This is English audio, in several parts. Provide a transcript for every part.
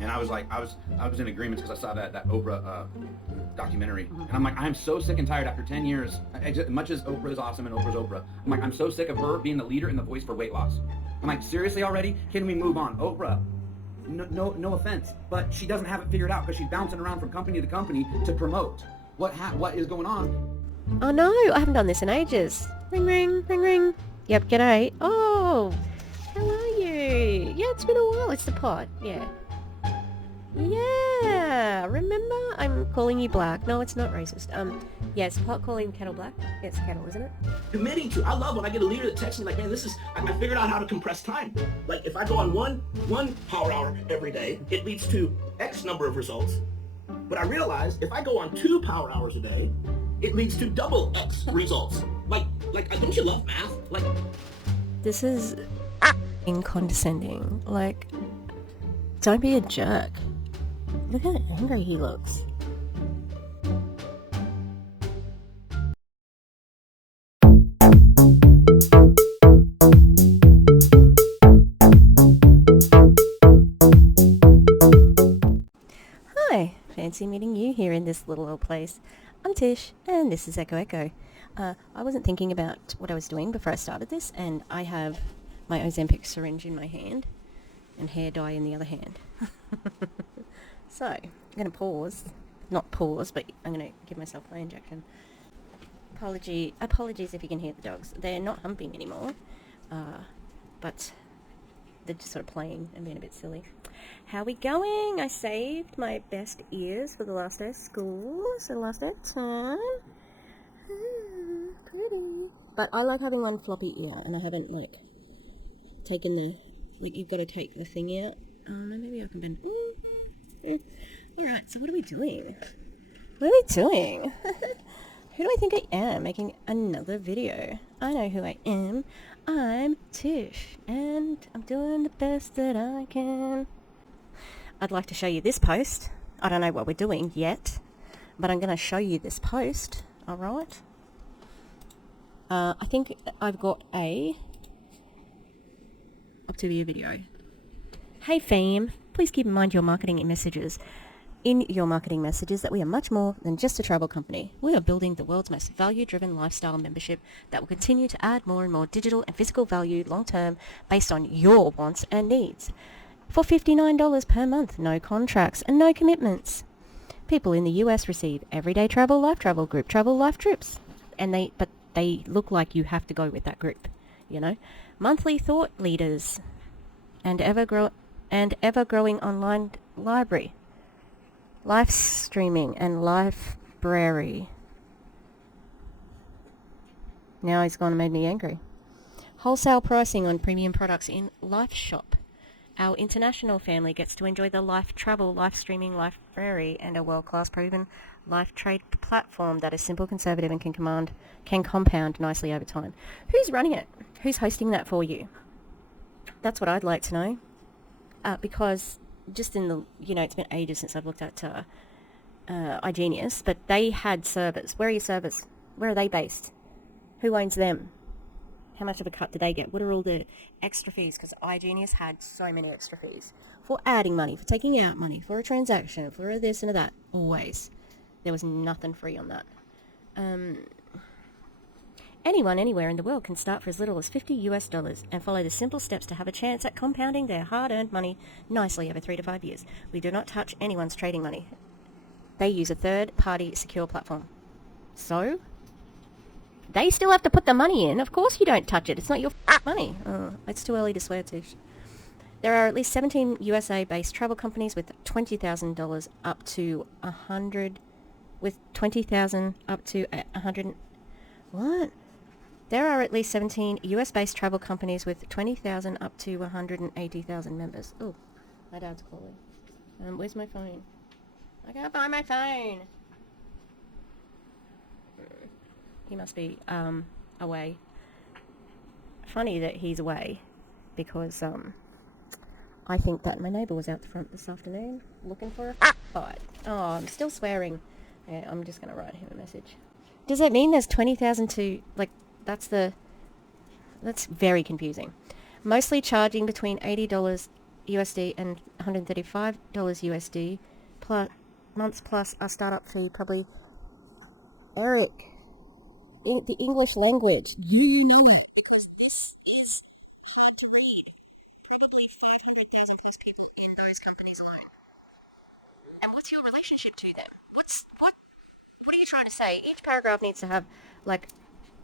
And I was like, I was in agreement because I saw that Oprah documentary, and I'm like, I'm so sick and tired after 10 years. As much as Oprah is awesome and Oprah's Oprah, I'm like, I'm so sick of her being the leader and the voice for weight loss. I'm like, seriously already? Can we move on? Oprah, no offense, but she doesn't have it figured out because she's bouncing around from company to company to promote. What is going on? Oh no, I haven't done this in ages. Ring, ring, ring, ring. Yep, g'day. Oh, how are you? Yeah, it's been a while. It's the pod. Yeah. Yeah, remember? I'm calling you black. No, it's not racist. Yeah, it's pot calling kettle black. It's kettle, isn't it? Committing to. I love when I get a leader that texts me like, man, I figured out how to compress time. Like if I go on one power hour every day, it leads to X number of results. But I realized if I go on 2 power hours a day, it leads to double X results. Like, don't you love math? Like, this is condescending. Like, don't be a jerk. Look how angry he looks. Hi, fancy meeting you here in this little old place. I'm Tish, and this is Echo Echo. I wasn't thinking about what I was doing before I started this, and I have my Ozempic syringe in my hand and hair dye in the other hand. So, I'm going to not pause, but I'm going to give myself my injection. Apologies if you can hear the dogs. They're not humping anymore, but they're just sort of playing and being a bit silly. How we going? I saved my best ears for the last day of school, so the last day of term. Pretty. But I like having one floppy ear, and I haven't, taken you've got to take the thing out. Oh, no, maybe I can bend. Alright, so what are we doing? Who do I think I am, making another video? I know who I am. I'm Tish, and I'm doing the best that I can. I'd like to show you this post. I don't know what we're doing yet, but I'm going to show you this post, alright? I think I've got a Optavia video. Hey fam, please keep in mind your marketing messages. In your marketing messages that we are much more than just a travel company. We are building the world's most value-driven lifestyle membership that will continue to add more and more digital and physical value long-term based on your wants and needs. For $59 per month, no contracts and no commitments. People in the US receive everyday travel, life travel, group travel, life trips. But they look like you have to go with that group, you know. Monthly thought leaders and ever-growing online library. Live streaming and library. Now he's gone and made me angry. Wholesale pricing on premium products in Life Shop. Our international family gets to enjoy the life travel, live streaming library, and a world-class proven life trade platform that is simple, conservative, and can compound nicely over time. Who's running it? Who's hosting that for you? That's what I'd like to know. Because just in the, it's been ages since I've looked at iGenius, but they had servers. Where are your servers? Where are they based? Who owns them? How much of a cut do they get? What are all the extra fees? Because iGenius had so many extra fees for adding money, for taking out money, for a transaction, for a this and a that. Always. There was nothing free on that. Anyone, anywhere in the world can start for as little as $50 and follow the simple steps to have a chance at compounding their hard-earned money nicely over 3 to 5 years. We do not touch anyone's trading money. They use a third-party secure platform. So, they still have to put the money in. Of course you don't touch it. It's not your money. Oh, it's too early to swear, Tish. There are at least 17 USA-based travel companies with $20,000 up to 100... With $20,000 up to 100... What? There are at least 17 US-based travel companies with 20,000 up to 180,000 members. Oh, my dad's calling. Where's my phone? I can't find my phone. He must be away. Funny that he's away, because I think that my neighbour was out the front this afternoon looking for a fight. Oh, I'm still swearing. Yeah, I'm just going to write him a message. Does that mean there's 20,000 to, that's very confusing. Mostly charging between $80 USD and $135 USD plus months plus a startup fee. Probably, Eric, in the English language, you know it, because this is hard to read. Probably 500,000 plus people in those companies alone. And what's your relationship to them? What are you trying to say? Each paragraph needs to have like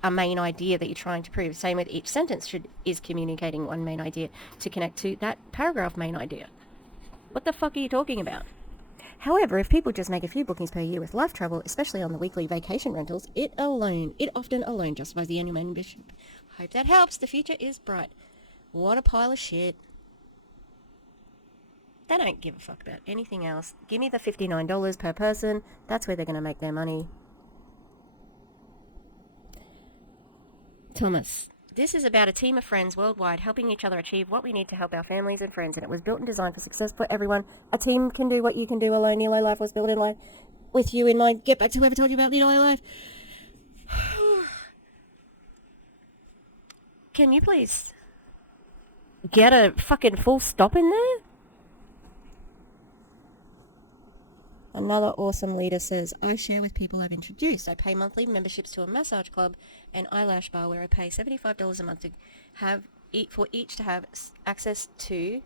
a main idea that you're trying to prove. Same with each sentence is communicating one main idea to connect to that paragraph main idea. What the fuck are you talking about? However, if people just make a few bookings per year with life travel, especially on the weekly vacation rentals, it often alone justifies the annual membership. Hope that helps. The future is bright. What a pile of shit. They don't give a fuck about anything else. Give me the $59 per person. That's where they're going to make their money. Thomas. This is about a team of friends worldwide helping each other achieve what we need to help our families and friends, and it was built and designed for success for everyone. A team can do what you can do alone. Nilo Life was built in life with you in mind. Get back to whoever told you about Nilo Life. Can you please get a fucking full stop in there? Another awesome leader says, I share with people I've introduced. I pay monthly memberships to a massage club and eyelash bar where I pay $75 a month to have for each to have access to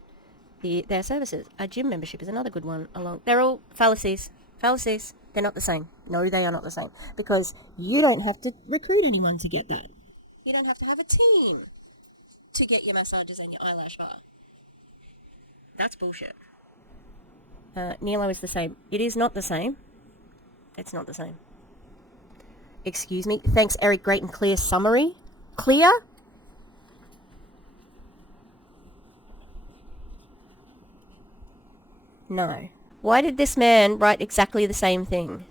their services. A gym membership is another good one. They're all fallacies. Fallacies. They're not the same. No, they are not the same. Because you don't have to recruit anyone to get that. You don't have to have a team to get your massages and your eyelash bar. That's bullshit. Nilo is the same. It is not the same. It's not the same. Excuse me. Thanks, Eric. Great and clear summary. Clear? No. Why did this man write exactly the same thing?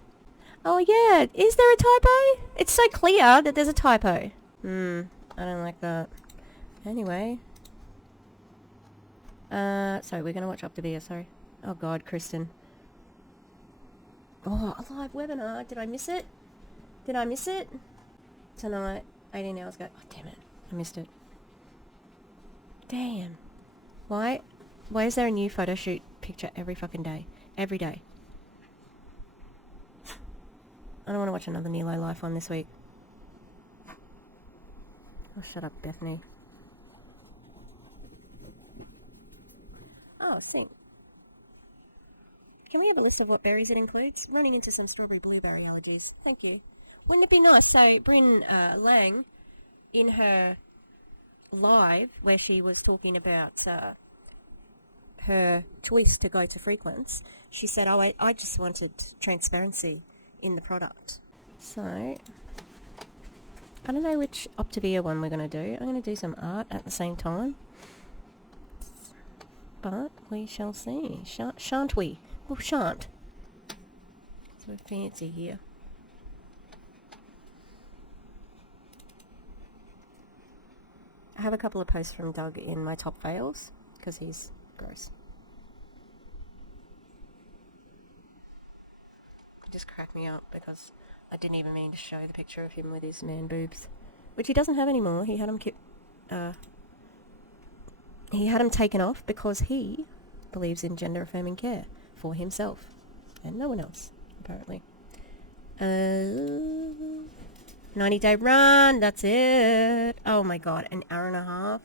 Oh, yeah. Is there a typo? It's so clear that there's a typo. I don't like that. Anyway. Sorry, we're going to watch Optavia, sorry. Oh God, Kristen. Oh, a live webinar. Did I miss it? Tonight, 18 hours ago. Oh, damn it. I missed it. Damn. Why is there a new photo shoot picture every fucking day? Every day. I don't want to watch another Nilo Life one this week. Oh, shut up, Bethany. Oh, sing. Can we have a list of what berries it includes? Running into some strawberry blueberry allergies. Thank you. Wouldn't it be nice? So, Bryn Lang, in her live, where she was talking about her choice to go to Frequents, she said, oh, I just wanted transparency in the product. So, I don't know which Optavia one we're going to do. I'm going to do some art at the same time. But we shall see. Shan't we? Well, shan't. So we're fancy here. I have a couple of posts from Doug in my top fails, because he's gross. It just cracked me up, because I didn't even mean to show the picture of him with his man boobs. Which he doesn't have anymore. He had them taken off because he believes in gender affirming care for himself and no one else, apparently. 90-day run, that's it. Oh my God, an hour and a half.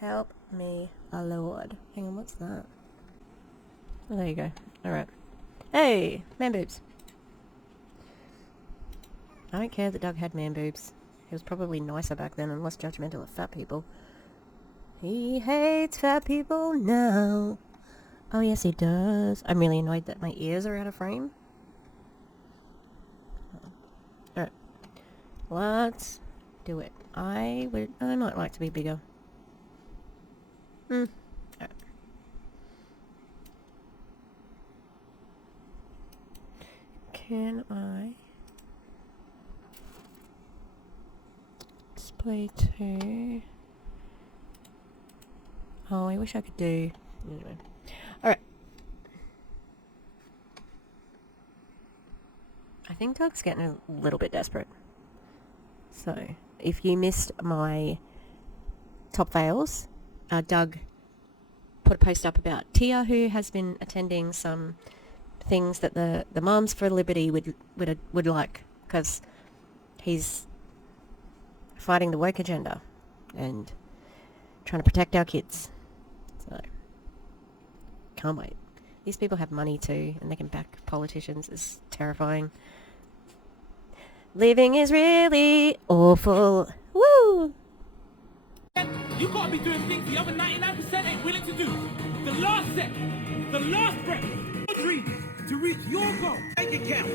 Help me, a Lord. Hang on, what's that? Oh, there you go. Alright. Hey, man boobs. I don't care that Doug had man boobs. He was probably nicer back then and less judgmental of fat people. He hates fat people now. Oh, yes, he does. I'm really annoyed that my ears are out of frame. Alright. Let's do it. I might like to be bigger. Alright. Can I display to... Oh, I wish I could do... Anyway. Alright. I think Doug's getting a little bit desperate. So, if you missed my top fails, Doug put a post up about Tia, who has been attending some things that the Moms for Liberty would like, because he's fighting the woke agenda and trying to protect our kids. So, can't wait. These people have money too, and they can back politicians. It's terrifying. Living is really awful. Woo! You gotta be doing things the other 99% ain't willing to do. The last step, the last breath, your dream to reach your goal. Make it count.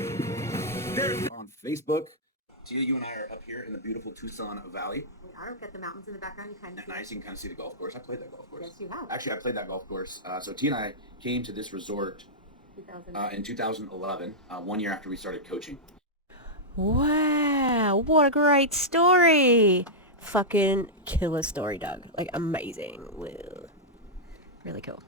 There's On Facebook, Tia, you and I are up here in the beautiful Tucson Valley. We are. We've got the mountains in the background. You kind of Nice, you can kind of see the golf course. I played that golf course. Yes, you have. Actually, I played that golf course. So Tia and I came to this resort 2009. in 2011, 1 year after we started coaching. Wow, what a great story. Fucking killer story, Doug. Like, amazing. Well, really cool.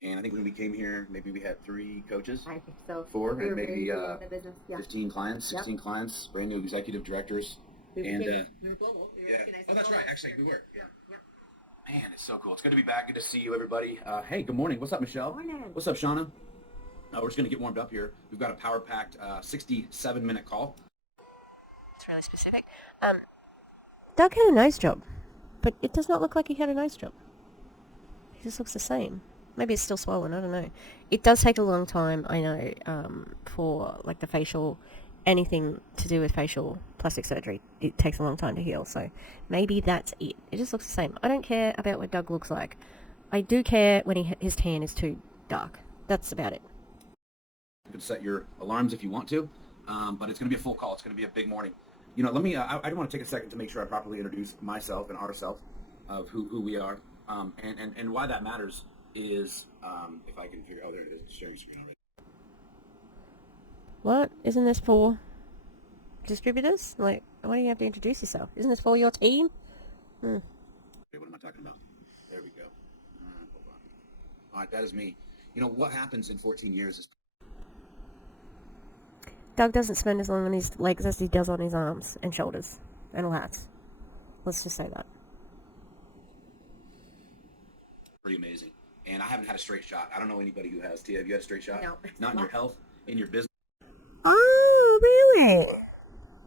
And I think when we came here, maybe we had 3 coaches, I think so. 4, We and were maybe very new in the business. Yeah. 15 clients, 16 clients, brand new executive directors. We And were global. We were yeah. recognized Oh, as that's global. right. Actually, we were. Yeah. Yep. Man, it's so cool. It's good to be back. Good to see you, everybody. Hey, good morning. What's up, Michelle? Morning. What's up, Shauna? We're just going to get warmed up here. We've got a power-packed 67-minute call. It's really specific. Doug had a nose job, but it does not look like he had a nose job. He just looks the same. Maybe it's still swollen, I don't know. It does take a long time, I know, for like the facial, anything to do with facial plastic surgery. It takes a long time to heal, so maybe that's it. It just looks the same. I don't care about what Doug looks like. I do care when his tan is too dark. That's about it. You can set your alarms if you want to, but it's going to be a full call. It's going to be a big morning. You know, let me, I want to take a second to make sure I properly introduce myself and ourselves of who we are, and why that matters is, if I can figure, oh, there it is, sharing screen already. What? Isn't this for distributors? Like, why do you have to introduce yourself? Isn't this for your team? Okay, what am I talking about? There we go. Hold on. All right, that is me. You know, what happens in 14 years is... Doug doesn't spend as long on his legs as he does on his arms and shoulders and lats. Let's just say that. pretty amazing. And I haven't had a straight shot. I don't know anybody who has. Tia, have you had a straight shot? No. Not in your health, in your business? Oh, really?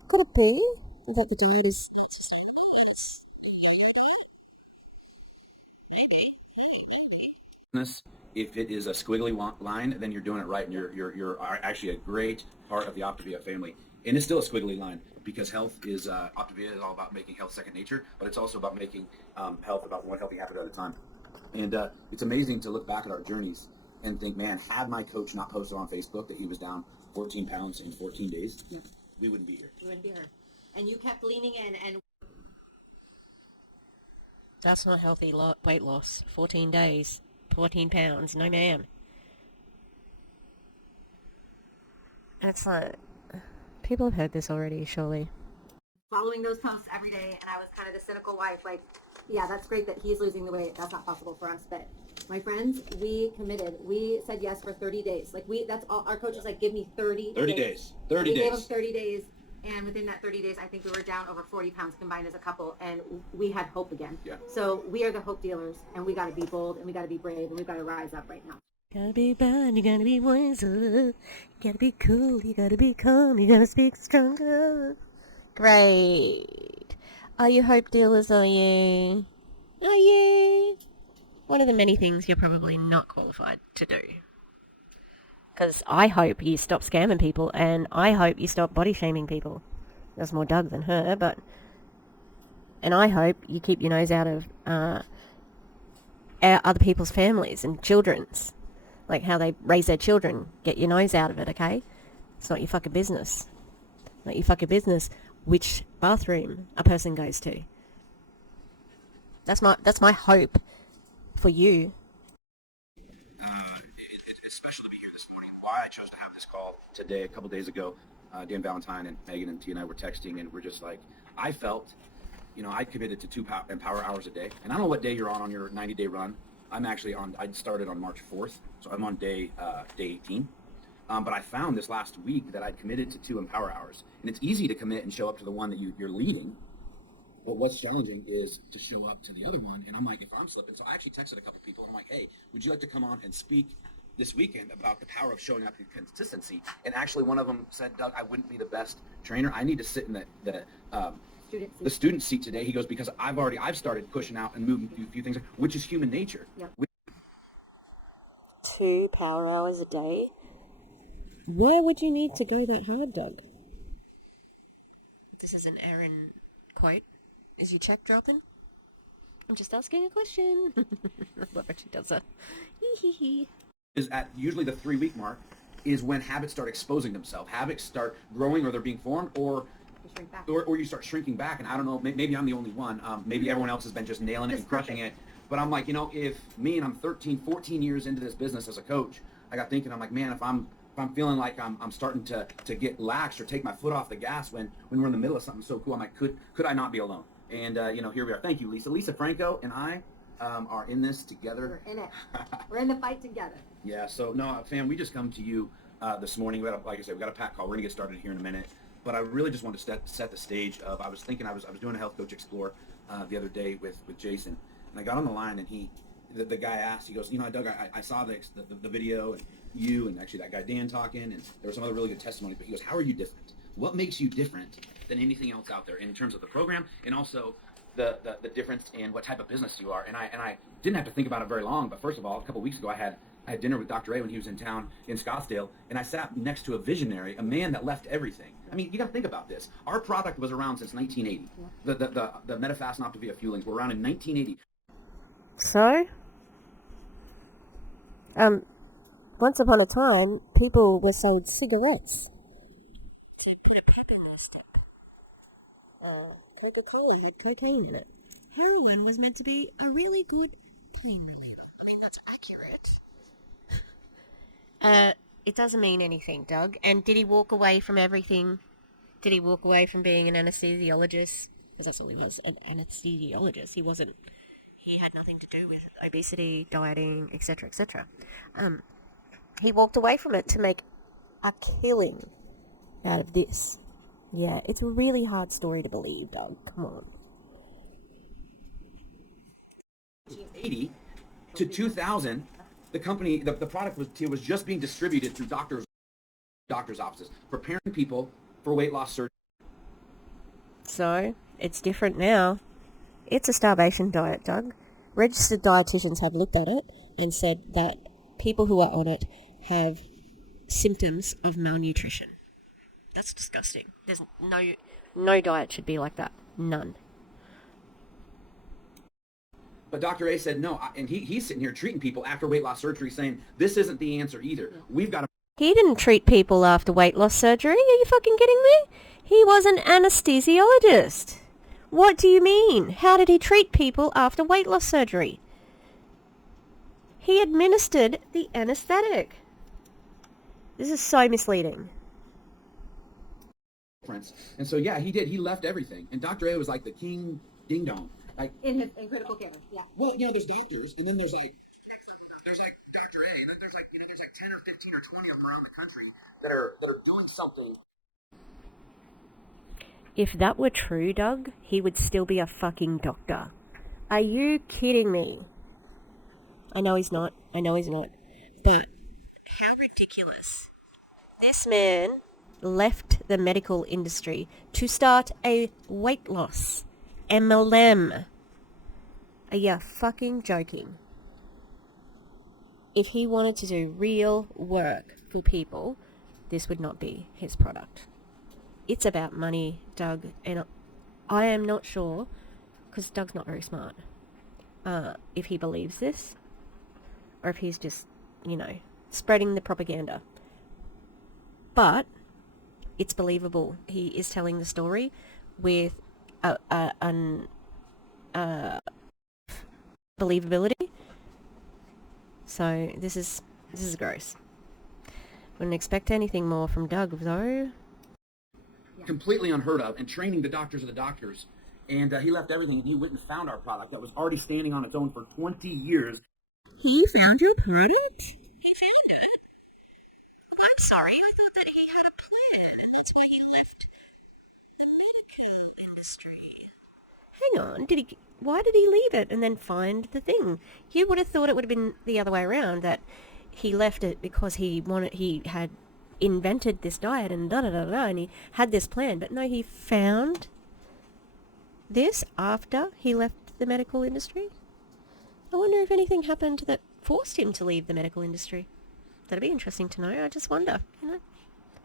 Could it be? I thought the dad is... If it is a squiggly line, then you're doing it right, and you're actually a great part of the Optavia family. And it's still a squiggly line because health is Optavia is all about making health second nature, but it's also about making health about one healthy habit at a time. And it's amazing to look back at our journeys and think, man, had my coach not posted on Facebook that he was down 14 pounds in 14 days, we wouldn't be here. We wouldn't be here. And you kept leaning in and... That's not healthy weight loss. 14 days. 14 pounds. No, ma'am. And it's like... People have heard this already, surely. following those posts every day, and I was kind of the cynical wife, like, yeah, that's great that he's losing the weight. That's not possible for us. But my friends, we committed. We said yes for 30 days. Like, that's all. Our coach was like, give me 30 days. 30 we days. gave him 30 days. And within that 30 days, I think we were down over 40 pounds combined as a couple, and we had hope again. Yeah. So we are the hope dealers, and we got to be bold, and we got to be brave, and we've got to rise up right now. Gotta be bad, you gotta be wiser, you gotta be cool, you gotta be calm, you gotta speak stronger. Great. Are you hope dealers, are you? Are you? One of the many things you're probably not qualified to do. Because I hope you stop scamming people, and I hope you stop body shaming people. There's more Doug than her, but... And I hope you keep your nose out of other people's families and children's. Like how they raise their children. Get your nose out of it, okay? It's not your fucking business. Not your fucking business which bathroom a person goes to. That's my hope for you. It's special to be here this morning. Why I chose to have this call today, a couple days ago, Dan Valentine and Megan and T and I were texting, and we're just like, I felt, I committed to 2 power hours a day. And I don't know what day you're on your 90-day run. I'm actually I started on March 4th, so I'm on day 18. But I found this last week that I'd committed to 2 Empower Hours. And it's easy to commit and show up to the one that you're leading. what's challenging is to show up to the other one, and I'm like, if I'm slipping, so I actually texted a couple people, and I'm like, hey, would you like to come on and speak this weekend about the power of showing up and consistency? And actually, one of them said, Doug, I wouldn't be the best trainer. I need to sit in the student seat today. He goes, because I've started pushing out and moving through a few things, which is human nature. Yep. 2 power hours a day? Why would you need to go that hard, Doug? This is an Aaron quote. Is your check dropping? I'm just asking a question. I love how she does that. Is at usually the 3-week mark is when habits start exposing themselves. Habits start growing, or they're being formed, or you start shrinking back. And I don't know, maybe I'm the only one. Maybe everyone else has been just nailing it and crushing it. But I'm like, if me, and I'm 13, 14 years into this business as a coach, I got thinking, I'm like, man, if I'm feeling like I'm starting to get lax or take my foot off the gas when we're in the middle of something so cool, I'm like, could I not be alone? And here we are. Thank you, Lisa. Lisa Franco and I are in this together. We're in it. We're in the fight together. Yeah. So no, fam, we just come to you this morning. Like I said, we got a pack call. We're gonna get started here in a minute. But I really just wanted to set the stage of. I was thinking I was doing a Health Coach Explore the other day with Jason, and I got on the line, and the guy asked. He goes, Doug, I saw the video and you and actually that guy Dan talking, and there was some other really good testimony. But he goes, how are you different? What makes you different than anything else out there in terms of the program, and also the difference in what type of business you are? And I didn't have to think about it very long. But first of all, a couple weeks ago, I had dinner with Dr. A when he was in town in Scottsdale, and I sat next to a visionary, a man that left everything. I mean, you got to think about this. Our product was around since 1980. Yeah. The Metafast and Optavia fuelings were around in 1980. So, once upon a time, people were sold cigarettes. Coca-Cola had cocaine in it. Heroin was meant to be a really good pain reliever. I mean, that's accurate. It doesn't mean anything, Doug. And did he walk away from everything? Did he walk away from being an anesthesiologist? Because that's all he was, an anesthesiologist. He had nothing to do with obesity, dieting, etc., etc. He walked away from it to make a killing out of this. Yeah, it's a really hard story to believe, Doug. Come on. 1980 to 2000, the company, the product was just being distributed through doctors' offices, preparing people for weight loss surgery. So, it's different now. It's a starvation diet, Doug. Registered dietitians have looked at it and said that people who are on it have symptoms of malnutrition. That's disgusting. There's no diet should be like that. None. But Dr. A said no, and he's sitting here treating people after weight loss surgery, saying this isn't the answer either. We've got to. He didn't treat people after weight loss surgery. Are you fucking kidding me? He was an anesthesiologist. What do you mean? How did he treat people after weight loss surgery? He administered the anesthetic. This is so misleading. And so, yeah, he did. He left everything. And Dr. A was like the king ding dong. Like In critical care, yeah. Well, there's doctors, and then there's like Dr. A, and then there's like 10 or 15 or 20 of them around the country that are doing something. If that were true, Doug, he would still be a fucking doctor. Are you kidding me? I know he's not. But how ridiculous. This man left the medical industry to start a weight loss MLM. Are you fucking joking? If he wanted to do real work for people, this would not be his product. It's about money, Doug, and I am not sure, because Doug's not very smart, if he believes this, or if he's just, spreading the propaganda. But it's believable. He is telling the story with believability. So this is gross. Wouldn't expect anything more from Doug, though. Completely unheard of, and training the doctors of the doctors. And he left everything, and he went and found our product that was already standing on its own for 20 years. He found your product? He found it? I'm sorry, I thought that he had a plan, and that's why he left the medical industry. hang on, why did he leave it and then find the thing? You would have thought it would have been the other way around, that he left it because he had invented this diet and da-da-da-da, and he had this plan. But no, he found this after he left the medical industry. I wonder if anything happened that forced him to leave the medical industry. That'd be interesting to know. I just wonder,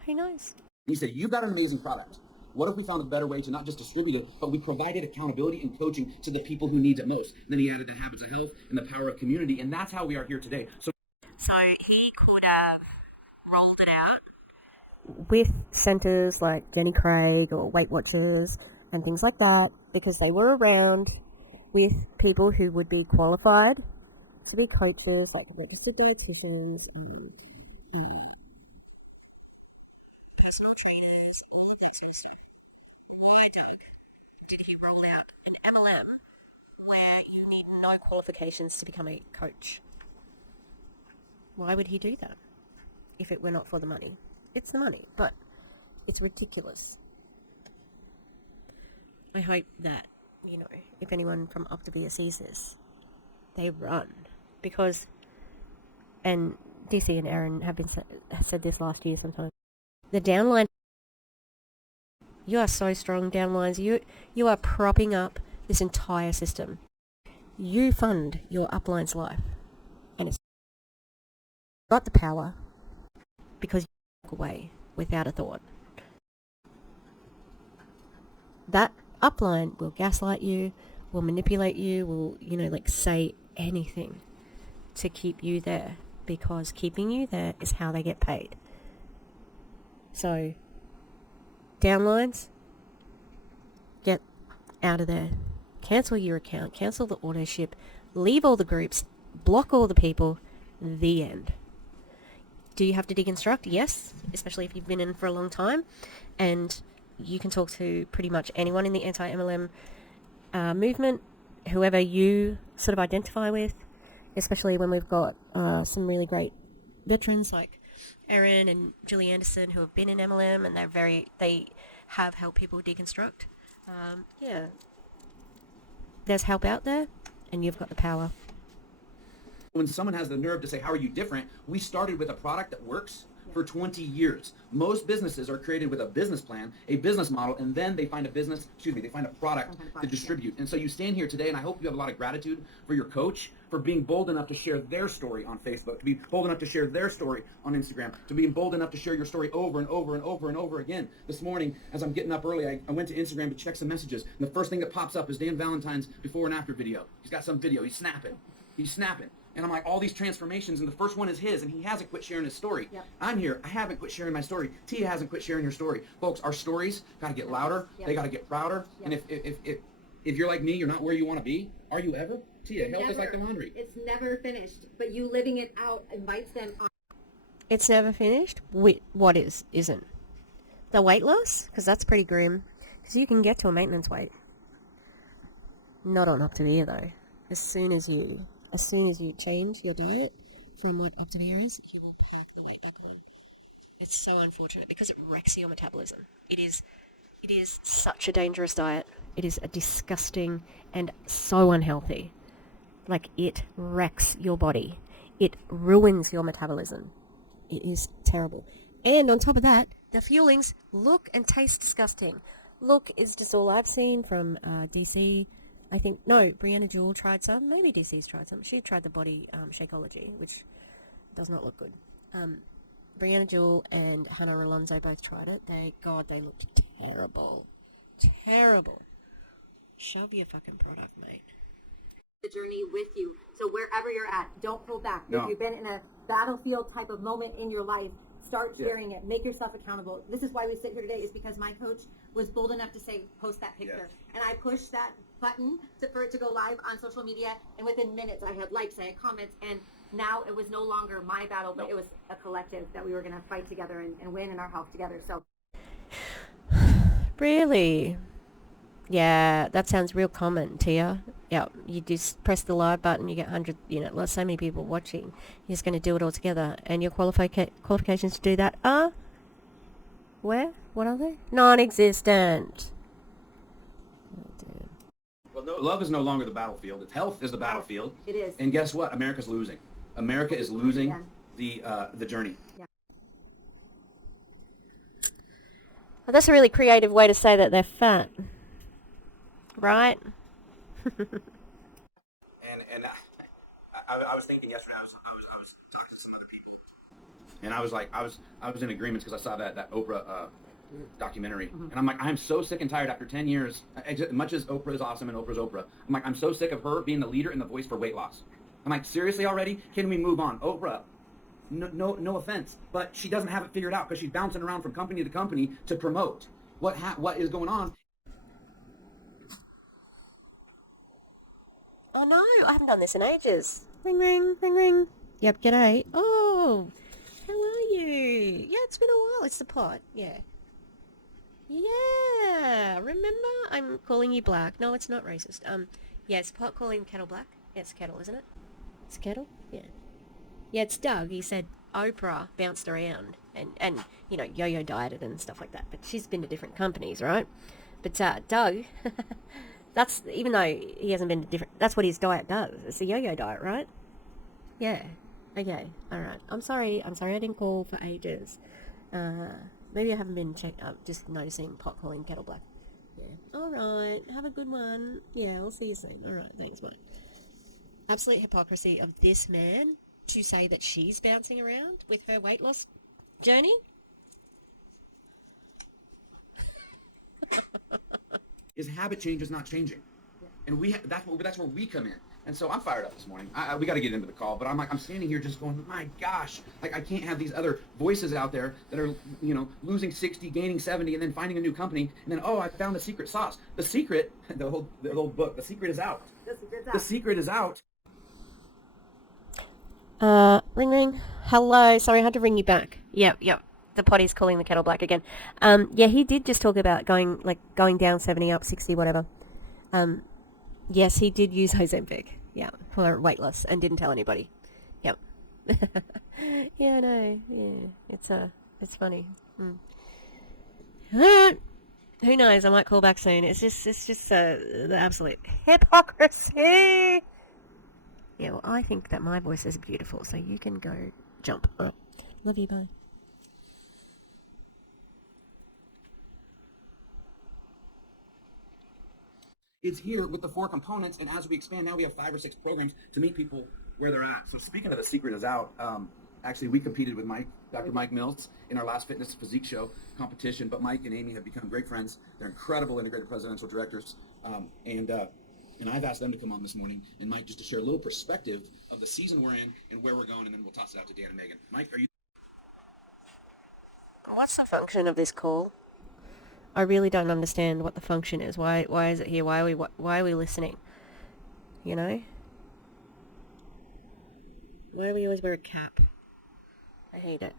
who knows? He said, you've got an amazing product. What if we found a better way to not just distribute it, but we provided accountability and coaching to the people who need it most? And then he added the habits of health and the power of community, and that's how we are here today. So he could have rolled it out with centres like Jenny Craig or Weight Watchers and things like that, because they were around with people who would be qualified to be coaches, like registered dietitians and personal trainers, all of that sort of stuff. Why, Doug, did he roll out an MLM where you need no qualifications to become a coach? Why would he do that if it were not for the money? It's the money, but it's ridiculous. I hope that, if anyone from Optavia sees this, they run. Because, and DC and Aaron have said this last year sometime, the downline, you are so strong, downlines. You are propping up this entire system. You fund your upline's life, and it's got the power because you walk away without a thought. That upline will gaslight you, will manipulate you, will say anything to keep you there, because keeping you there is how they get paid. So, downlines, get out of there. Cancel your account, cancel the auto ship, leave all the groups, block all the people, the end. Do you have to deconstruct? Yes, especially if you've been in for a long time, and you can talk to pretty much anyone in the anti-MLM movement, whoever you sort of identify with, especially when we've got some really great veterans like Erin and Julie Anderson who have been in MLM, and they have helped people deconstruct. There's help out there, and you've got the power. when someone has the nerve to say, how are you different? We started with a product that works for 20 years. Most businesses are created with a business plan, a business model, and then they find they find a product to distribute. And so you stand here today, and I hope you have a lot of gratitude for your coach for being bold enough to share their story on Facebook, to be bold enough to share their story on Instagram, to be bold enough to share your story over and over and over and over again. This morning, as I'm getting up early, I went to Instagram to check some messages, and the first thing that pops up is Dan Valentine's before and after video. He's got some video. He's snapping. And I'm like, all these transformations, and the first one is his, and he hasn't quit sharing his story. Yep. I'm here. I haven't quit sharing my story. Tia hasn't quit sharing her story. Folks, our stories got to get louder. Yep. They got to get prouder. Yep. And if you're like me, you're not where you want to be. Are you ever? Tia, health is like the laundry. It's never finished, but you living it out invites them on. It's never finished? What isn't? The weight loss? Because that's pretty grim. Because you can get to a maintenance weight. Not on Optavia, though. As soon as you change your diet from what Optavia is, you will pack the weight back on. It's so unfortunate because it wrecks your metabolism. It is such a dangerous diet. It is a disgusting and so unhealthy. Like, it wrecks your body. It ruins your metabolism. It is terrible. And on top of that, the fuelings look and taste disgusting. Look is just all I've seen from DC. I think, no, Brianna Jewell tried some. Maybe DC's tried some. She tried the body Shakeology, which does not look good. Brianna Jewell and Hannah Alonso both tried it. They looked terrible. Terrible. Shove your fucking product, mate. The journey with you. So wherever you're at, don't pull back. No. If you've been in a battlefield type of moment in your life, start sharing it. Make yourself accountable. This is why we sit here today, is because my coach was bold enough to say, post that picture. Yes. And I pushed that button for it to go live on social media, and within minutes I had likes, I had comments, and now it was no longer my battle, but it was a collective that we were going to fight together and win in our health together. So really? Yeah, that sounds real common, Tia. Yeah, you just press the live button, you get 100, so many people watching. You're just going to do it all together. And your qualifications to do that are? Where? What are they? Non-existent. Oh, Well, love is no longer the battlefield. It's health is the battlefield. It is. And guess what? America's losing. America is losing Yeah. the journey. Well, that's a really creative way to say that they're fat. Right? And I was thinking yesterday. I was talking to some other people, and I was like, I was in agreement because I saw that Oprah documentary, and I'm like, I'm so sick and tired after 10 years. As much as Oprah is awesome and Oprah's Oprah, I'm like, I'm so sick of her being the leader and the voice for weight loss. I'm like, seriously already? Can we move on? Oprah, no offense, but she doesn't have it figured out because she's bouncing around from company to company to promote. What is going on? Oh no, I haven't done this in ages. Ring, ring, ring, ring. Yep, g'day. Oh, how are you? Yeah, it's been a while. It's the pot. Yeah. Yeah, remember? I'm calling you black. No, it's not racist. Yeah, it's pot calling kettle black. Yeah, it's kettle, isn't it? It's kettle? Yeah. Yeah, it's Doug. He said Oprah bounced around and you know, yo-yo dieted and stuff like that. But she's been to different companies, right? But Doug, that's, even though he hasn't been to different, that's what his diet does. It's a yo-yo diet, right? Yeah. Okay. All right. I'm sorry I didn't call for ages. Maybe I haven't been just noticing pot calling kettle black. Yeah. All right. Have a good one. Yeah, I'll see you soon. All right. Thanks, bye. Absolute hypocrisy of this man to say that she's bouncing around with her weight loss journey. Is habit change is not changing, and that's where we come in. And so I'm fired up this morning. We got to get into the call, but I'm standing here just going, my gosh, like I can't have these other voices out there that are, you know, losing 60, gaining 70, and then finding a new company, and then, oh, I found the secret sauce. The secret, the whole book, the secret is out. The secret is out. Ring ring. Hello. Sorry, I had to ring you back. Yep. The potty's calling the kettle black again. Yeah, he did just talk about going down 70, up 60, whatever. Yes, he did use Ozempic. Yeah, for weight loss and didn't tell anybody. Yep. Yeah, no. Yeah, it's funny. Who knows? I might call back soon. It's just the absolute hypocrisy. Yeah, well, I think that my voice is beautiful, so you can go jump. All right. Love you, bye. It's here with the 4 components, and as we expand, now we have 5 or 6 programs to meet people where they're at. So speaking of the secret is out, actually we competed with Dr. Mike Mills in our last fitness physique show competition, but Mike and Amy have become great friends. They're incredible integrated presidential directors, and I've asked them to come on this morning, and Mike, just to share a little perspective of the season we're in and where we're going, and then we'll toss it out to Dan and Megan. Mike, are you? What's the function of this call? I really don't understand what the function is. Why is it here? Why are we listening? You know? Why do we always wear a cap? I hate it.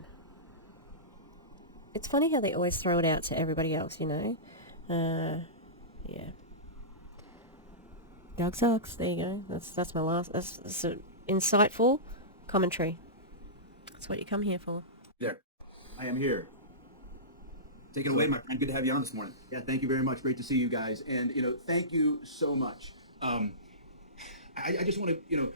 It's funny how they always throw it out to everybody else, you know? Yeah. Doug sucks. There you go. That's my last. That's an insightful commentary. That's what you come here for. There. I am here. Take it away, my friend. Good to have you on this morning. Yeah, thank you very much. Great to see you guys. And, you know, thank you so much. I just want to, you know,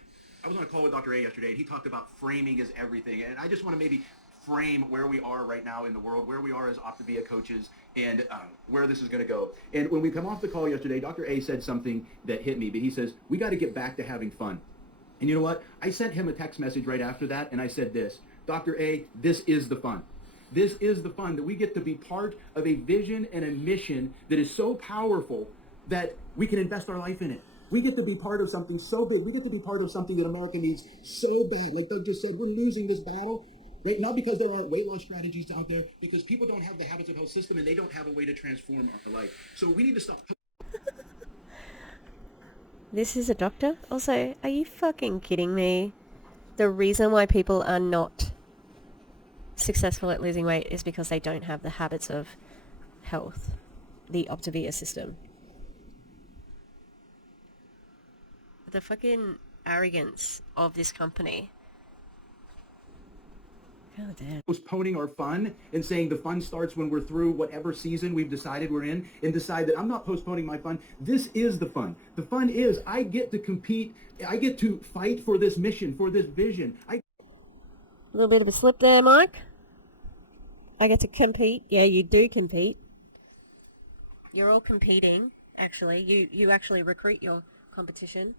I was on a call with Dr. A yesterday, and he talked about framing is everything. And I just want to maybe frame where we are right now in the world, where we are as Optavia coaches, and where this is going to go. And when we come off the call yesterday, Dr. A said something that hit me, but he says, we got to get back to having fun. And you know what? I sent him a text message right after that, and I said this, Dr. A, this is the fun. This is the fun, that we get to be part of a vision and a mission that is so powerful that we can invest our life in it. We get to be part of something so big. We get to be part of something that America needs so bad. Like Doug just said, we're losing this battle, right? Not because there aren't weight loss strategies out there, because people don't have the habits of health system and they don't have a way to transform our life. So we need to stop. This is a doctor? Also, are you fucking kidding me? The reason why people are not successful at losing weight is because they don't have the habits of health, the Optavia system. The fucking arrogance of this company. God damn. Postponing our fun and saying the fun starts when we're through whatever season we've decided we're in, and decide that I'm not postponing my fun. This is the fun. The fun is I get to compete. I get to fight for this mission, for this vision. A little bit of a slip there, Mike. I get to compete. Yeah, you do compete. You're all competing, actually. You actually recruit your competition.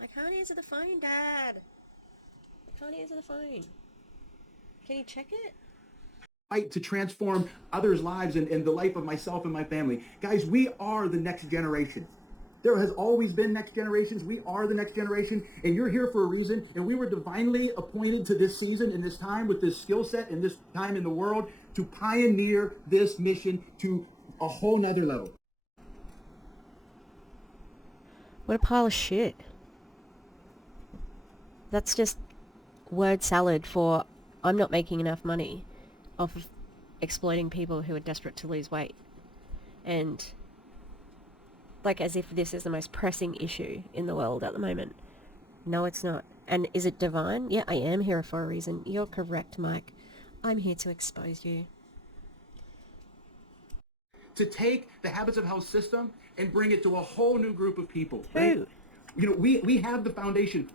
I can't answer the phone, Dad. I can't answer the phone. Can you check it? Fight to transform others' lives and the life of myself and my family. Guys, we are the next generation. There has always been next generations. We are the next generation, and you're here for a reason. And we were divinely appointed to this season and this time with this skill set and this time in the world to pioneer this mission to a whole nother level. What a pile of shit. That's just word salad for I'm not making enough money off of exploiting people who are desperate to lose weight. And like as if this is the most pressing issue in the world at the moment. No, it's not. And is it divine? Yeah, I am here for a reason. You're correct, Mike. I'm here to expose you. To take the habits of health system and bring it to a whole new group of people. Who? Right? You know, we have the foundation.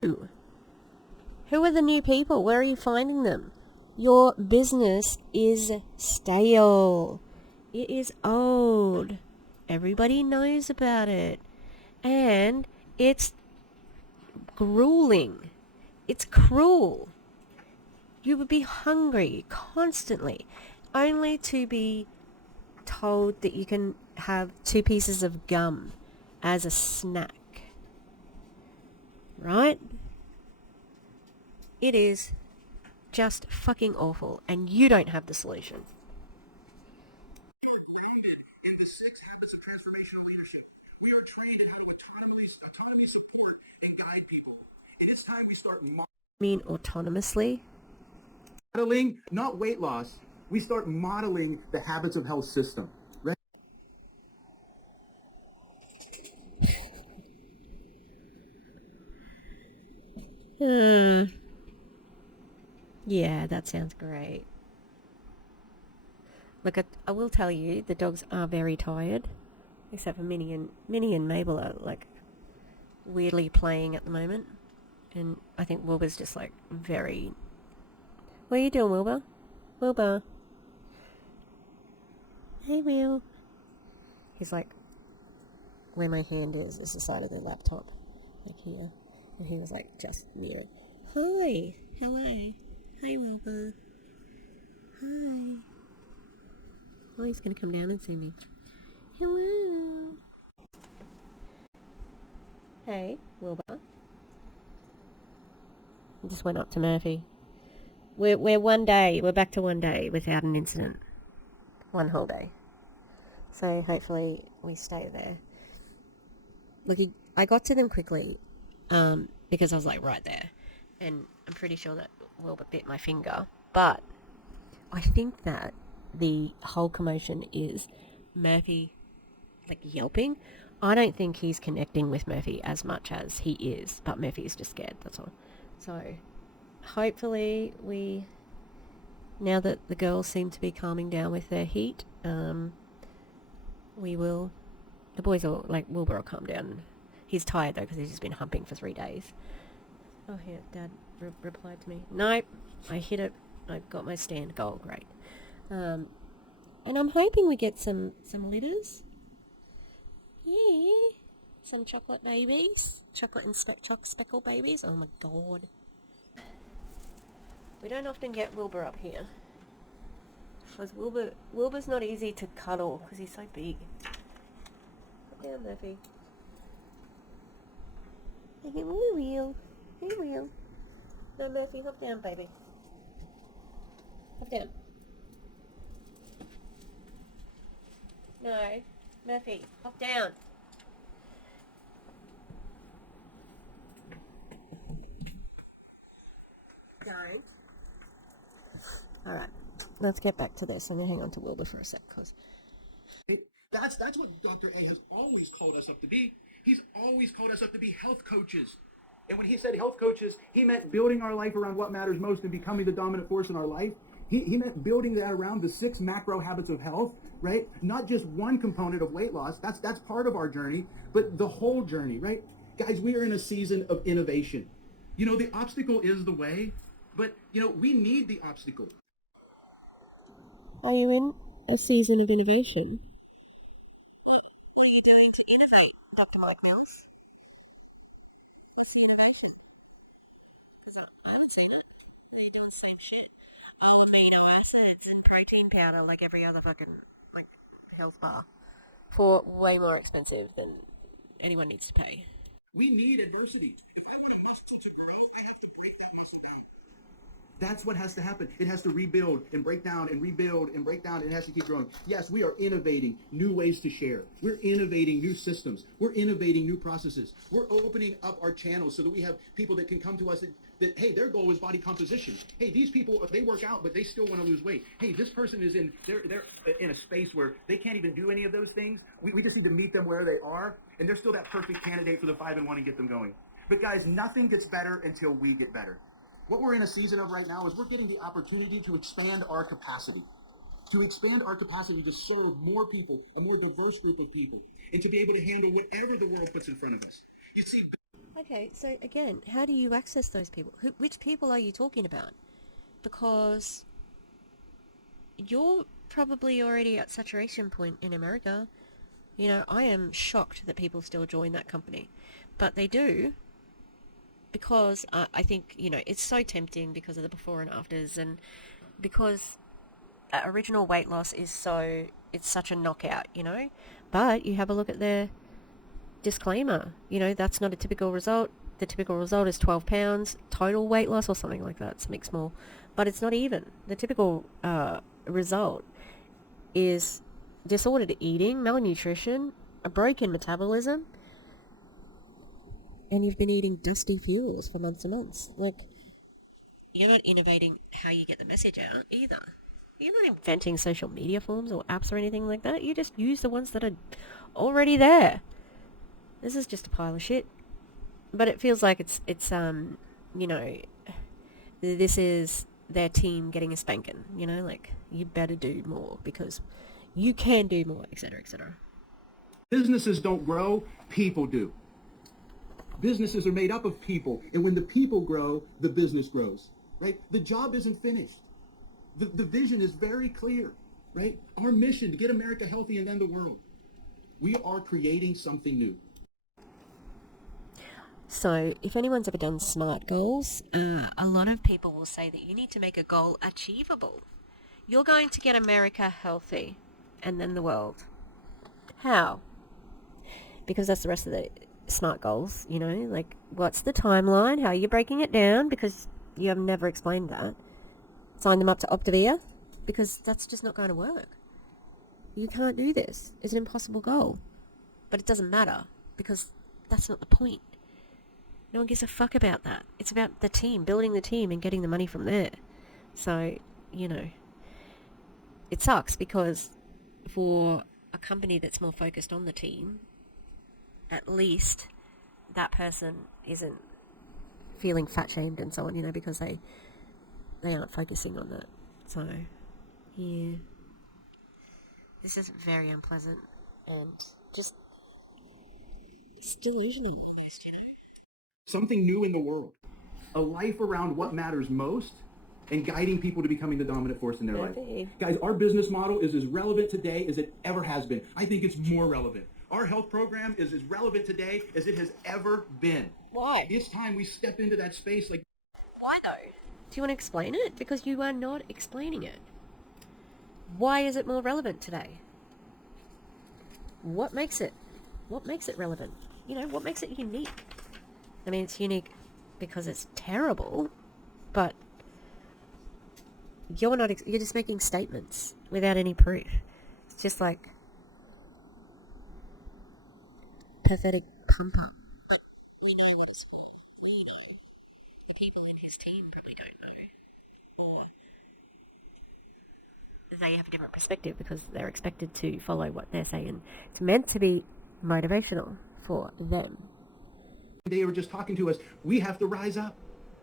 Who are the new people? Where are you finding them? Your business is stale. It is old. Everybody knows about it. And it's grueling. It's cruel. You would be hungry constantly, only to be told that you can have 2 pieces of gum as a snack. Right? It is just fucking awful, and you don't have the solution. In the 6 habits of transformational leadership, we are trained in how to autonomously support and guide people. And it's time we start mean autonomously? modeling, not weight loss. We start modeling the habits of health system. Right? Yeah, that sounds great. Look, I will tell you, the dogs are very tired. Except for Minnie and Mabel are, like, weirdly playing at the moment. And I think Wilbur's just, like, very... What are you doing, Wilbur? Wilbur? Hey, Will. He's, like, where my hand is the side of the laptop. Like here. And he was, like, just near it. Hi, how are you? Hi, Wilbur. Hi. Oh, he's going to come down and see me. Hello. Hey, Wilbur. I just went up to Murphy. We're back to 1 day without an incident. 1 whole day. So hopefully we stay there. Look, I got to them quickly, because I was like right there. And I'm pretty sure that Wilbur bit my finger. But I think that the whole commotion is Murphy, like, yelping. I don't think he's connecting with Murphy as much as he is, but Murphy's just scared, that's all. So hopefully now that the girls seem to be calming down with their heat, the boys will, like, Wilbur will calm down. He's tired though because he's just been humping for 3 days. Oh, here, Dad replied to me. Nope, I hit it. I got my stand goal, great. And I'm hoping we get some litters. Yeah, some chocolate babies, chocolate and speckle babies. Oh my god, we don't often get Wilbur up here because Wilbur's not easy to cuddle because he's so big. Put down, Murphy. Hey, Will. Hey, Will. No, Murphy, hop down, baby. Hop down. No, Murphy, hop down. Don't. Alright, let's get back to this. I'm going to hang on to Wilbur for a sec, because... That's what Dr. A has always called us up to be. He's always called us up to be health coaches. And when he said health coaches, he meant building our life around what matters most and becoming the dominant force in our life. He meant building that around the 6 macro habits of health, right? Not just one component of weight loss. That's part of our journey, but the whole journey, right? Guys, we are in a season of innovation. You know, the obstacle is the way, but, you know, we need the obstacle. Are you in a season of innovation? Amino acids and protein powder like every other fucking like health bar for way more expensive than anyone needs to pay. We need adversity. That's what has to happen. It has to rebuild and break down and rebuild and break down. And it has to keep growing. Yes, we are innovating new ways to share. We're innovating new systems. We're innovating new processes. We're opening up our channels so that we have people that can come to us that hey, their goal is body composition. Hey, these people, they work out, but they still want to lose weight. Hey, this person is they're in a space where they can't even do any of those things. We just need to meet them where they are. And they're still that perfect candidate for the 5-1 and get them going. But guys, nothing gets better until we get better. What we're in a season of right now is we're getting the opportunity to expand our capacity. To expand our capacity to serve more people, a more diverse group of people, and to be able to handle whatever the world puts in front of us. You see... Okay, so again, how do you access those people? Which people are you talking about? Because you're probably already at saturation point in America. You know, I am shocked that people still join that company. But they do, because I think, you know, it's so tempting because of the before and afters, and because original weight loss is it's such a knockout, you know. But you have a look at their disclaimer, you know, that's not a typical result. The typical result is 12 pounds total weight loss or something like that. Something small, but it's not even. The typical result is disordered eating, malnutrition, a broken metabolism, and you've been eating dusty fuels for months and months. Like, you're not innovating how you get the message out either. You're not inventing social media forms or apps or anything like that. You just use the ones that are already there. This is just a pile of shit. But it feels like it's you know, this is their team getting a spanking, you know, like, you better do more because you can do more, etc., etc. Businesses don't grow, people do. Businesses are made up of people, and when the people grow, the business grows, right? The job isn't finished. The vision is very clear, right? Our mission to get America healthy and then the world. We are creating something new. So, if anyone's ever done SMART goals, a lot of people will say that you need to make a goal achievable. You're going to get America healthy and then the world. How? Because that's the rest of the SMART goals, you know, like, what's the timeline? How are you breaking it down? Because you have never explained that. Sign them up to Optavia, because that's just not going to work. You can't do this. It's an impossible goal. But it doesn't matter, because that's not the point. No one gives a fuck about that. It's about the team, building the team and getting the money from there. So, you know, it sucks because for a company that's more focused on the team, at least that person isn't feeling fat-shamed and so on, you know, because they aren't focusing on that. So, yeah. This is very unpleasant and just, it's delusional almost, you know. Something new in the world. A life around what matters most and guiding people to becoming the dominant force in their life. Guys, our business model is as relevant today as it ever has been. I think it's more relevant. Our health program is as relevant today as it has ever been. Why? It's time we step into that space like... Why though? Do you want to explain it? Because you are not explaining it. Why is it more relevant today? What makes it relevant? You know, what makes it unique? I mean, it's unique because it's terrible, but you're just making statements without any proof. It's just like pathetic pump up. But we know what it's for. We know. The people in his team probably don't know. Or they have a different perspective because they're expected to follow what they're saying. It's meant to be motivational for them. They were just talking to us. We have to rise up.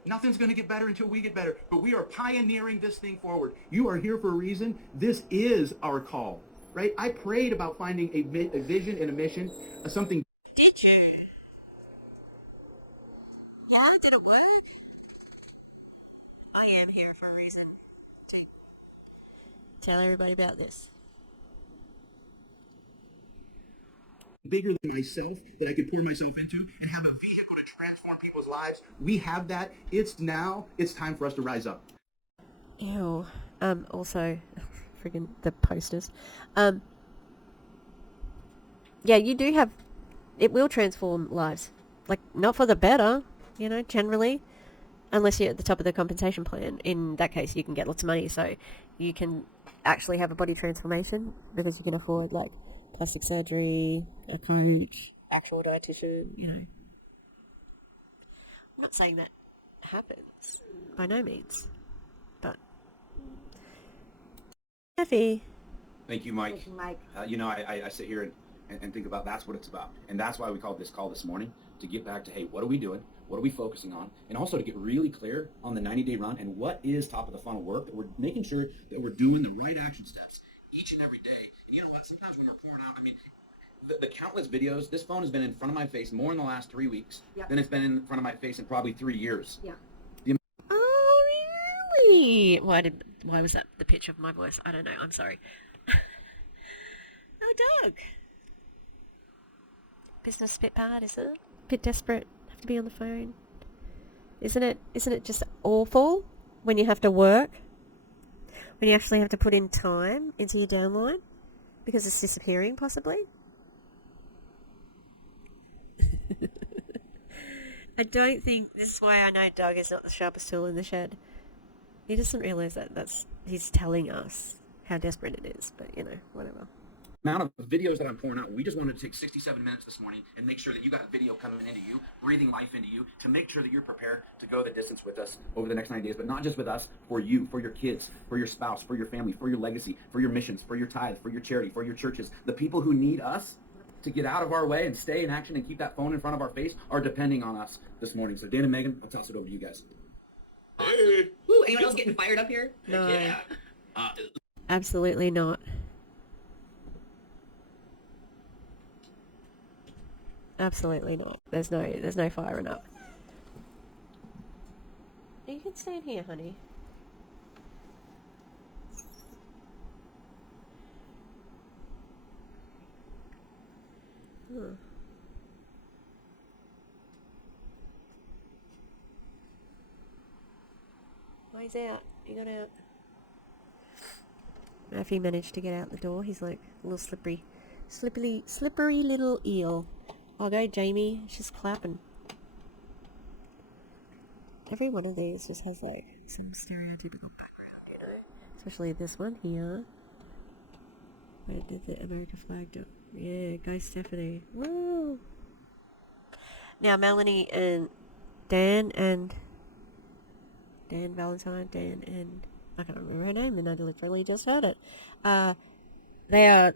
Nothing's going to get better until we get better. But we are pioneering this thing forward. You are here for a reason. This is our call, right? I prayed about finding a vision and a mission, something. Did you? Yeah, did it work? I am here for a reason to tell everybody about this. Bigger than myself that I could pour myself into and have a vehicle to transform people's lives. We have that. It's time for us to rise up. Ew. Also, friggin' the posters. Yeah, you do have, it will transform lives. Like, not for the better, you know, generally. Unless you're at the top of the compensation plan. In that case, you can get lots of money, so you can actually have a body transformation because you can afford, like, plastic surgery, a coach, actual dietitian, you know. I'm not saying that happens, by no means, but... Effie. Thank you, Mike. Thank you, Mike. You know, I sit here and think about that's what it's about. And that's why we called this call this morning, to get back to, hey, what are we doing? What are we focusing on? And also to get really clear on the 90-day run and what is top of the funnel work, that we're making sure that we're doing the right action steps each and every day. And you know what? Sometimes when we're pouring out, I mean, the countless videos, this phone has been in front of my face more in the last 3 weeks Yep. than it's been in front of my face in probably 3 years. Yeah. Oh, really? Why was that the pitch of my voice? I don't know. I'm sorry. Oh, Doug. Business a bit bad, is it? Bit desperate. Have to be on the phone. Isn't it just awful when you have to work? When you actually have to put in time into your downline because it's disappearing, possibly? I don't think this is why I know Doug is not the sharpest tool in the shed. He doesn't realise that he's telling us how desperate it is, but you know, whatever. Amount of videos that I'm pouring out, we just wanted to take 67 minutes this morning and make sure that you got video coming into you, breathing life into you, to make sure that you're prepared to go the distance with us over the next 90 days, but not just with us, for you, for your kids, for your spouse, for your family, for your legacy, for your missions, for your tithe, for your charity, for your churches. The people who need us to get out of our way and stay in action and keep that phone in front of our face are depending on us this morning. So Dan and Megan, I'll toss it over to you guys. Hey. Ooh, anyone else getting fired up here? No, Yeah. absolutely not. Absolutely not. There's no firing up. You can stay in here, honey. Oh, he's out. He got out. If he managed to get out the door, he's like a little slippery little eel. I'll go, Jamie. She's clapping. Every one of these just has like some stereotypical background, you know? Especially this one here. Where did the American flag go? Yeah, go Stephanie. Woo! Now Melanie and Dan Valentine, and I can't remember her name, and I literally just heard it. They are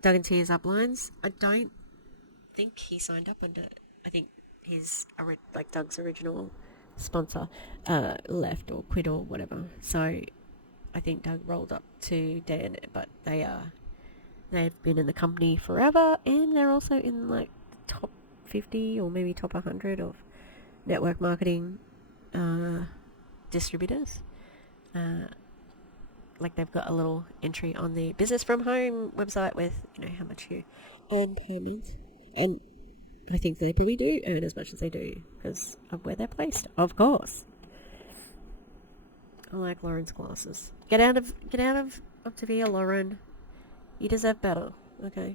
Doug and Tia's uplines. I don't think he signed up under. I think his Doug's original sponsor left or quit or whatever. So I think Doug rolled up to Dan, but they've been in the company forever, and they're also in like the top 50 or maybe top 100 of network marketing distributors. Like they've got a little entry on the business from home website with, you know, how much you earn per month. And I think they probably do earn as much as they do because of where they're placed, of course. I like Lauren's glasses. Get out of Optavia, Lauren. You deserve better, okay?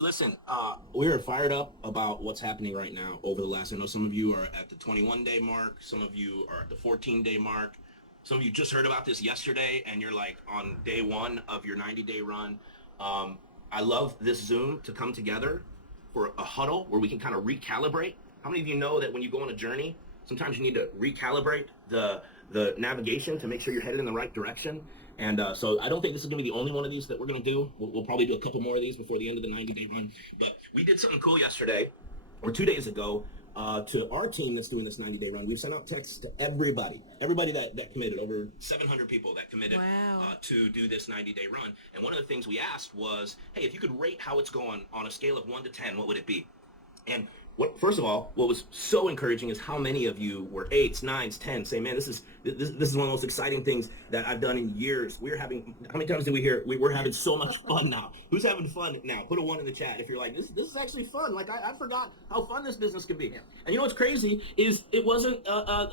Listen, we're fired up about what's happening right now over the last, I know some of you are at the 21-day mark, some of you are at the 14-day mark, some of you just heard about this yesterday and you're like on day one of your 90-day run. I love this Zoom to come together for a huddle where we can kind of recalibrate. How many of you know that when you go on a journey, sometimes you need to recalibrate the navigation to make sure you're headed in the right direction? And so I don't think this is going to be the only one of these that we're going to do. We'll probably do a couple more of these before the end of the 90-day run. But we did something cool yesterday, or 2 days ago, to our team that's doing this 90-day run. We've sent out texts to everybody that committed, over 700 people that committed to do this 90-day run. And one of the things we asked was, hey, if you could rate how it's going on a scale of 1 to 10, what would it be? First of all, what was so encouraging is how many of you were 8s, 9s, 10s, saying, man, this is one of the most exciting things that I've done in years. How many times did we hear, we're having so much fun now? Who's having fun now? Put a 1 in the chat if you're like, this is actually fun. Like, I forgot how fun this business can be. Yeah. And you know what's crazy is it wasn't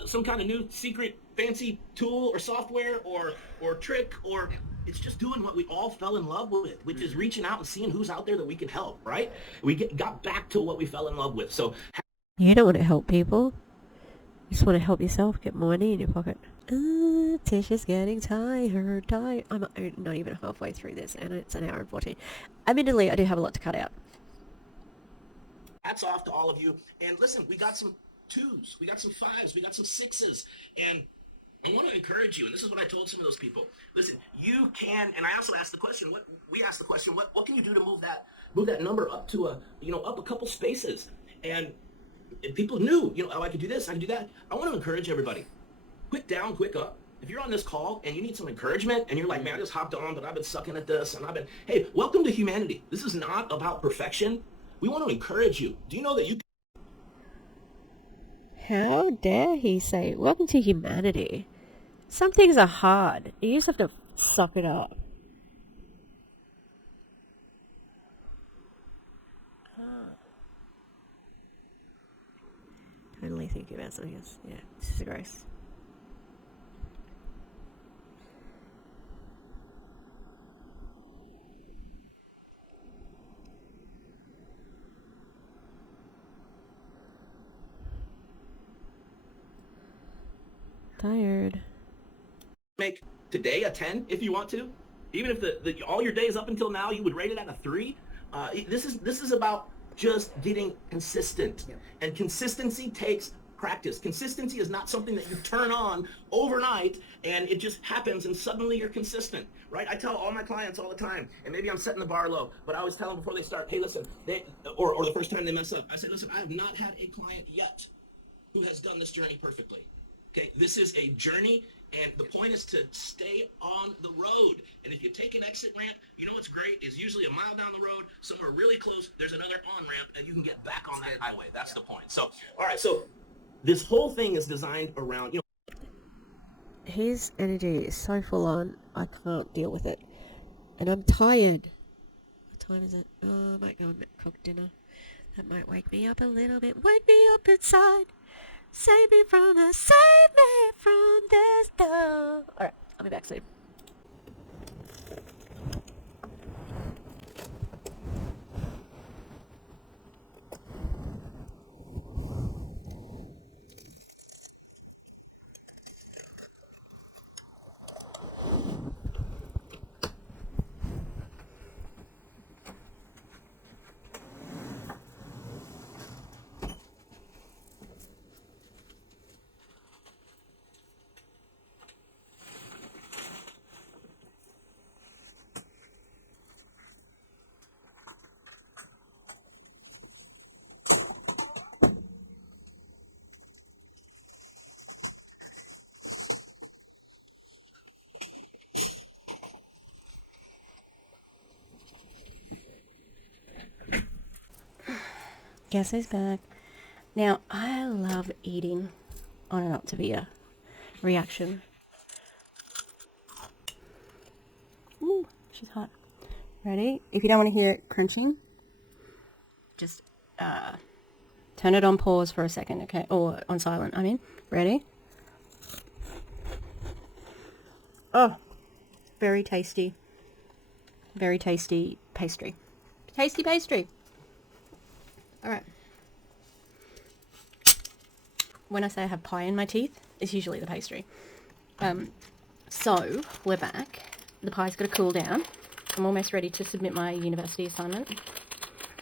some kind of new secret fancy tool or software or trick or... It's just doing what we all fell in love with, which is reaching out and seeing who's out there that we can help, right? We got back to what we fell in love with. So You don't want to help people. You just want to help yourself get more money in your pocket. Tisha's getting tired. I'm not even halfway through this, and it's an hour and 14. Admittedly, I do have a lot to cut out. hats off to all of you. And listen, we got some 2s, we got some 5s, we got some 6s, and I want to encourage you, and this is what I told some of those people. Listen, you can, and I also asked the question, what can you do to move that number up to up a couple spaces? And people knew, I could do this, I could do that. I want to encourage everybody. Quick down, quick up. If you're on this call and you need some encouragement and you're like, man, I just hopped on, but I've been sucking at this, and hey, welcome to humanity. This is not about perfection. We want to encourage you. Do you know that you... How dare he say, welcome to humanity. Some things are hard. You just have to suck it up. Totally thinking about something else. Yeah, this is gross. Tired. Make today a 10 if you want to. Even if all your days up until now you would rate it at a 3. This is about just getting consistent. Yeah. And consistency takes practice. Consistency is not something that you turn on overnight and it just happens and suddenly you're consistent, right? I tell all my clients all the time, and maybe I'm setting the bar low, but I always tell them before they start, hey, listen, or the first time they mess up, I say, listen, I have not had a client yet who has done this journey perfectly. Okay, this is a journey, and the point is to stay on the road. And if you take an exit ramp, you know what's great is usually a mile down the road, somewhere really close, there's another on-ramp, and you can get back on that highway. That's the point. So, all right, so this whole thing is designed around, His energy is so full on, I can't deal with it. And I'm tired. What time is it? Oh, I might go and cook dinner. That might wake me up a little bit. Wake me up inside. Save me from this door. Alright, I'll be back soon. Guess who's back? Now, I love eating on an Optavia reaction. Ooh, she's hot. Ready? If you don't want to hear it crunching, just turn it on pause for a second, okay? Or on silent, I mean. Ready? Oh, very tasty. Very tasty pastry. Tasty pastry. All right. When I say I have pie in my teeth, it's usually the pastry. So we're back. The pie's got to cool down. I'm almost ready to submit my university assignment. I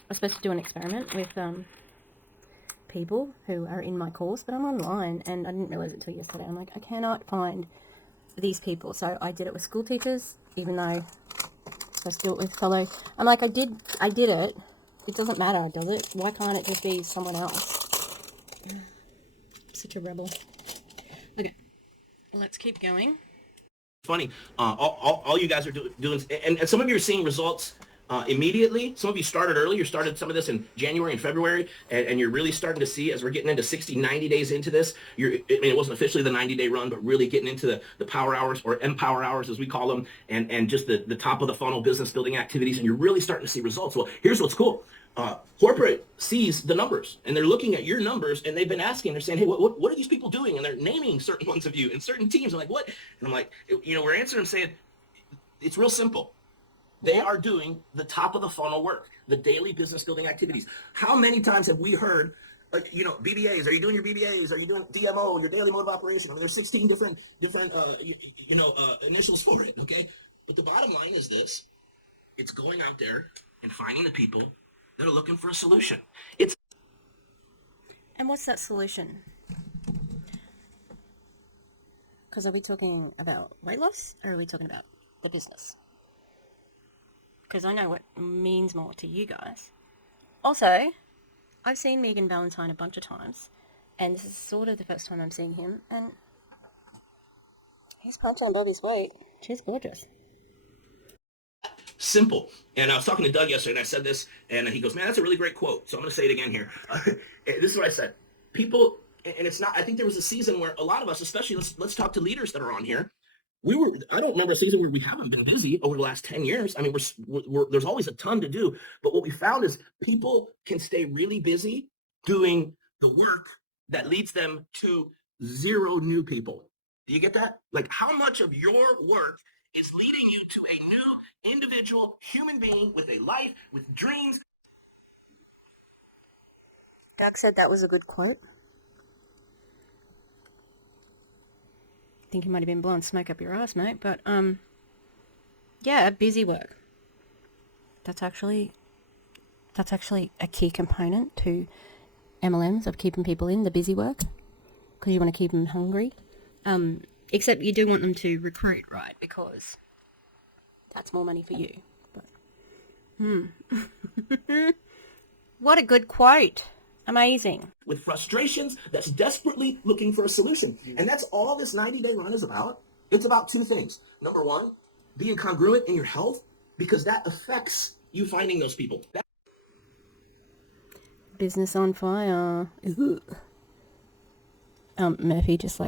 was supposed to do an experiment with people who are in my course, but I'm online and I didn't realize it till yesterday. I'm like, I cannot find these people. So I did it with school teachers, even though I do it with fellow. I'm like, I did it. It doesn't matter, does it? Why can't it just be someone else? Such a rebel. Okay, let's keep going. Funny, all you guys are doing, and some of you are seeing results immediately. Some of you started early. You started some of this in January and February, and you're really starting to see, as we're getting into 60, 90 days into this, it wasn't officially the 90-day run, but really getting into the power hours, or empower hours as we call them, and just the top of the funnel business building activities, and you're really starting to see results. Well, here's what's cool. Corporate sees the numbers, and they're looking at your numbers, and they've been asking, they're saying, hey, what are these people doing? And they're naming certain ones of you and certain teams. I'm like, what? And I'm like, we're answering saying, it's real simple. They are doing the top of the funnel work, the daily business building activities. How many times have we heard, BBAs? Are you doing your BBAs? Are you doing DMO, your daily mode of operation? I mean, there's 16 different initials for it, okay? But the bottom line is this. It's going out there and finding the people that are looking for a solution. And what's that solution? Because are we talking about weight loss, or are we talking about the business? Because I know what means more to you guys. Also, I've seen Megan Valentine a bunch of times, and this is sort of the first time I'm seeing him, and he's punching above his weight. She's gorgeous. Simple. And I was talking to Doug yesterday, and I said this, and he goes, man, that's a really great quote. So I'm going to say it again here. This is what I said. People, and it's not, I think there was a season where a lot of us, especially, let's talk to leaders that are on here. I don't remember a season where we haven't been busy over the last 10 years. I mean, there's always a ton to do. But what we found is people can stay really busy doing the work that leads them to 0 new people. Do you get that? Like, how much of your work is leading you to a new individual human being with a life, with dreams? Doug said that was a good quote. I think he might have been blowing smoke up your ass, mate. But, yeah, busy work. That's actually a key component to MLMs, of keeping people in the busy work, because you want to keep them hungry. Except you do want them to recruit, right? Because that's more money for you. But, what a good quote. Amazing. With frustrations, that's desperately looking for a solution. And that's all this 90-day run is about. It's about 2 things. Number 1, being congruent in your health, because that affects you finding those people. Business on fire. Ooh. Murphy just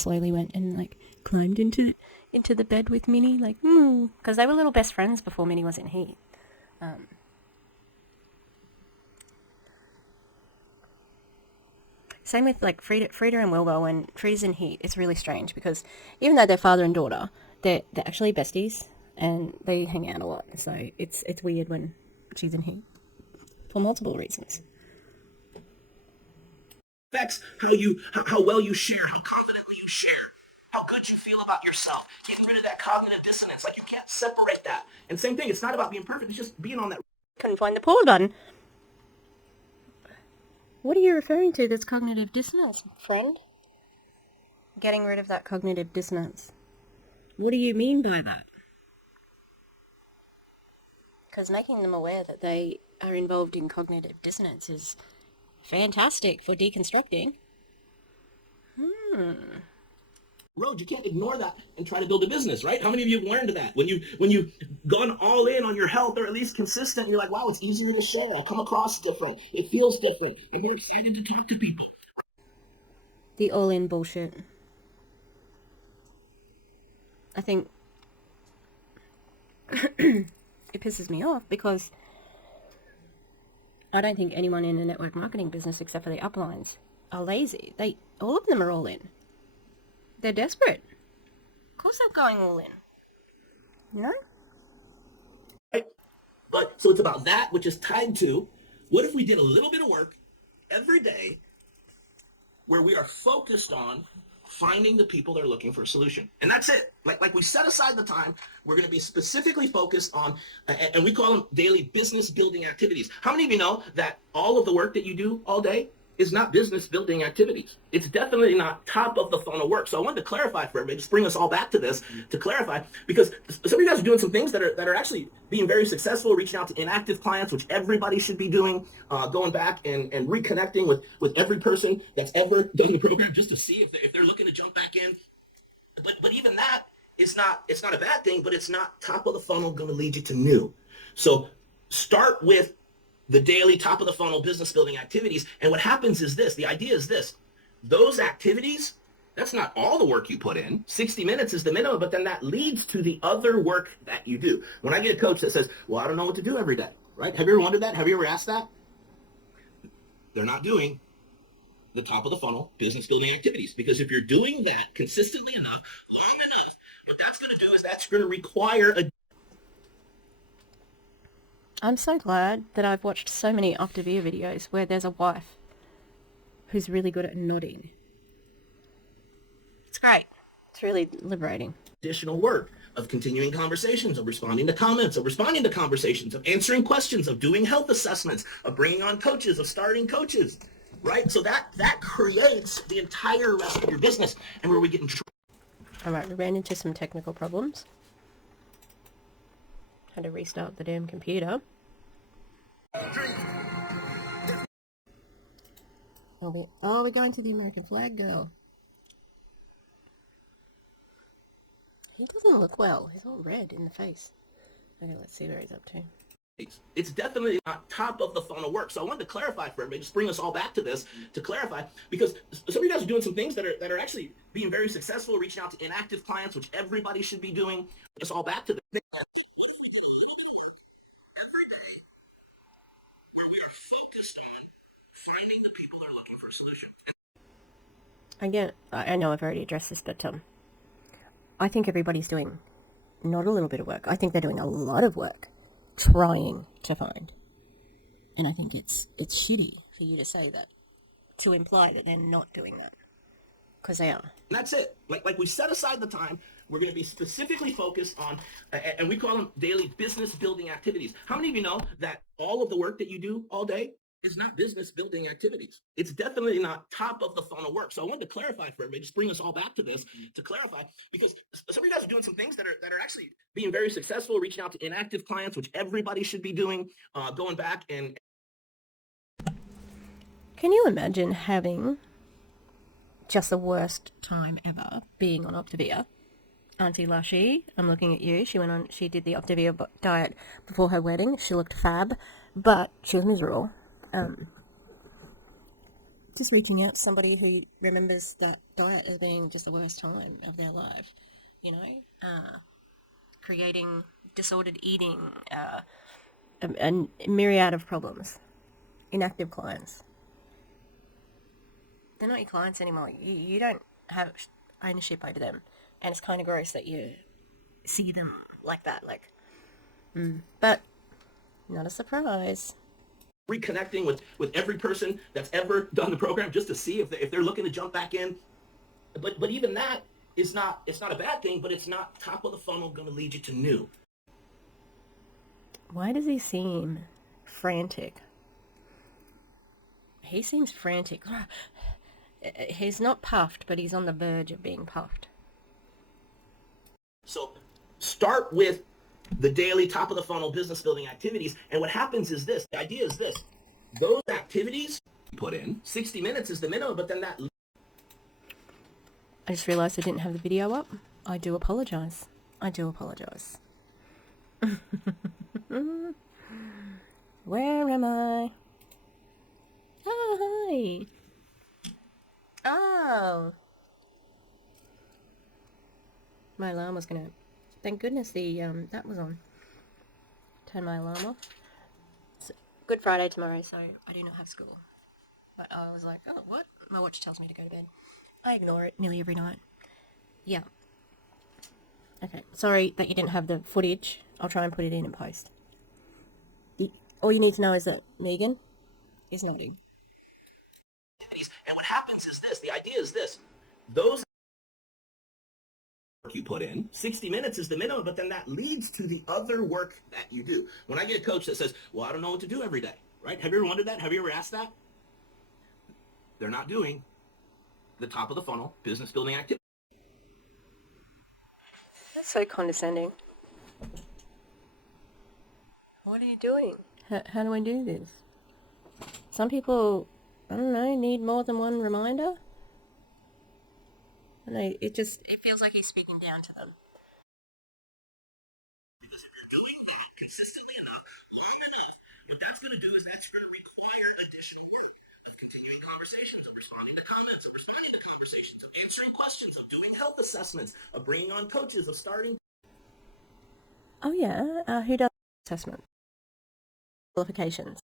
slowly went and climbed into the bed with Minnie, because they were little best friends before Minnie was in heat. Same with Frida and Wilbur. When Frida's in heat, it's really strange, because even though they're father and daughter, they're actually besties and they hang out a lot. So it's weird when she's in heat for multiple reasons. Affects how well you share, how confidently you share, how good you feel about yourself, getting rid of that cognitive dissonance. Like, you can't separate that. And same thing, it's not about being perfect, it's just being on that. Couldn't find the pause button. What are you referring to that's cognitive dissonance, friend? Getting rid of that cognitive dissonance. What do you mean by that? Because making them aware that they are involved in cognitive dissonance is fantastic for deconstructing. Road, you can't ignore that and try to build a business, right? How many of you have learned that? When you've gone all in on your health, or at least consistent, you're like, wow, it's easier to share. I'll come across different. It feels different. You're more excited to talk to people. The all-in bullshit. I think it pisses me off, because I don't think anyone in a network marketing business, except for the uplines, are lazy. All of them are all in. They're desperate. Of course they're going all in. No? Right? But, so it's about that, which is tied to, what if we did a little bit of work every day where we are focused on finding the people that are looking for a solution? And that's it. Like we set aside the time, we're going to be specifically focused on, and we call them daily business building activities. How many of you know that all of the work that you do all day is not business building activities. It's definitely not top of the funnel work. So I wanted to clarify for everybody, just bring us all back to this, to clarify, because some of you guys are doing some things that are actually being very successful, reaching out to inactive clients, which everybody should be doing, going back and reconnecting with every person that's ever done the program just to see if they're looking to jump back in. But even that is it's not a bad thing, but it's not top of the funnel going to lead you to new. So start with the daily top of the funnel business building activities. And what happens is this, the idea is this, those activities, that's not all the work you put in. 60 minutes is the minimum, but then that leads to the other work that you do. When I get a coach that says, well, I don't know what to do every day, right? Have you ever wondered that? Have you ever asked that? They're not doing the top of the funnel business building activities, because if you're doing that consistently enough, long enough, what that's going to do is that's going to require a... I'm so glad that I've watched so many Optavia videos where there's a wife who's really good at nodding. It's great. It's really liberating. additional work of continuing conversations, of responding to comments, of responding to conversations, of answering questions, of doing health assessments, of bringing on coaches, of starting coaches, right? So that creates the entire rest of your business. And where we get in trouble. All right, we ran into some technical problems. Had to restart the damn computer. Oh, we're going to the American flag girl. He doesn't look well. He's all red in the face. Okay, let's see where he's up to. It's definitely not top of the funnel work. So I wanted to clarify for everybody, just bring us all back to this, to clarify, because some of you guys are doing some things that are actually being very successful, reaching out to inactive clients, which everybody should be doing. It's all back to this. Every day, where we are focused on finding the people that are looking for a solution. Again, I know I've already addressed this, but I think everybody's doing not a little bit of work. I think they're doing a lot of work trying to find. And I think it's shitty for you to say that, to imply that they're not doing that, because they are. And that's it. Like we set aside the time. We're going to be specifically focused on, and we call them daily business building activities. How many of you know that all of the work that you do all day is not business building activities? It's definitely not top of the funnel work. So I wanted to clarify for everybody, just bring us all back to this, to clarify, because some of you guys are doing some things that are actually being very successful, reaching out to inactive clients, which everybody should be doing, going back and... Can you imagine having just the worst time ever being on Optavia? Auntie Lushy, I'm looking at you. She did the Optavia diet before her wedding. She looked fab, but she was miserable. Just reaching out to somebody who remembers that diet as being just the worst time of their life, you know, creating disordered eating, a myriad of problems. Inactive clients. They're not your clients anymore. You don't have ownership over them. And it's kind of gross that you see them like that, but not a surprise. Reconnecting with every person that's ever done the program just to see if they're looking to jump back in. But even that is not, it's not a bad thing, but it's not top of the funnel going to lead you to new. Why does he seem frantic? He seems frantic. He's not puffed, but he's on the verge of being puffed. So start with the daily top of the funnel business building activities. And what happens is this, the idea is this, those activities you put in, 60 minutes is the minimum, but then that... I just realised I didn't have the video up. I do apologise. Where am I? Oh, hi. Oh. My alarm was gonna... Thank goodness that was on. Turn my alarm off. It's Good Friday tomorrow, so I do not have school. But I was like, oh, what? My watch tells me to go to bed. I ignore it nearly every night. Yeah. Okay, sorry that you didn't have the footage. I'll try and put it in post. All you need to know is that Megan is nodding. And what happens is this, the idea is this, those you put in, 60 minutes is the minimum, but then that leads to the other work that you do. When I get a coach that says, well, I don't know what to do every day, right? Have you ever wondered that? Have you ever asked that? they're not doing the top of the funnel business building activity. That's so condescending. What are you doing? How do I do this? Some people, I don't know, need more than one reminder. I know, it feels like he's speaking down to them. Because if you're doing that consistently enough, long enough, what that's going to do is that's going to require additional work of continuing conversations, of responding to comments, of responding to conversations, of answering questions, of doing health assessments, of bringing on coaches, of starting. Oh yeah, who does assessment? Qualifications.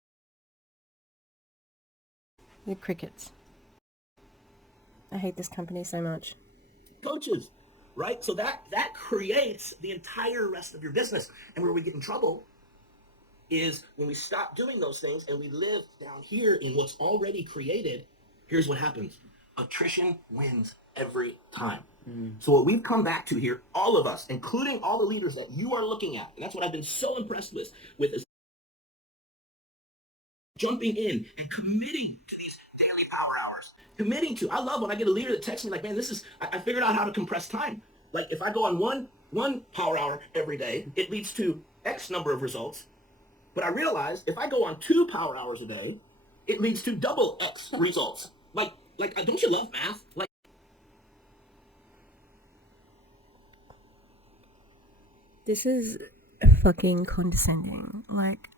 The crickets. I hate this company so much. Coaches, right? So that creates the entire rest of your business. And where we get in trouble is when we stop doing those things and we live down here in what's already created. Here's what happens. Attrition wins every time. So what we've come back to here, all of us, including all the leaders that you are looking at, and that's what I've been so impressed with is jumping in and committing to these daily power hours. Committing to, I love when I get a leader that texts me like, man, I figured out how to compress time. Like if I go on one power hour every day, it leads to X number of results. But I realized if I go on 2 power hours a day, it leads to double X results. Like, don't you love math? Like, This is fucking condescending. Like,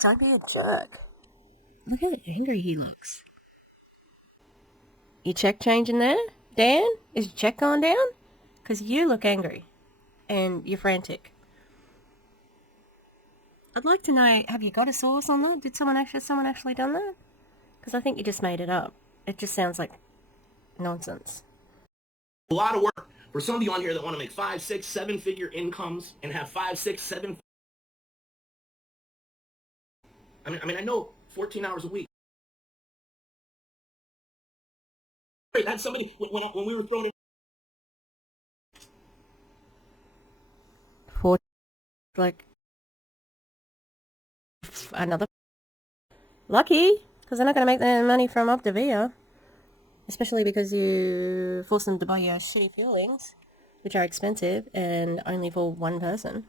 don't be a jerk. Look how angry he looks. Your check changing there, Dan? Is your check gone down? Because you look angry. And you're frantic. I'd like to know, have you got a source on that? Has someone actually done that? Because I think you just made it up. It just sounds like nonsense. a lot of work for some of you on here that want to make 5, 6, 7-figure incomes and have 5, 6, 7. I mean, I know 14 hours a week. That's somebody when we were thrown in. Like another lucky, because they're not going to make their money from Optavia, especially because you force them to buy your shitty fuelings, which are expensive and only for one person.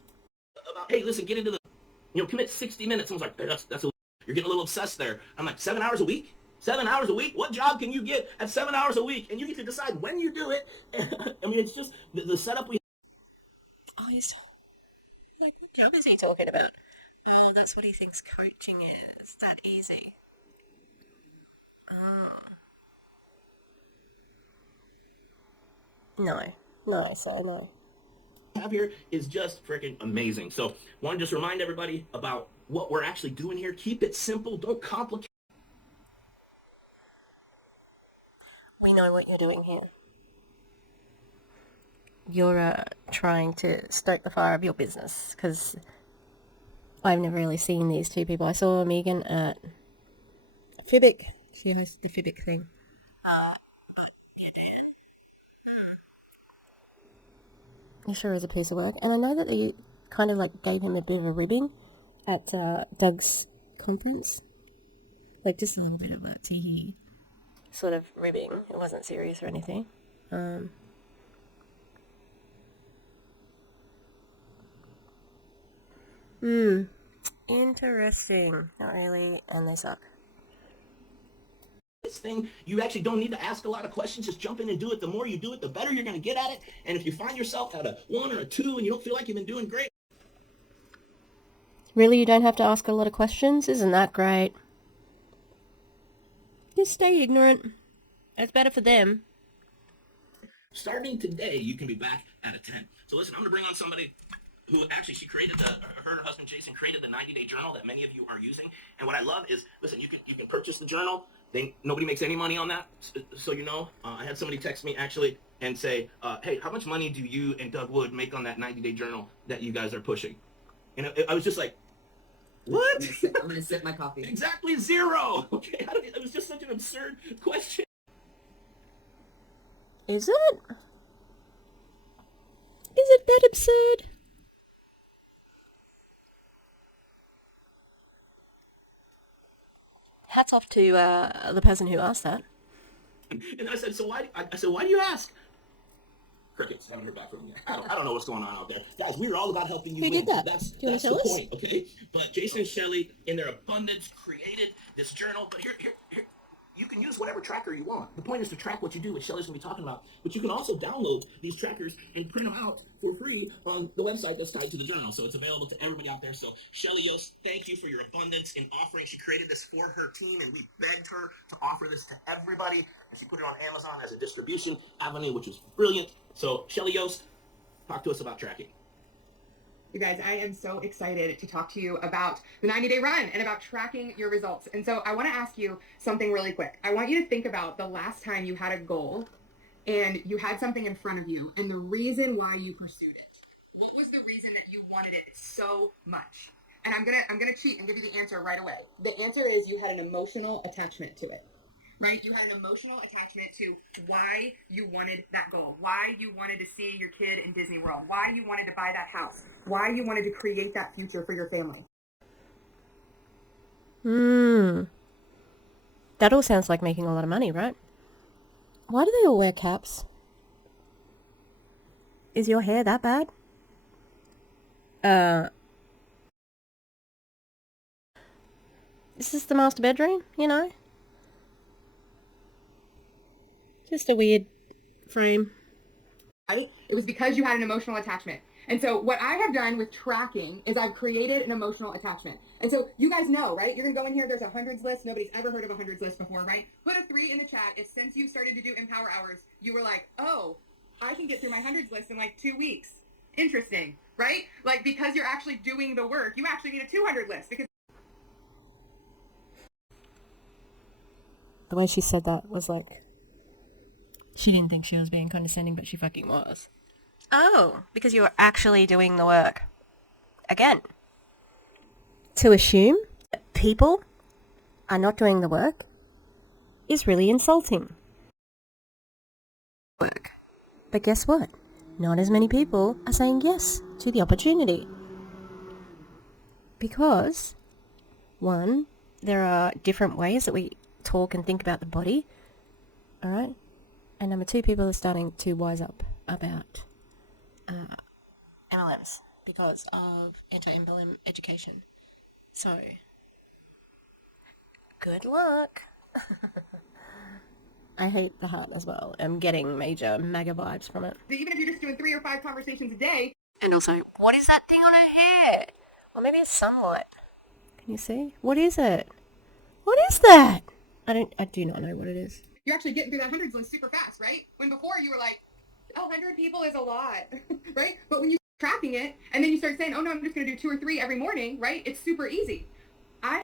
Hey, listen, get into the, commit 60 minutes. Someone's like, that's you're getting a little obsessed there. I'm like, 7 hours a week? 7 hours a week? What job can you get at 7 hours a week? And you get to decide when you do it. I mean, it's just the setup we. Oh, he's like, what job is he talking about? Oh, that's what he thinks coaching is. That easy. Oh. No, sir, no. Have here is just freaking amazing. So, want to just remind everybody about what we're actually doing here. Keep it simple. Don't complicate. We know what you're doing here. You're trying to stoke the fire of your business, because I've never really seen these two people. I saw Megan at Fibic. She hosted the Fibic thing. He sure is a piece of work. And I know that they kind of like gave him a bit of a ribbing at Doug's conference. Like just a little bit of a tee sort of ribbing. It wasn't serious or anything. Interesting. Not really, and they suck. This thing, you actually don't need to ask a lot of questions. Just jump in and do it. The more you do it, the better you're going to get at it. And if you find yourself at a 1 or a 2 and you don't feel like you've been doing great. Really, you don't have to ask a lot of questions? Isn't that great? Just stay ignorant. It's better for them. Starting today, you can be back at a 10. So listen, I'm going to bring on somebody who actually, she created her and her husband Jason created the 90-day journal that many of you are using. And what I love is, listen, you can purchase the journal. Nobody makes any money on that. So I had somebody text me actually and say, hey, how much money do you and Doug Wood make on that 90-day journal that you guys are pushing? And I was just like, what? I'm gonna sip my coffee. Exactly 0. Okay, it was just such an absurd question. Is it? Is it that absurd? Hats off to the person who asked that. And I said, I said, why do you ask? Crickets. Haven't heard back from them yet. I don't know what's going on out there. Guys, we're all about helping you Who win. did that? That's Do you wanna the tell us? point, okay? But Jason and Shelley, in their abundance, created this journal. But here, you can use whatever tracker you want. The point is to track what you do, which Shelley's going to be talking about. But you can also download these trackers and print them out for free on the website that's tied to the journal. So it's available to everybody out there. So Shelley Yost, thank you for your abundance in offering. She created this for her team, and we begged her to offer this to everybody. And she put it on Amazon as a distribution avenue, which is brilliant. So Shelley Yost, talk to us about tracking. You guys, I am so excited to talk to you about the 90-day run and about tracking your results. And so I want to ask you something really quick. I want you to think about the last time you had a goal and you had something in front of you and the reason why you pursued it. What was the reason that you wanted it so much? And I'm gonna cheat and give you the answer right away. The answer is you had an emotional attachment to it. Right? You had an emotional attachment to why you wanted that goal, why you wanted to see your kid in Disney World, why you wanted to buy that house, why you wanted to create that future for your family. That all sounds like making a lot of money, right? Why do they all wear caps? Is your hair that bad? Is this the master bedroom, you know? Just a weird frame. Right? It was because you had an emotional attachment. And so what I have done with tracking is I've created an emotional attachment. And so you guys know, right? You're going to go in here. There's a hundreds list. Nobody's ever heard of a hundreds list before, right? Put a 3 in the chat if since you started to do Empower Hours, you were like, oh, I can get through my hundreds list in like 2 weeks. Interesting, right? Like because you're actually doing the work, you actually need a 200 list because The way she said that was like... She didn't think she was being condescending, but she fucking was. Oh, because you were actually doing the work. Again. To assume that people are not doing the work is really insulting. Work. But guess what? Not as many people are saying yes to the opportunity. Because, one, there are different ways that we talk and think about the body. Alright? And number 2, people are starting to wise up about MLMs because of anti-MLM education. So, good luck. I hate the heart as well. I'm getting major MAGA vibes from it. even if you're just doing 3 or 5 conversations a day, And also, what is that thing on her hair? Or maybe it's sunlight. Can you see? What is it? What is that? I do not know what it is. you're actually getting through that hundreds list super fast, right? When before you were like, oh, 100 people is a lot, right? But when you start tracking it, and then you start saying, oh no, I'm just going to do 2 or 3 every morning, right? It's super easy. I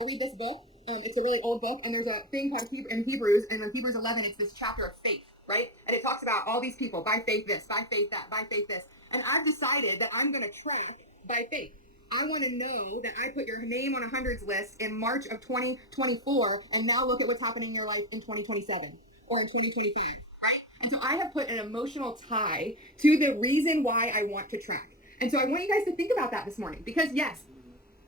read this book. It's a really old book, and there's a thing called in Hebrews, and in Hebrews 11, it's this chapter of faith, right? And it talks about all these people, by faith this, by faith that, by faith this. And I've decided that I'm going to track by faith. I want to know that I put your name on a hundreds list in March of 2024, and now look at what's happening in your life in 2027 or in 2025, right? And so I have put an emotional tie to the reason why I want to track. And so I want you guys to think about that this morning, because yes,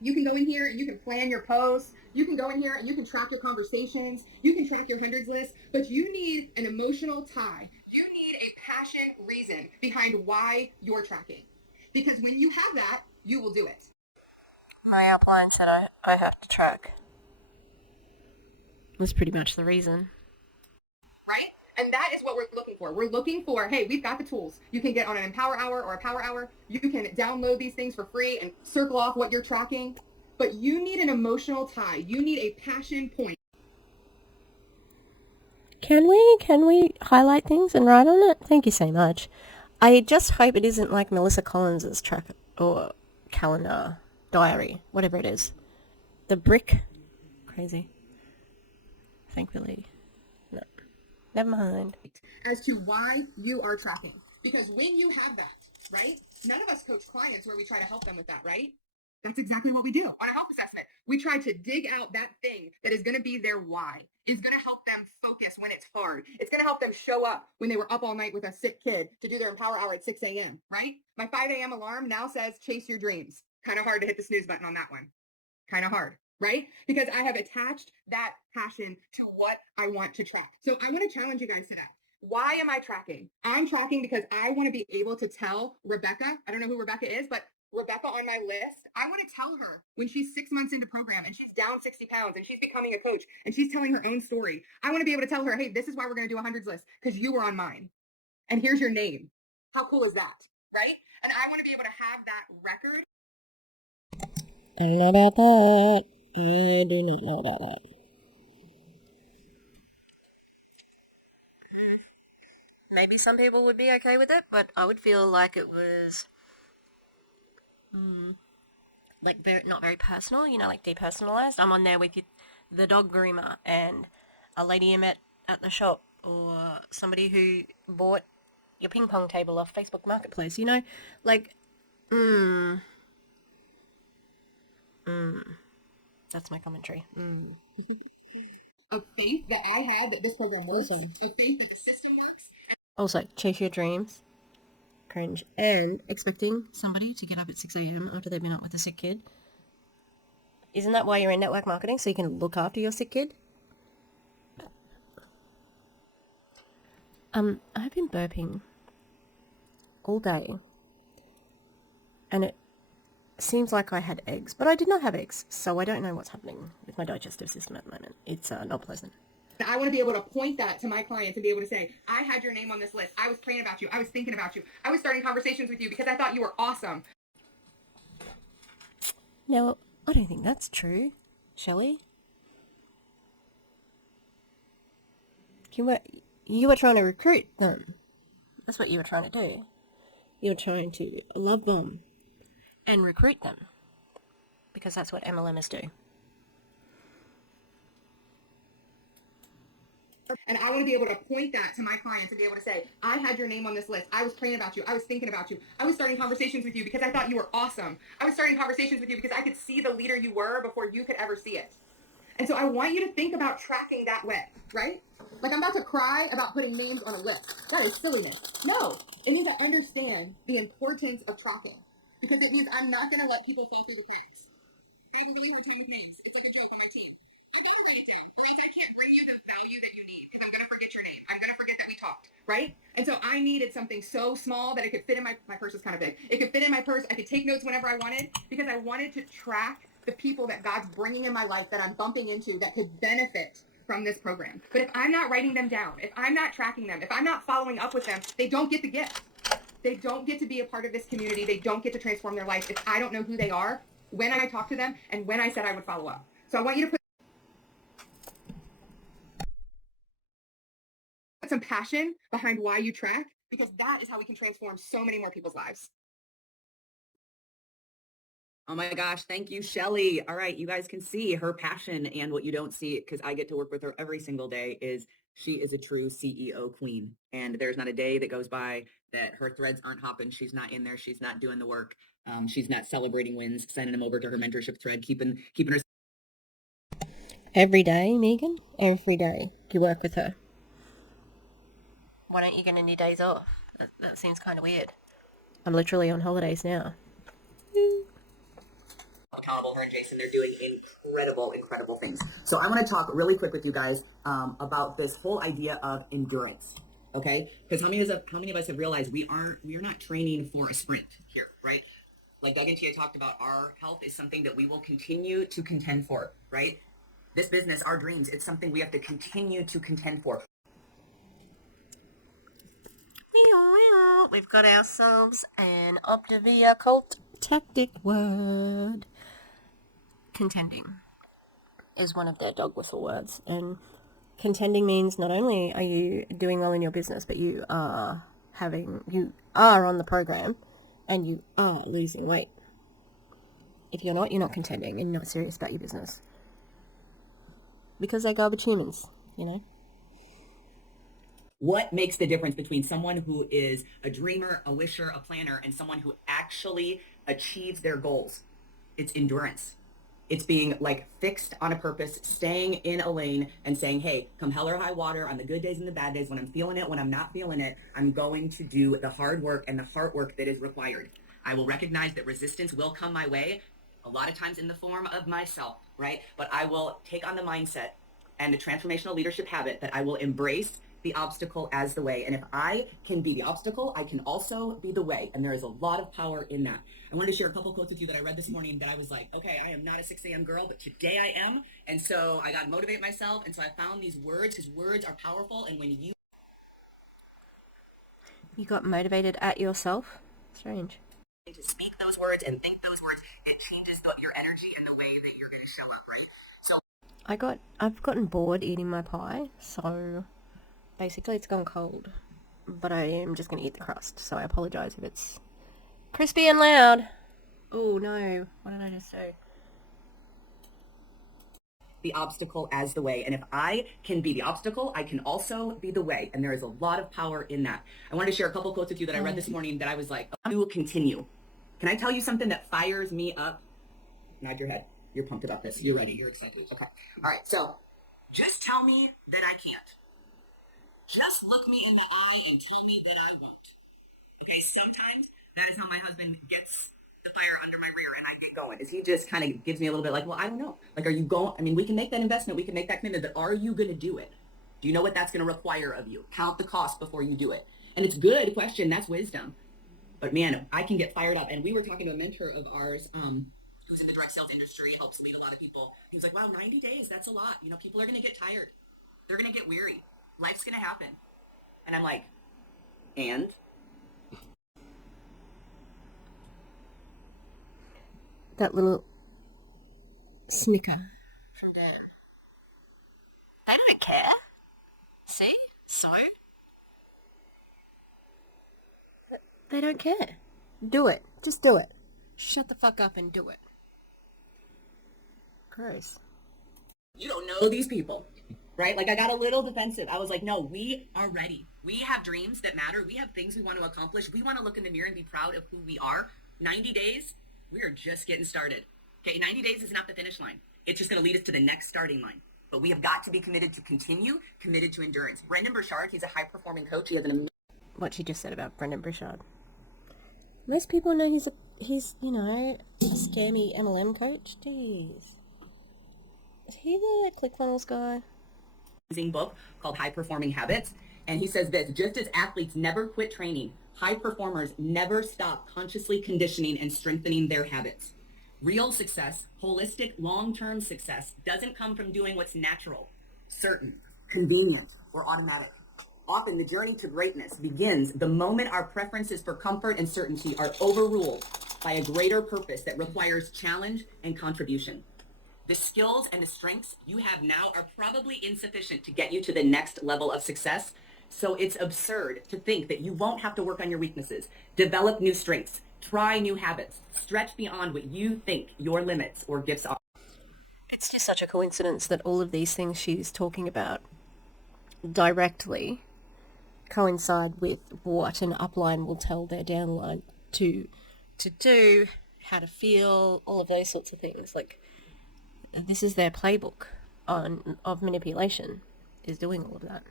you can go in here and you can plan your posts. You can go in here and you can track your conversations. You can track your hundreds list, but you need an emotional tie. You need a passion reason behind why you're tracking. Because when you have that, you will do it. My outline said I have to track. That's pretty much the reason. Right? And that is what we're looking for. We're looking for, hey, we've got the tools. You can get on an Empower Hour or a Power Hour. You can download these things for free and circle off what you're tracking. But you need an emotional tie. You need a passion point. Can we highlight things and write on it? Thank you so much. I just hope it isn't like Melissa Collins's track or calendar, diary, whatever it is. The brick. Crazy. Thankfully. No. Never mind. As to why you are tracking. Because when you have that, right? None of us coach clients where we try to help them with that, right? That's exactly what we do on a health assessment. We try to dig out that thing that is going to be their why. It's going to help them focus when it's hard. It's going to help them show up when they were up all night with a sick kid to do their Empower Hour at 6 a.m., right? My 5 a.m. alarm now says chase your dreams. Kind of hard to hit the snooze button on that one. Kind of hard. right? Because I have attached that passion to what I want to track. So I want to challenge you guys today. Why am I tracking? I'm tracking because I want to be able to tell Rebecca, I don't know who Rebecca is, but Rebecca on my list, I want to tell her when she's 6 months into program and she's down 60 pounds and she's becoming a coach and she's telling her own story. I want to be able to tell her, hey, this is why we're going to do a hundreds list because you were on mine. And here's your name. How cool is that? Right? And I want to be able to have that record. I don't know about that. I do not know about that. Maybe some people would be okay with it, but I would feel like it was like not very personal, like depersonalized. I'm on there with the dog groomer and a lady you met at the shop or somebody who bought your ping pong table off Facebook Marketplace, like, that's my commentary. Of faith that I had that this program works, Awesome. of faith that the system works. Also, chase your dreams. Cringe. And expecting somebody to get up at 6 a.m. after they've been up with a sick kid. Isn't that why you're in network marketing? So you can look after your sick kid? I've been burping all day. And it seems like I had eggs. But I did not have eggs. So I don't know what's happening with my digestive system at the moment. It's not pleasant. I want to be able to point that to my clients and be able to say, I had your name on this list. I was praying about you. I was thinking about you. I was starting conversations with you because I thought you were awesome. Now, I don't think that's true, Shelley. You were trying to recruit them. That's what you were trying to do. You were trying to love bomb and recruit them. Because that's what MLMers do. And I want to be able to point that to my clients and be able to say, I had your name on this list. I was praying about you. I was thinking about you. I was starting conversations with you because I thought you were awesome. I was starting conversations with you because I could see the leader you were before you could ever see it. And so I want you to think about tracking that way, right? Like I'm about to cry about putting names on a list. That is silliness. No, it means I understand the importance of tracking because it means I'm not going to let people fall through the cracks. I have a really hard time with names. It's like a joke on my team. I gotta write it down, or else I can't bring you the value that you need because I'm gonna forget your name. I'm gonna forget that we talked, right? And so I needed something so small that it could fit in my purse is kind of big. It could fit in my purse. I could take notes whenever I wanted because I wanted to track the people that God's bringing in my life that I'm bumping into that could benefit from this program. But if I'm not writing them down, if I'm not tracking them, if I'm not following up with them, they don't get the gift. They don't get to be a part of this community. They don't get to transform their life if I don't know who they are, when I talk to them, and when I said I would follow up. So I want you to put some passion behind why you track, because that is how we can transform so many more people's lives. Oh my gosh, thank you, Shelly. All right, you guys can see her passion, and what you don't see, because I get to work with her every single day, is she is a true CEO queen. And there's not a day that goes by that her threads aren't hopping. She's not in there. She's not doing the work. She's not celebrating wins, sending them over to her mentorship thread, keeping her. Every day, Megan? Every day you work with her. Why don't you get any days off? That seems kind of weird. I'm literally on holidays now. Accountable, her and Jason, they're doing incredible things. So I want to talk really quick with you guys about this whole idea of endurance. Okay, because how many of us have realized we are not training for a sprint here, right? Like Doug and Tia talked about, our health is something that we will continue to contend for, right? This business, our dreams, it's something we have to continue to contend for. We've got ourselves an Optavia cult tactic word. Contending is one of their dog whistle words, and contending means not only are you doing well in your business, but you are on the program and you are losing weight. If you're not contending and you're not serious about your business. Because they're garbage humans, What makes the difference between someone who is a dreamer, a wisher, a planner, and someone who actually achieves their goals? It's endurance. It's being like fixed on a purpose, staying in a lane and saying, hey, come hell or high water, on the good days and the bad days, when I'm feeling it, when I'm not feeling it, I'm going to do the hard work and the heart work that is required. I will recognize that resistance will come my way, a lot of times in the form of myself, right? But I will take on the mindset and the transformational leadership habit that I will embrace the obstacle as the way. And if I can be the obstacle, I can also be the way. And there is a lot of power in that. I wanted to share a couple quotes with you that I read this morning that I was like, okay, I am not a 6 a.m. girl, but today I am. And so I got to motivate myself. And so I found these words, because words are powerful. And when You got motivated at yourself? Strange. to speak those words and think those words, it changes your energy and the way that you're going to show up, right? So I've gotten bored eating my pie, so basically it's gone cold. But I am just going to eat the crust, so I apologise if it's crispy and loud. Oh no, what did I just say? the obstacle as the way. And if I can be the obstacle, I can also be the way. And there is a lot of power in that. I wanted to share a couple quotes with you that I read this morning that I was like, you will continue. Can I tell you something that fires me up? Nod your head. You're pumped about this. You're ready. You're excited. Okay. All right. So just tell me that I can't. Just look me in the eye and tell me that I won't. Okay. Sometimes that is how my husband gets the fire under my rear and I get going, is he just kind of gives me a little bit like, well, I don't know. Like, are you going? I mean, we can make that investment. We can make that commitment, but are you going to do it? Do you know what that's going to require of you? Count the cost before you do it. And it's a good question. That's wisdom. But man, I can get fired up. And we were talking to a mentor of ours, who's in the direct sales industry, helps lead a lot of people. He was like, wow, 90 days, that's a lot. You know, people are going to get tired. They're going to get weary. Life's going to happen. And I'm like, and? That little snicker from Dan. They don't care. See? So? They don't care. Do it. Just do it. Shut the fuck up and do it. Gross. You don't know these people, right? Like, I got a little defensive. I was like, no, we are ready. We have dreams that matter. We have things we want to accomplish. We want to look in the mirror and be proud of who we are. 90 days, we are just getting started. Okay, 90 days is not the finish line. It's just going to lead us to the next starting line. But we have got to be committed to continue, committed to endurance. Brendan Burchard, he's a high-performing coach. He has an What she just said about Brendan Burchard. Most people know he's you know, a scammy MLM coach. Jeez. Is he the ClickFunnels guy? amazing book called High Performing Habits. And he says this: just as athletes never quit training, high performers never stop consciously conditioning and strengthening their habits. Real success, holistic, long-term success, doesn't come from doing what's natural, certain, convenient, or automatic. Often the journey to greatness begins the moment our preferences for comfort and certainty are overruled by a greater purpose that requires challenge and contribution. The skills and the strengths you have now are probably insufficient to get you to the next level of success. So it's absurd to think that you won't have to work on your weaknesses, develop new strengths, try new habits, stretch beyond what you think your limits or gifts are. It's just such a coincidence that all of these things she's talking about directly coincide with what an upline will tell their downline to do, how to feel, all of those sorts of things. Like, this is their playbook of manipulation, is doing all of that.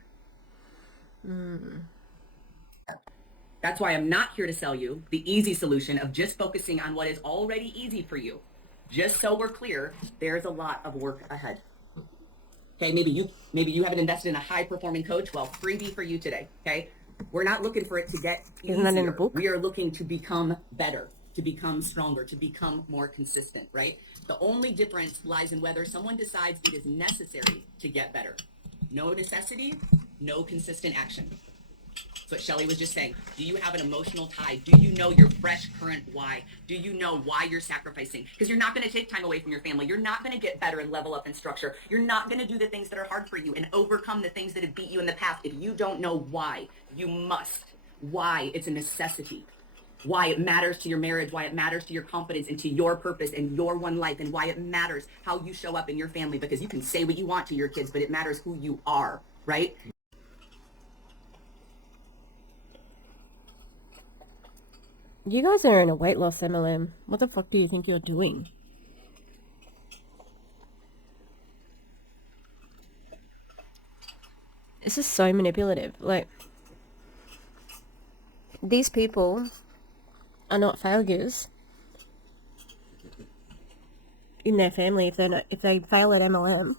That's why I'm not here to sell you the easy solution of just focusing on what is already easy for you. Just so we're clear, there's a lot of work ahead. Okay, maybe you haven't invested in a high-performing coach. Well, freebie for you today, okay? We're not looking for it to get easier. Isn't that in a book? We are looking to become better, to become stronger, to become more consistent, right? The only difference lies in whether someone decides it is necessary to get better. No necessity, no consistent action. That's what Shelly was just saying. Do you have an emotional tie? Do you know your fresh current why? Do you know why you're sacrificing? Because you're not going to take time away from your family. You're not going to get better and level up in structure. You're not going to do the things that are hard for you and overcome the things that have beat you in the past. If you don't know why, you must. Why it's a necessity. Why it matters to your marriage, why it matters to your confidence and to your purpose and your one life, and why it matters how you show up in your family. Because you can say what you want to your kids, but it matters who you are, right? You guys are in a weight loss MLM. What the fuck do you think you're doing? This is so manipulative. Like, these people are not failures. in their family, if they fail at MLM,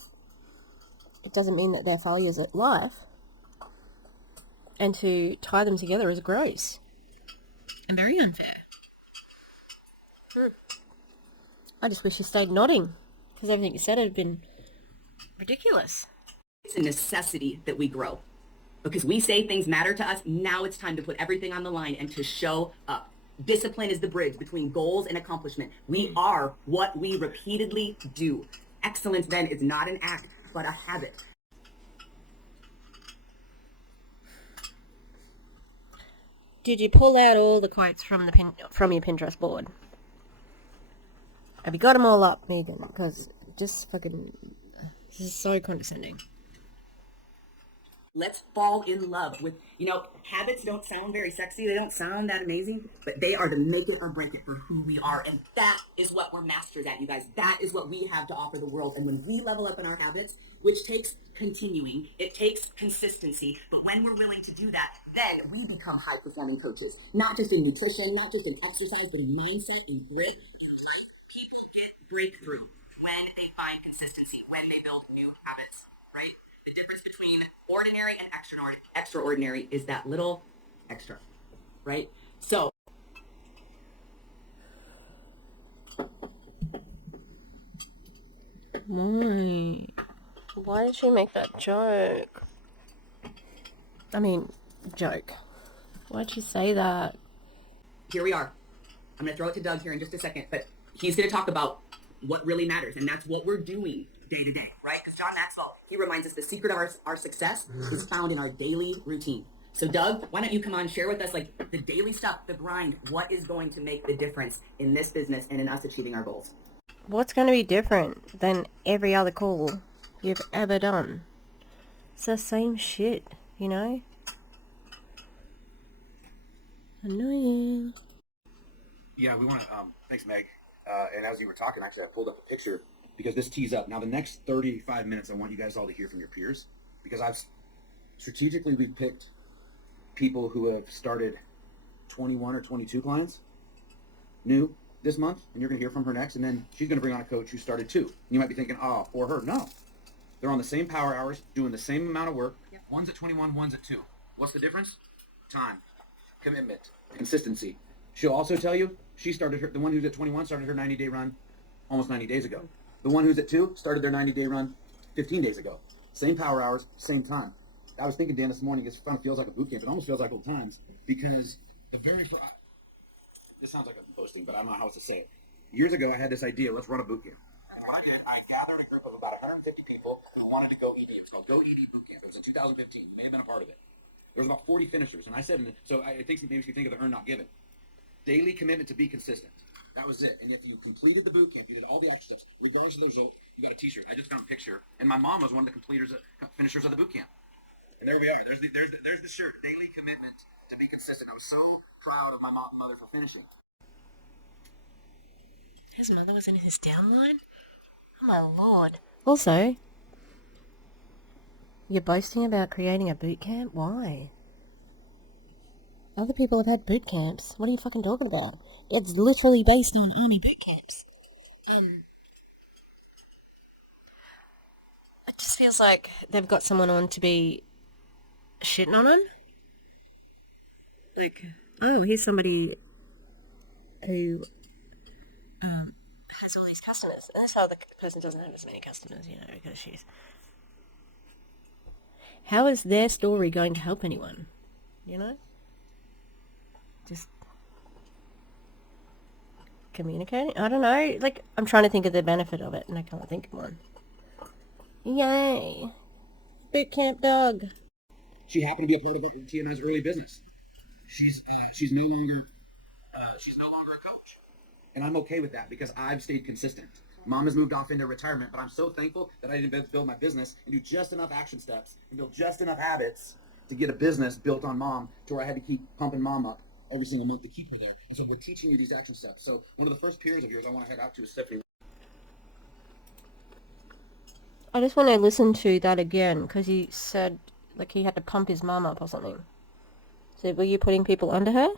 it doesn't mean that they're failures at life. And to tie them together is gross and very unfair. I just wish you stayed nodding, because everything you said had been ridiculous. It's a necessity that we grow. Because we say things matter to us, now it's time to put everything on the line and to show up. Discipline is the bridge between goals and accomplishment. We are what we repeatedly do. Excellence then is not an act, but a habit. Did you pull out all the quotes from your Pinterest board? Have you got them all up, Megan? Because just fucking, this is so condescending. Let's fall in love with, habits don't sound very sexy. They don't sound that amazing, but they are the make it or break it for who we are. And that is what we're masters at, you guys. That is what we have to offer the world. And when we level up in our habits, which takes continuing, it takes consistency. But when we're willing to do that, then we become high performing coaches, not just in nutrition, not just in exercise, but in mindset and grit. People get breakthrough when they find consistency, when they build new habits, right? The difference between ordinary and extraordinary is that little extra, right? So Why did she make that joke? I mean, joke. Why'd she say that? here we are. I'm going to throw it to Doug here in just a second, but he's going to talk about what really matters, and that's what we're doing day to day, right? Because John Maxwell, he reminds us the secret of our success is found in our daily routine. So Doug, why don't you come on, share with us like the daily stuff, the grind, what is going to make the difference in this business and in us achieving our goals? What's going to be different than every other call you've ever done? It's the same shit, you know? Annoying. Yeah, we want to, thanks, Meg. And as you were talking, actually, I pulled up a picture because this tees up. Now, the next 35 minutes, I want you guys all to hear from your peers because we've picked people who have started 21 or 22 clients new this month, and you're going to hear from her next, and then she's going to bring on a coach who started 2. And you might be thinking, oh, for her. No. They're on the same power hours, doing the same amount of work. Yep. One's at 21, one's at 2. What's the difference? Time, commitment, consistency. She'll also tell you the one who's at 21 started her 90-day run almost 90 days ago. The one who's at 2 started their 90-day run 15 days ago. Same power hours, same time. I was thinking, Dan, this morning, it kind of feels like a boot camp. It almost feels like old times because the very first, this sounds like I'm boasting, but I don't know how else to say it. Years ago, I had this idea, let's run a boot camp. And what I did, I gathered a group of about 150 people who wanted to go ED. It was called Go ED Boot Camp. It was in 2015. You may have been a part of it. There was about 40 finishers. And I said, so I think it makes you think of the earn, not given. Daily commitment to be consistent. That was it. And if you completed the boot camp, you did all the action steps, regardless of the result, you got a t-shirt. I just found a picture. And my mom was one of the finishers of the boot camp. And there we are. There's the shirt. Daily commitment to be consistent. I was so proud of my mother for finishing. His mother was in his downline? Oh my lord. Also, you're boasting about creating a boot camp? Why? Other people have had boot camps. What are you fucking talking about? It's literally based on army boot camps. It just feels like they've got someone on to be shitting on them. Like, oh, here's somebody who has all these customers. And this other person doesn't have as many customers, you know, because she's... How is their story going to help anyone? You know? Just communicating? I don't know. Like, I'm trying to think of the benefit of it, and I can't think of one. Yay. Boot camp dog. She happened to be a part of TMI's early business. She's no longer a coach. And I'm okay with that because I've stayed consistent. Mom has moved off into retirement, but I'm so thankful that I didn't build my business and do just enough action steps and build just enough habits to get a business built on Mom to where I had to keep pumping Mom up every single month to keep her there. And so we're teaching you these action steps. So one of the first peers of yours I want to head out to is Stephanie. I just want to listen to that again, because he said, like, he had to pump his mum up or something. So were you putting people under her?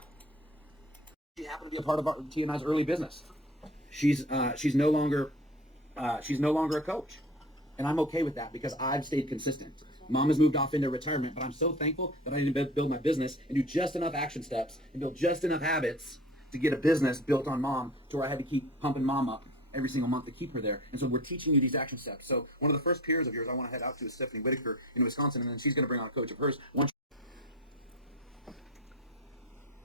She happened to be a part of TMI's early business. She's no longer she's no longer a coach. And I'm okay with that because I've stayed consistent. Mom has moved off into retirement, but I'm so thankful that I didn't build my business and do just enough action steps and build just enough habits to get a business built on mom to where I had to keep pumping mom up every single month to keep her there. And so we're teaching you these action steps. So one of the first peers of yours I want to head out to is Stephanie Whitaker in Wisconsin, and then she's going to bring on a coach of hers.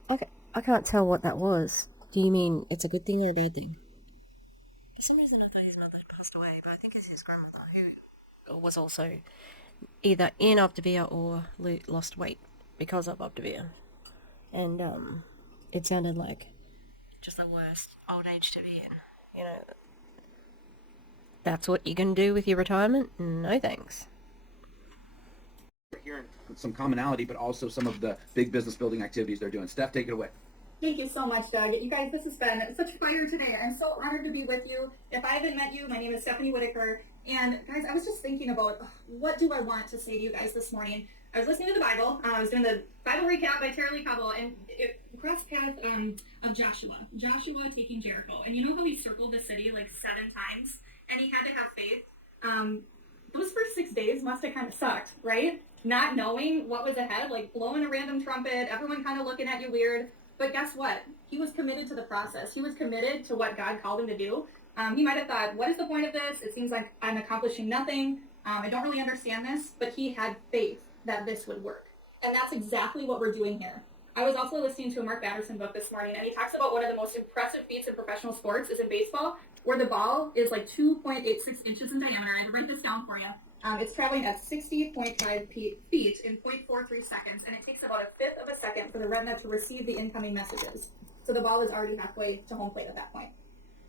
Okay, I can't tell what that was. Do you mean it's a good thing or a bad thing? For some reason I thought his mother had passed away, but I think it's his grandmother who was also either in Optavia or lost weight because of Optavia. And it sounded like just the worst old age to be in. You know, that's what you can do with your retirement? No thanks. Hearing some commonality, but also some of the big business building activities they're doing. Steph, take it away. Thank you so much, Doug. You guys, this has been such fire today. I'm so honored to be with you. If I haven't met you, my name is Stephanie Whitaker. And guys, I was just thinking about what do I want to say to you guys this morning. I was listening to the Bible. I was doing the Bible recap by Tara Lee Cobble, and it crossed path of Joshua taking Jericho. And you know how he circled the city like 7 times, and he had to have faith. Those first 6 days must have kind of sucked, right? Not knowing what was ahead, like blowing a random trumpet, everyone kind of looking at you weird. But guess what? He was committed to the process. He was committed to what God called him to do. He might have thought, what is the point of this? It seems like I'm accomplishing nothing. I don't really understand this. But he had faith that this would work. And that's exactly what we're doing here. I was also listening to a Mark Batterson book this morning, and he talks about one of the most impressive feats in professional sports is in baseball, where the ball is like 2.86 inches in diameter. I had to write this down for you. It's traveling at 60.5 feet in 0.43 seconds, and it takes about 1/5 of a second for the retina to receive the incoming messages. So the ball is already halfway to home plate at that point.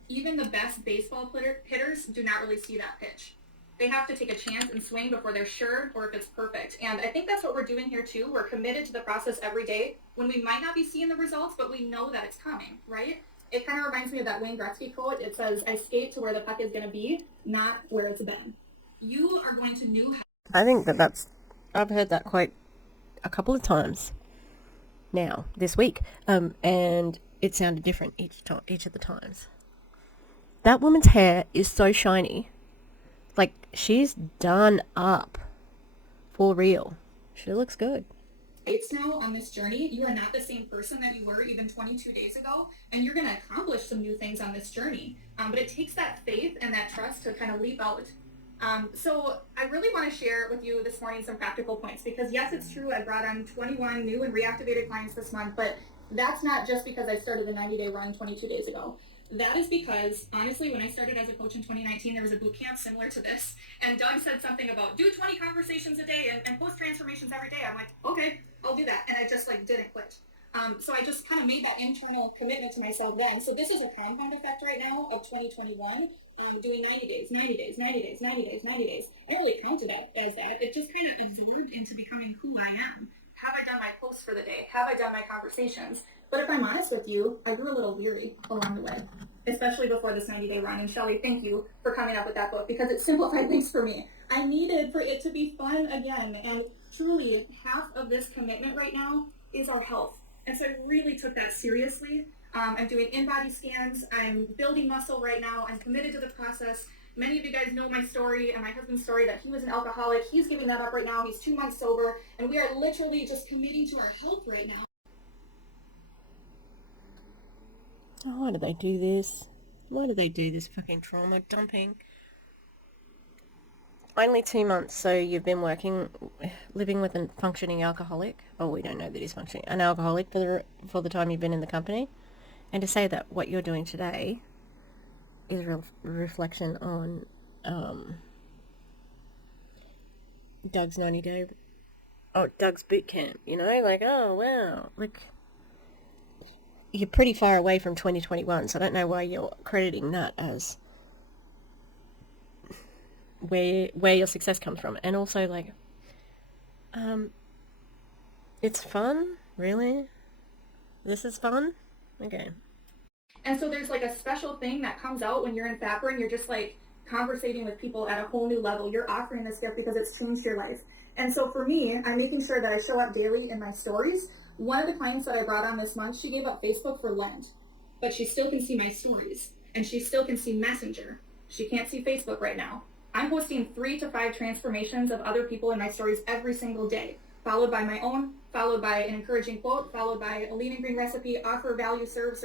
Even the best baseball hitters do not really see that pitch. They have to take a chance and swing before they're sure or if it's perfect. And I think that's what we're doing here too. We're committed to the process every day when we might not be seeing the results, but we know that it's coming, right? It kind of reminds me of that Wayne Gretzky quote. It says, I skate to where the puck is going to be, not where it's been. You are going to know how. I think I've heard that quote a couple of times now, this week. And it sounded different each of the times. That woman's hair is so shiny. Like, she's done up. For real. She looks good. It's now on this journey. You are not the same person that you were even 22 days ago, and you're going to accomplish some new things on this journey. But it takes that faith and that trust to kind of leap out. So I really want to share with you this morning some practical points, because yes, it's true, I brought on 21 new and reactivated clients this month, but that's not just because I started the 90-day run 22 days ago. That is because, honestly, when I started as a coach in 2019, there was a boot camp similar to this, and Doug said something about do 20 conversations a day and post transformations every day. I'm like, okay, I'll do that, and I just didn't quit. So I just kind of made that internal commitment to myself then. So this is a compound effect right now of 2021, doing 90 days, 90 days, 90 days, 90 days, 90 days. I don't really count it as that. It just kind of absorbed into becoming who I am. Have I done my posts for the day? Have I done my conversations? But if I'm honest with you, I grew a little weary along the way, especially before this 90-day run. And Shelly, thank you for coming up with that book, because it simplified things for me. I needed for it to be fun again. And truly, half of this commitment right now is our health. And so I really took that seriously. I'm doing in-body scans. I'm building muscle right now. I'm committed to the process. Many of you guys know my story and my husband's story, that he was an alcoholic. He's giving that up right now. He's 2 months sober. And we are literally just committing to our health right now. Oh, why do they do this? Why do they do this fucking trauma dumping? Only 2 months, so you've been living with a functioning alcoholic. Oh, we don't know that he's functioning. An alcoholic for the time you've been in the company. And to say that what you're doing today is a reflection on Doug's 90-day... Oh, Doug's boot camp, oh, wow. You're pretty far away from 2021, so I don't know why you're crediting that as where your success comes from. And also, it's fun? Really? This is fun? Okay. And so there's a special thing that comes out when you're in fat burn. You're just conversating with people at a whole new level. You're offering this gift because it's changed your life. And so for me, I'm making sure that I show up daily in my stories. One of the clients that I brought on this month, she gave up Facebook for Lent, but she still can see my stories, and she still can see Messenger. She can't see Facebook right now. I'm posting 3 to 5 transformations of other people in my stories every single day, followed by my own, followed by an encouraging quote, followed by a lean and green recipe, offer value, serve,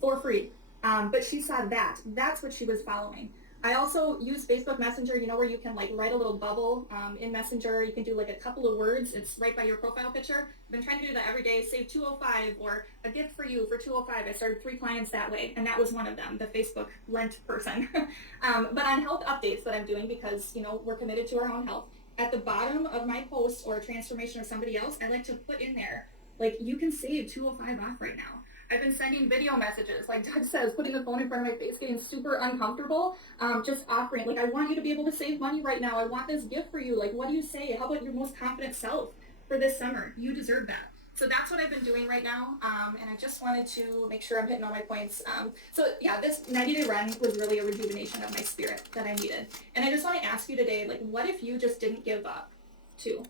for free. But she saw that. That's what she was following. I also use Facebook Messenger, you know, where you can like write a little bubble in Messenger. You can do like a couple of words. It's right by your profile picture. I've been trying to do that every day. Save 205 or a gift for you for 205. I started 3 clients that way, and that was one of them, the Facebook Lent person. But on health updates that I'm doing, because, you know, we're committed to our own health, at the bottom of my post or a transformation of somebody else, I like to put in there, like, you can save 205 off right now. I've been sending video messages, like Doug says, putting the phone in front of my face, getting super uncomfortable, just offering, like, I want you to be able to save money right now. I want this gift for you. Like, what do you say? How about your most confident self for this summer? You deserve that. So that's what I've been doing right now, and I just wanted to make sure I'm hitting all my points. So yeah, this 90-day run was really a rejuvenation of my spirit that I needed. And I just want to ask you today, like, what if you just didn't give up too?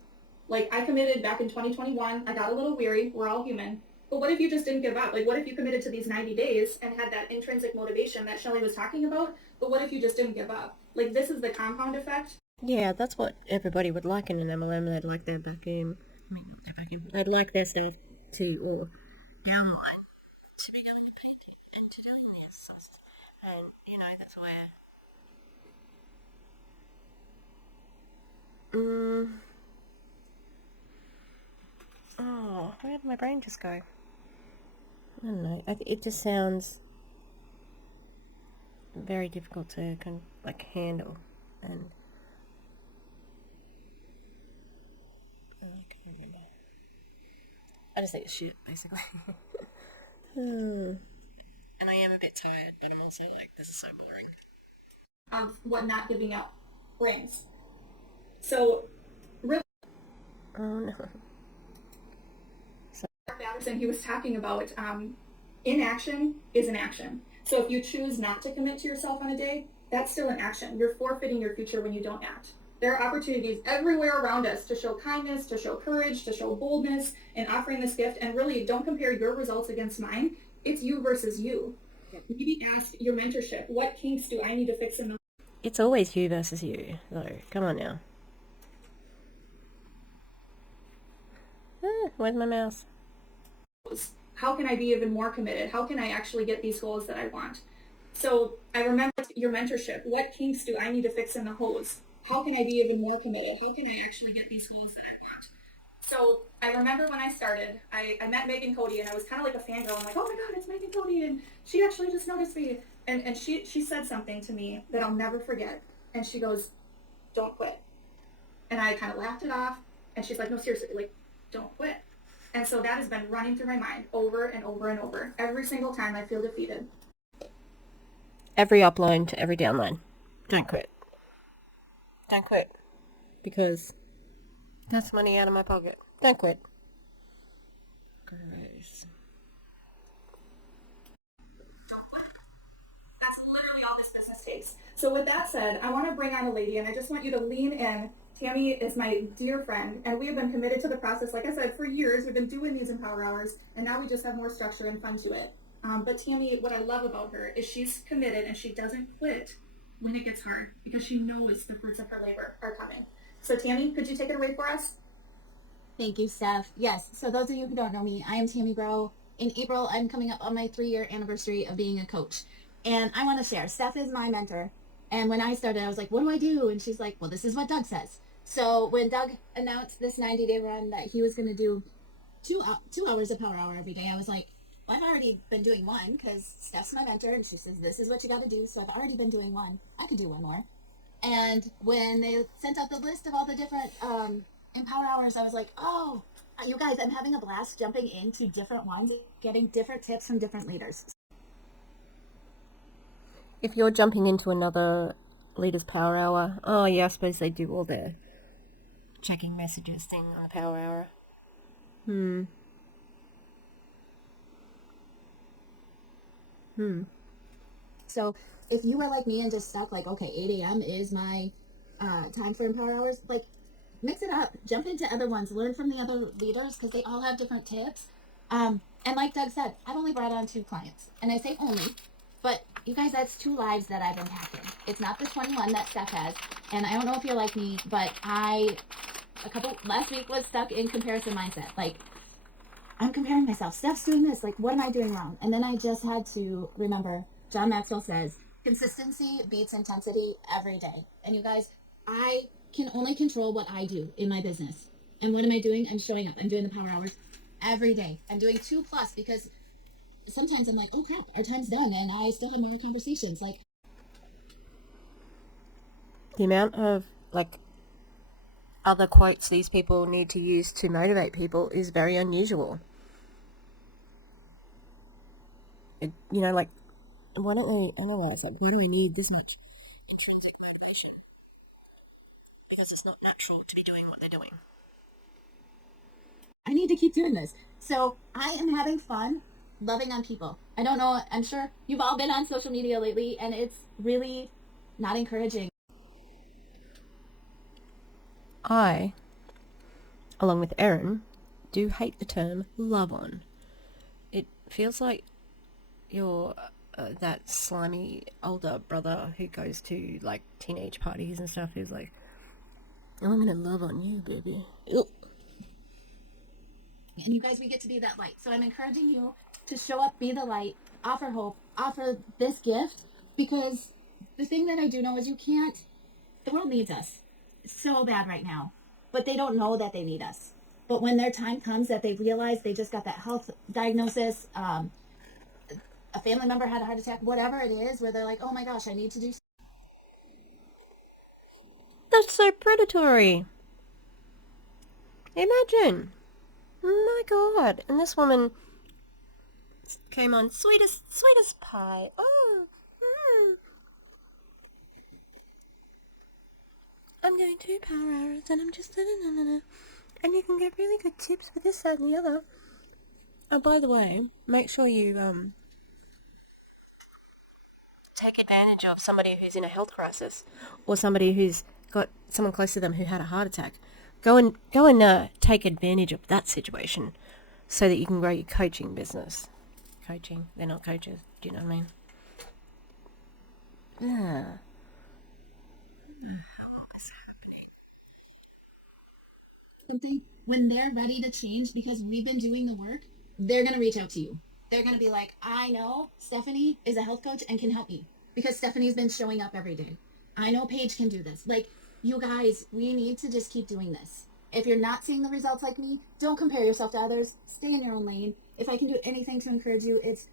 Like, I committed back in 2021. I got a little weary. We're all human. But what if you just didn't give up? Like, what if you committed to these 90 days and had that intrinsic motivation that Shelley was talking about? But what if you just didn't give up? Like, this is the compound effect. Yeah, that's what everybody would like in an MLM. They'd like their back end. I mean, not their back end. They'd like their stuff to, or down the line, to be getting paid and to doing this. And, you know, that's where... Oh, where did my brain just go? I don't know. It just sounds very difficult to handle, and I can't remember. I just think it's shit, basically. And I am a bit tired, but I'm also like, this is so boring. Of what not giving up brings. So, really, Oh no. Patterson, he was talking about inaction is an action. So if you choose not to commit to yourself on a day, that's still an action. You're forfeiting your future when you don't act. There are opportunities everywhere around us to show kindness, to show courage, to show boldness in offering this gift. And really, don't compare your results against mine. It's you versus you. Maybe ask your mentorship, what kinks do I need to fix in the... It's always you versus you, though. Come on now. Where's my mouse? How can I be even more committed? How can I actually get these goals that I want? So I remember your mentorship. What kinks do I need to fix in the hose? How can I be even more committed? How can I actually get these goals that I want? So I remember when I started, I met Megan Cody, and I was kind of like a fangirl. I'm like, oh my God, it's Megan Cody, and she actually just noticed me. And she said something to me that I'll never forget. And she goes, don't quit. And I kind of laughed it off. And she's like, no, seriously, like, don't quit. And so that has been running through my mind over and over and over. Every single time I feel defeated. Every upline to every downline. Don't quit. Don't quit. Because that's money out of my pocket. Don't quit. Gross. Don't quit. That's literally all this business takes. So with that said, I want to bring on a lady, and I just want you to lean in. Tammy is my dear friend, and we have been committed to the process, like I said, for years. We've been doing these Empower Hours, and now we just have more structure and fun to it. But Tammy, what I love about her is she's committed, and she doesn't quit when it gets hard, because she knows the fruits of her labor are coming. So Tammy, could you take it away for us? Thank you, Steph. Yes, so those of you who don't know me, I am Tammy Bro. In April, I'm coming up on my 3-year anniversary of being a coach. And I want to share, Steph is my mentor. And when I started, I was like, what do I do? And she's like, well, this is what Doug says. So when Doug announced this 90-day run that he was going to do 2 hours of Power Hour every day, I was like, well, I've already been doing one because Steph's my mentor and she says, this is what you got to do. So I've already been doing one. I could do one more. And when they sent out the list of all the different Empower Hours, I was like, oh, you guys, I'm having a blast jumping into different ones, getting different tips from different leaders. If you're jumping into another Leaders Power Hour, oh yeah, I suppose they do all their checking messages thing on the Power Hour. So if you are like me and just stuck like, okay, 8 a.m. is my time for Empower Hours, like mix it up, jump into other ones, learn from the other leaders because they all have different tips. And like Doug said, I've only brought on 2 clients, and I say only, but You guys, that's 2 lives that I've impacted. It's not the 21 that Steph has. And I don't know if you're like me, but last week was stuck in comparison mindset. Like, I'm comparing myself. Steph's doing this. Like, what am I doing wrong? And then I just had to remember, John Maxwell says, consistency beats intensity every day. And you guys, I can only control what I do in my business. And what am I doing? I'm showing up. I'm doing the power hours every day. I'm doing 2+ because sometimes I'm like, oh crap, our time's done and I still have more conversations. Like, The amount of, like, other quotes these people need to use to motivate people is very unusual. Like, why don't we analyze, like, why do we need this much intrinsic motivation? Because it's not natural to be doing what they're doing. I need to keep doing this. So I am having fun loving on people. I don't know, I'm sure you've all been on social media lately and it's really not encouraging. I, along with Erin, do hate the term love on. It feels like you're that slimy older brother who goes to, like, teenage parties and stuff, who's like, oh, I'm gonna love on you, baby. Ew. And you guys, we get to be that light. So I'm encouraging you to show up, be the light, offer hope, offer this gift, because the thing that I do know is the world needs us so bad right now, but they don't know that they need us. But when their time comes that they realize they just got that health diagnosis, a family member had a heart attack, whatever it is, where they're like, oh my gosh, I need to do. That's so predatory. Imagine. My God. And this woman came on sweetest pie. Oh. I'm doing 2 power hours and I'm just and you can get really good tips with this, that, and the other. Oh, by the way, make sure you take advantage of somebody who's in a health crisis, or somebody who's got someone close to them who had a heart attack. Go and take advantage of that situation so that you can grow your coaching business. Coaching, they're not coaches. Do you know what I mean? Yeah. Something when they're ready to change because we've been doing the work, they're going to reach out to you. They're going to be like, I know Stephanie is a health coach and can help me because Stephanie's been showing up every day. I know Paige can do this. Like, you guys, we need to just keep doing this. If you're not seeing the results like me, don't compare yourself to others. Stay in your own lane. If I can do anything to encourage you, it's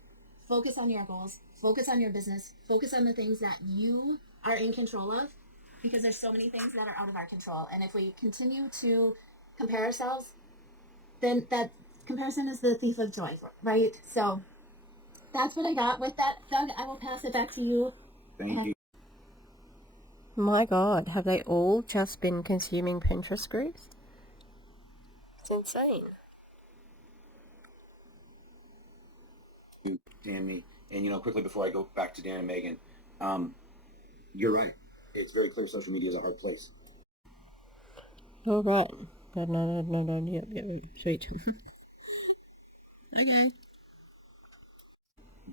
focus on your goals, focus on your business, focus on the things that you are in control of, because there's so many things that are out of our control. And if we continue to compare ourselves, then that comparison is the thief of joy, right? So that's what I got with that. Doug, I will pass it back to you. Thank you. My God, have they all just been consuming Pinterest groups? It's insane. Tammy, and quickly before I go back to Dan and Megan, you're right. It's very clear social media is a hard place. All right. No. Yep. Sweet. Okay.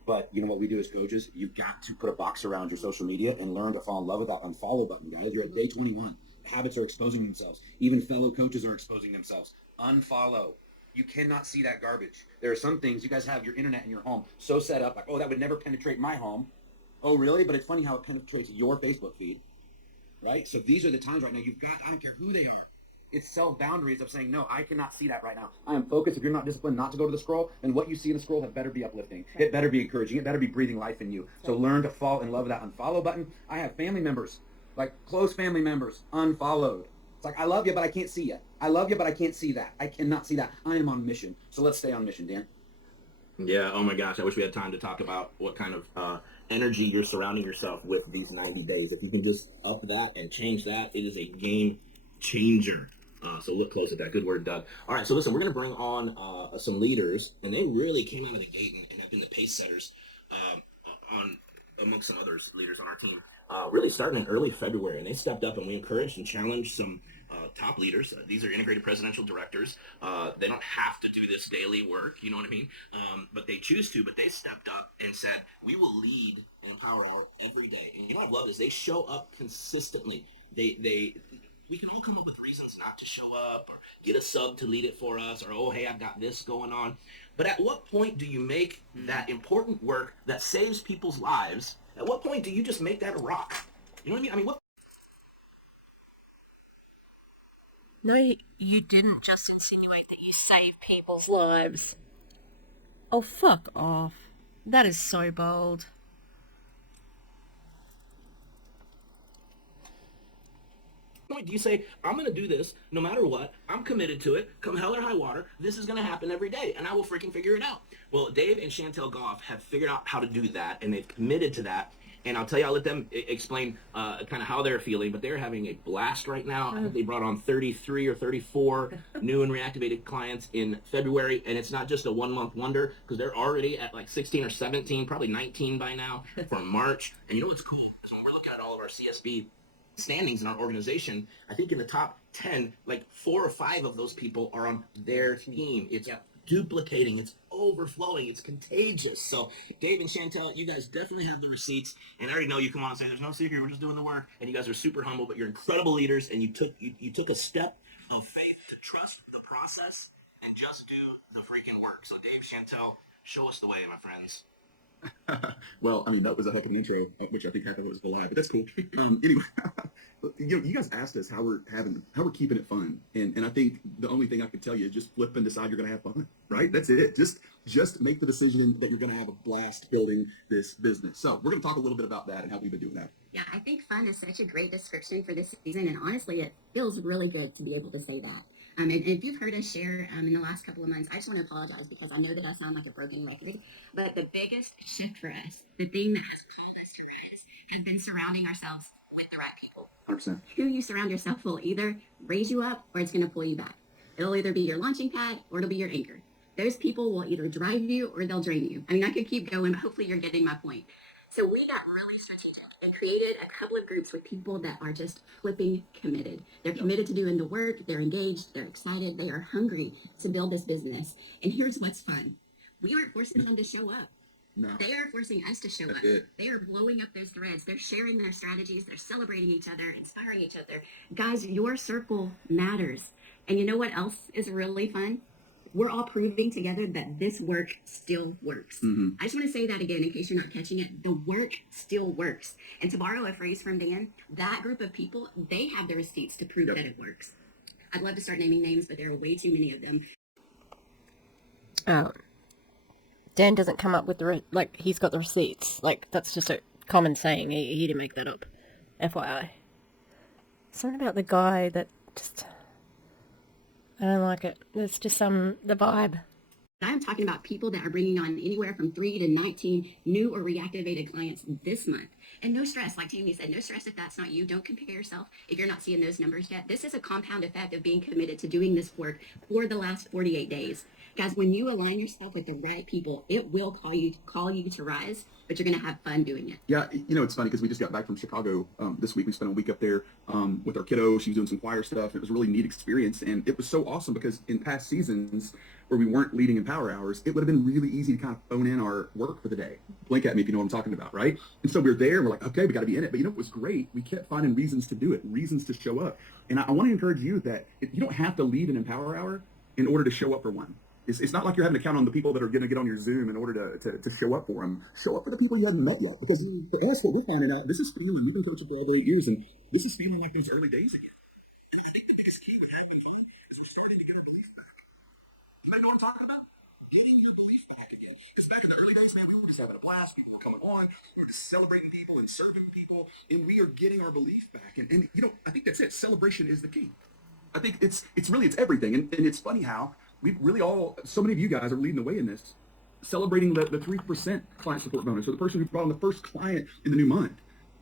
But you know what we do as coaches? You've got to put a box around your social media and learn to fall in love with that unfollow button, guys. You're at day 21. Habits are exposing themselves. Even fellow coaches are exposing themselves. Unfollow. You cannot see that garbage. There are some things, you guys have your internet in your home so set up, like, oh, that would never penetrate my home. Oh, really? But it's funny how it penetrates your Facebook feed, right? So these are the times right now I don't care who they are. It's self-boundaries of saying, no, I cannot see that right now. I am focused. If you're not disciplined not to go to the scroll, then what you see in the scroll, it better be uplifting. It better be encouraging. It better be breathing life in you. So learn to fall in love with that unfollow button. I have family members, like close family members, unfollowed. It's like, I love you, but I can't see you. I love you, but I can't see that. I cannot see that. I am on mission. So let's stay on mission, Dan. Yeah, oh my gosh, I wish we had time to talk about what kind of energy you're surrounding yourself with these 90 days. If you can just up that and change that, it is a game changer. So look close at that. Good word, Doug. All right, so listen, we're going to bring on some leaders, and they really came out of the gate and have been the pace setters on amongst some others leaders on our team. really starting in early February, and they stepped up and we encouraged and challenged some top leaders. These are integrated presidential directors. They don't have to do this daily work, you know what I mean? But they choose to, but they stepped up and said, we will lead in Power Hour every day. And you know what I love is they show up consistently. We can all come up with reasons not to show up or get a sub to lead it for us or, oh, hey, I've got this going on. But at what point do you make that important work that saves people's lives? At what point do you just make that a rock? You know what I mean? I mean, what? No, you didn't just insinuate that you save people's lives. Oh, fuck off. That is so bold. Point do you say, I'm going to do this no matter what, I'm committed to it, come hell or high water, this is going to happen every day, and I will freaking figure it out. Well, Dave and Chantel Goff have figured out how to do that, and they've committed to that, and I'll tell you, I'll let them explain kind of how they're feeling, but they're having a blast right now. I think they brought on 33 or 34 new and reactivated clients in February, and it's not just a one-month wonder, because they're already at like 16 or 17, probably 19 by now for March, and you know what's cool? Is when we're looking at all of our CSB standings in our organization, I think in the top 10, like 4 or 5 of those people are on their team. It's duplicating, it's overflowing, it's contagious. So Dave and Chantel, you guys definitely have the receipts, and I already know you come on and say there's no secret, we're just doing the work, and you guys are super humble, but you're incredible leaders, and you took a step of faith to trust the process and just do the freaking work. So Dave, Chantel, show us the way, my friends. Well, I mean, that was a heck of an intro, which I think half of it was a lie, but that's cool. Anyway, you guys asked us how we're keeping it fun, and I think the only thing I could tell you is just flip and decide you're going to have fun, right? That's it. Just make the decision that you're going to have a blast building this business. So we're going to talk a little bit about that and how we've been doing that. Yeah, I think fun is such a great description for this season, and honestly, it feels really good to be able to say that. And if you've heard us share in the last couple of months, I just want to apologize because I know that I sound like a broken record, but the biggest shift for us, the thing that has called us to rise, has been surrounding ourselves with the right people. 100%. Who you surround yourself will either raise you up or it's going to pull you back. It'll either be your launching pad or it'll be your anchor. Those people will either drive you or they'll drain you. I mean, I could keep going, but hopefully you're getting my point. So we got really strategic and created a couple of groups with people that are just flipping committed. They're committed to doing the work. They're engaged. They're excited. They are hungry to build this business. And here's what's fun. We aren't forcing them to show up. No. They are forcing us to show up. It. They are blowing up those threads. They're sharing their strategies. They're celebrating each other, inspiring each other. Guys, your circle matters. And you know what else is really fun? We're all proving together that this work still works. Mm-hmm. I just want to say that again in case you're not catching it. The work still works. And to borrow a phrase from Dan, that group of people, they have the receipts to prove that it works. I'd love to start naming names, but there are way too many of them. Oh. Dan doesn't come up with he's got the receipts. Like, that's just a common saying. He didn't make that up. FYI. Something about the guy that just... I don't like it. It's just the vibe. I'm talking about people that are bringing on anywhere from 3 to 19 new or reactivated clients this month. And no stress, like Tammy said, no stress if that's not you. Don't compare yourself if you're not seeing those numbers yet. This is a compound effect of being committed to doing this work for the last 48 days. Guys, when you align yourself with the right people, it will call you to rise, but you're going to have fun doing it. Yeah, you know, it's funny because we just got back from Chicago this week. We spent a week up there with our kiddo. She was doing some choir stuff. It was a really neat experience, and it was so awesome because in past seasons where we weren't leading in power hours, it would have been really easy to kind of phone in our work for the day. Blink at me if you know what I'm talking about, right? And so we were there, and we're like, okay, we got to be in it. But you know what was great? We kept finding reasons to do it, reasons to show up. And I want to encourage you that you don't have to lead an Empower Hour in order to show up for one. It's not like you're having to count on the people that are going to get on your Zoom in order to show up for them. Show up for the people you haven't met yet. Because for us, what we're finding out, this is feeling, we've been coaching for over 8 years, and this is feeling like those early days again. And I think the biggest key to having fun is we're starting to get our belief back. You know what I'm talking about? Getting your belief back again. Because back in the early days, man, we were just having a blast. People were coming on. We were just celebrating people and serving people. And we are getting our belief back. And you know, I think that's it. Celebration is the key. I think it's everything. And it's funny how we've really so many of you guys are leading the way in this, celebrating the 3% client support bonus, or the person who brought on the first client in the new month.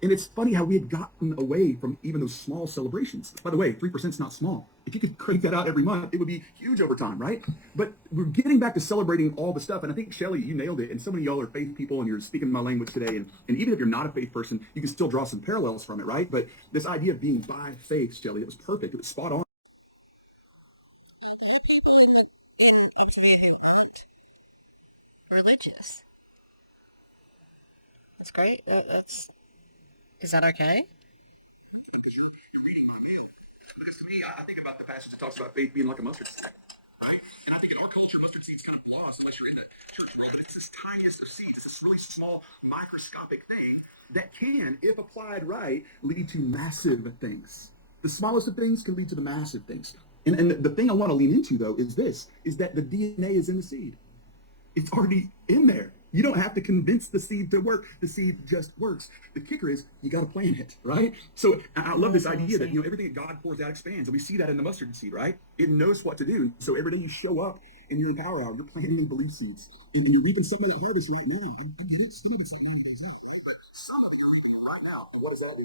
And it's funny how we had gotten away from even those small celebrations. By the way, 3% is not small. If you could crank that out every month, it would be huge over time, right? But we're getting back to celebrating all the stuff. And I think, Shelly, you nailed it. And so many of y'all are faith people and you're speaking my language today. And even if you're not a faith person, you can still draw some parallels from it, right? But this idea of being by faith, Shelly, it was perfect. It was spot on. Religious. That's great. Is that okay? You're reading my mail. Because to me, I think about the passage that talks about faith being like a mustard seed, right? And I think in our culture, mustard seed's kind of lost unless you're in that church world. It's this tiniest of seeds. It's this really small, microscopic thing that can, if applied right, lead to massive things. The smallest of things can lead to the massive things. And the thing I want to lean into, though, is that the DNA is in the seed. It's already in there. You don't have to convince the seed to work. The seed just works. The kicker is you got to plant it, right? So I love this idea that, everything that God pours out expands. And we see that in the mustard seed, right? It knows what to do. So every day you show up and you're in Power Hour, you're planting belief seeds. And you're reaping some of that harvest right now. Some of it's not some of it you're reaping right now. And what does that do?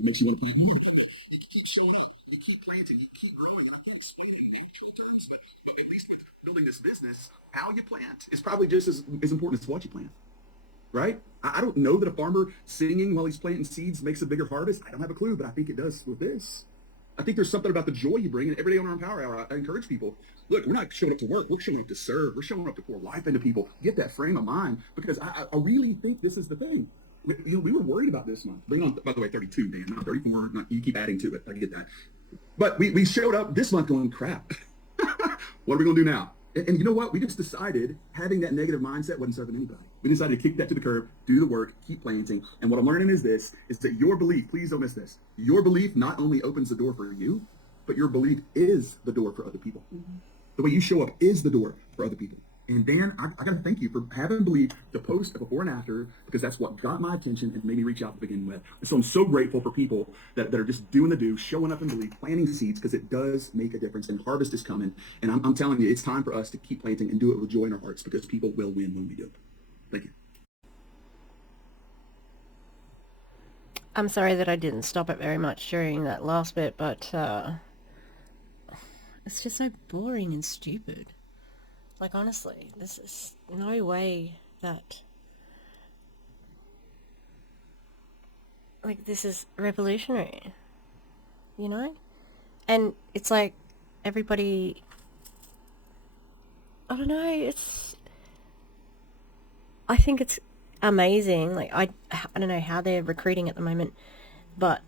It makes you want to plant more. You keep showing up. You keep planting. You keep growing. And I think it's funny. At least with building this business, how you plant is probably just as important as what you plant, right? I don't know that a farmer singing while he's planting seeds makes a bigger harvest. I don't have a clue, but I think it does with this. I think there's something about the joy you bring, and every day on our Power Hour, I encourage people, look, we're not showing up to work. We're showing up to serve. We're showing up to pour life into people. Get that frame of mind, because I really think this is the thing. We were worried about this month. Bring on, by the way, 32, Dan, not 34. You keep adding to it. I get that. But we showed up this month going, crap. What are we going to do now? And you know what? We just decided having that negative mindset wasn't serving anybody. We decided to kick that to the curb, do the work, keep planting. And what I'm learning is that your belief, please don't miss this, your belief not only opens the door for you, but your belief is the door for other people. Mm-hmm. The way you show up is the door for other people. And Dan, I got to thank you for having belief to post a before and after, because that's what got my attention and made me reach out to begin with. And so I'm so grateful for people that are just doing the do, showing up in belief, planting seeds, because it does make a difference, and harvest is coming. And I'm telling you, it's time for us to keep planting and do it with joy in our hearts, because people will win when we do. Thank you. I'm sorry that I didn't stop it very much during that last bit, but it's just so boring and stupid. Like, honestly, this is no way that, like, this is revolutionary, you know? And it's like, everybody, I don't know, I think it's amazing. Like, I don't know how they're recruiting at the moment, but,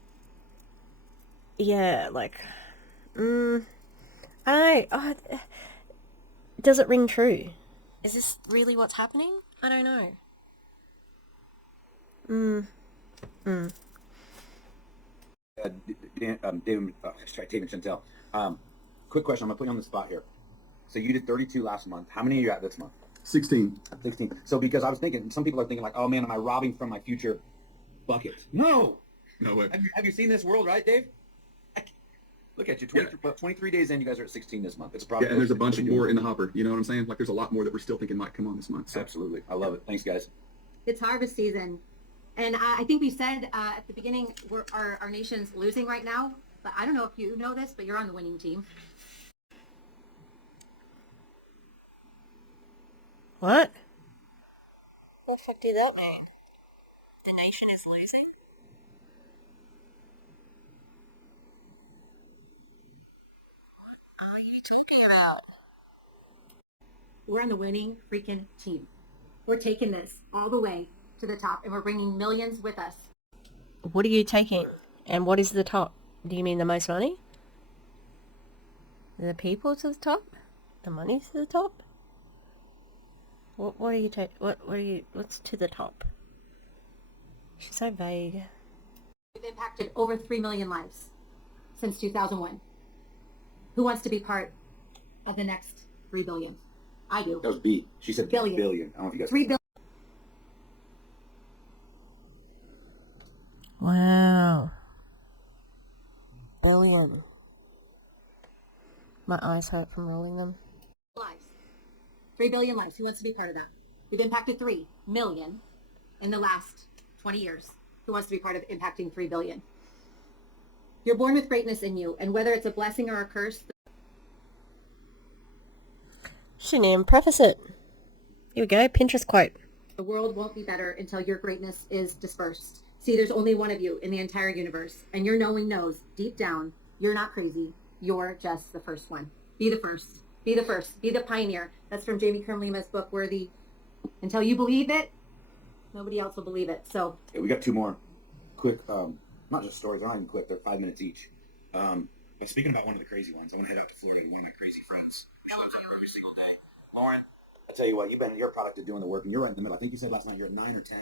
yeah, like, I don't know, does it ring true? Is this really what's happening? I don't know. David Chantel. Quick question. I'm going to put you on the spot here. So you did 32 last month. How many are you at this month? 16. 16. So because I was thinking, some people are thinking like, oh man, am I robbing from my future bucket? No. No way. Have you seen this world, right, Dave? Look at you, 23 days in, you guys are at 16 this month. It's probably and there's a bunch more in the hopper. You know what I'm saying? Like, there's a lot more that we're still thinking might come on this month. So. Absolutely. I love it. Thanks, guys. It's harvest season. And I think we said at the beginning, our nation's losing right now. But I don't know if you know this, but you're on the winning team. What? What the fuck did that mean? The nation is losing? What are you talking about? We're on the winning freaking team. We're taking this all the way to the top, and we're bringing millions with us. What are you taking? And what is the top? Do you mean the most money? The people to the top? The money to the top? What are you what's to the top? She's so vague. We've impacted over 3 million lives since 2001. Who wants to be part of the next 3 billion? I do. That was B. She said billion. I don't know if you guys... 3 billion. Wow. Billion. My eyes hurt from rolling them. Lives. 3 billion lives. Who wants to be part of that? We've impacted 3 million in the last 20 years. who wants to be part of impacting 3 billion. You're born with greatness in you, and whether it's a blessing or a curse. Shouldn't even preface it. Here we go, Pinterest quote. The world won't be better until your greatness is dispersed. See, there's only one of you in the entire universe, and your knowing knows deep down you're not crazy. You're just the first one. Be the first. Be the first. Be the pioneer. That's from Jamie Kern Lima's book, Worthy. Until you believe it, nobody else will believe it. So Hey, we got 2 more quick, not just stories, they're not even quick, they're 5 minutes each. But speaking about one of the crazy ones, I want to head out to Florida to one of my crazy friends. We have her every single day. Lauren, I tell you what, you're a product of doing the work, and you're right in the middle. I think you said last night you're at 9 or 10.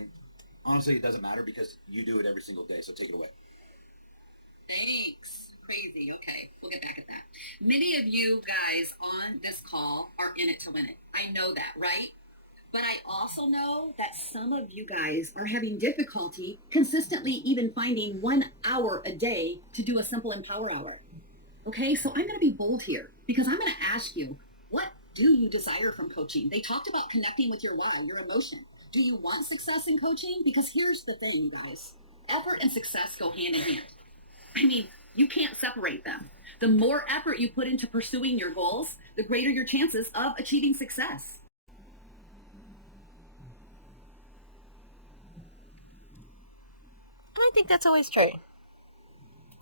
Honestly, it doesn't matter because you do it every single day, so take it away. Thanks. Crazy. Okay, we'll get back at that. Many of you guys on this call are in it to win it. I know that, right? But I also know that some of you guys are having difficulty consistently even finding 1 hour a day to do a simple Empower Hour. Okay, so I'm going to be bold here because I'm going to ask you, what do you desire from coaching? They talked about connecting with your why, your emotion. Do you want success in coaching? Because here's the thing, you guys. Effort and success go hand in hand. I mean, you can't separate them. The more effort you put into pursuing your goals, the greater your chances of achieving success. I think that's always true.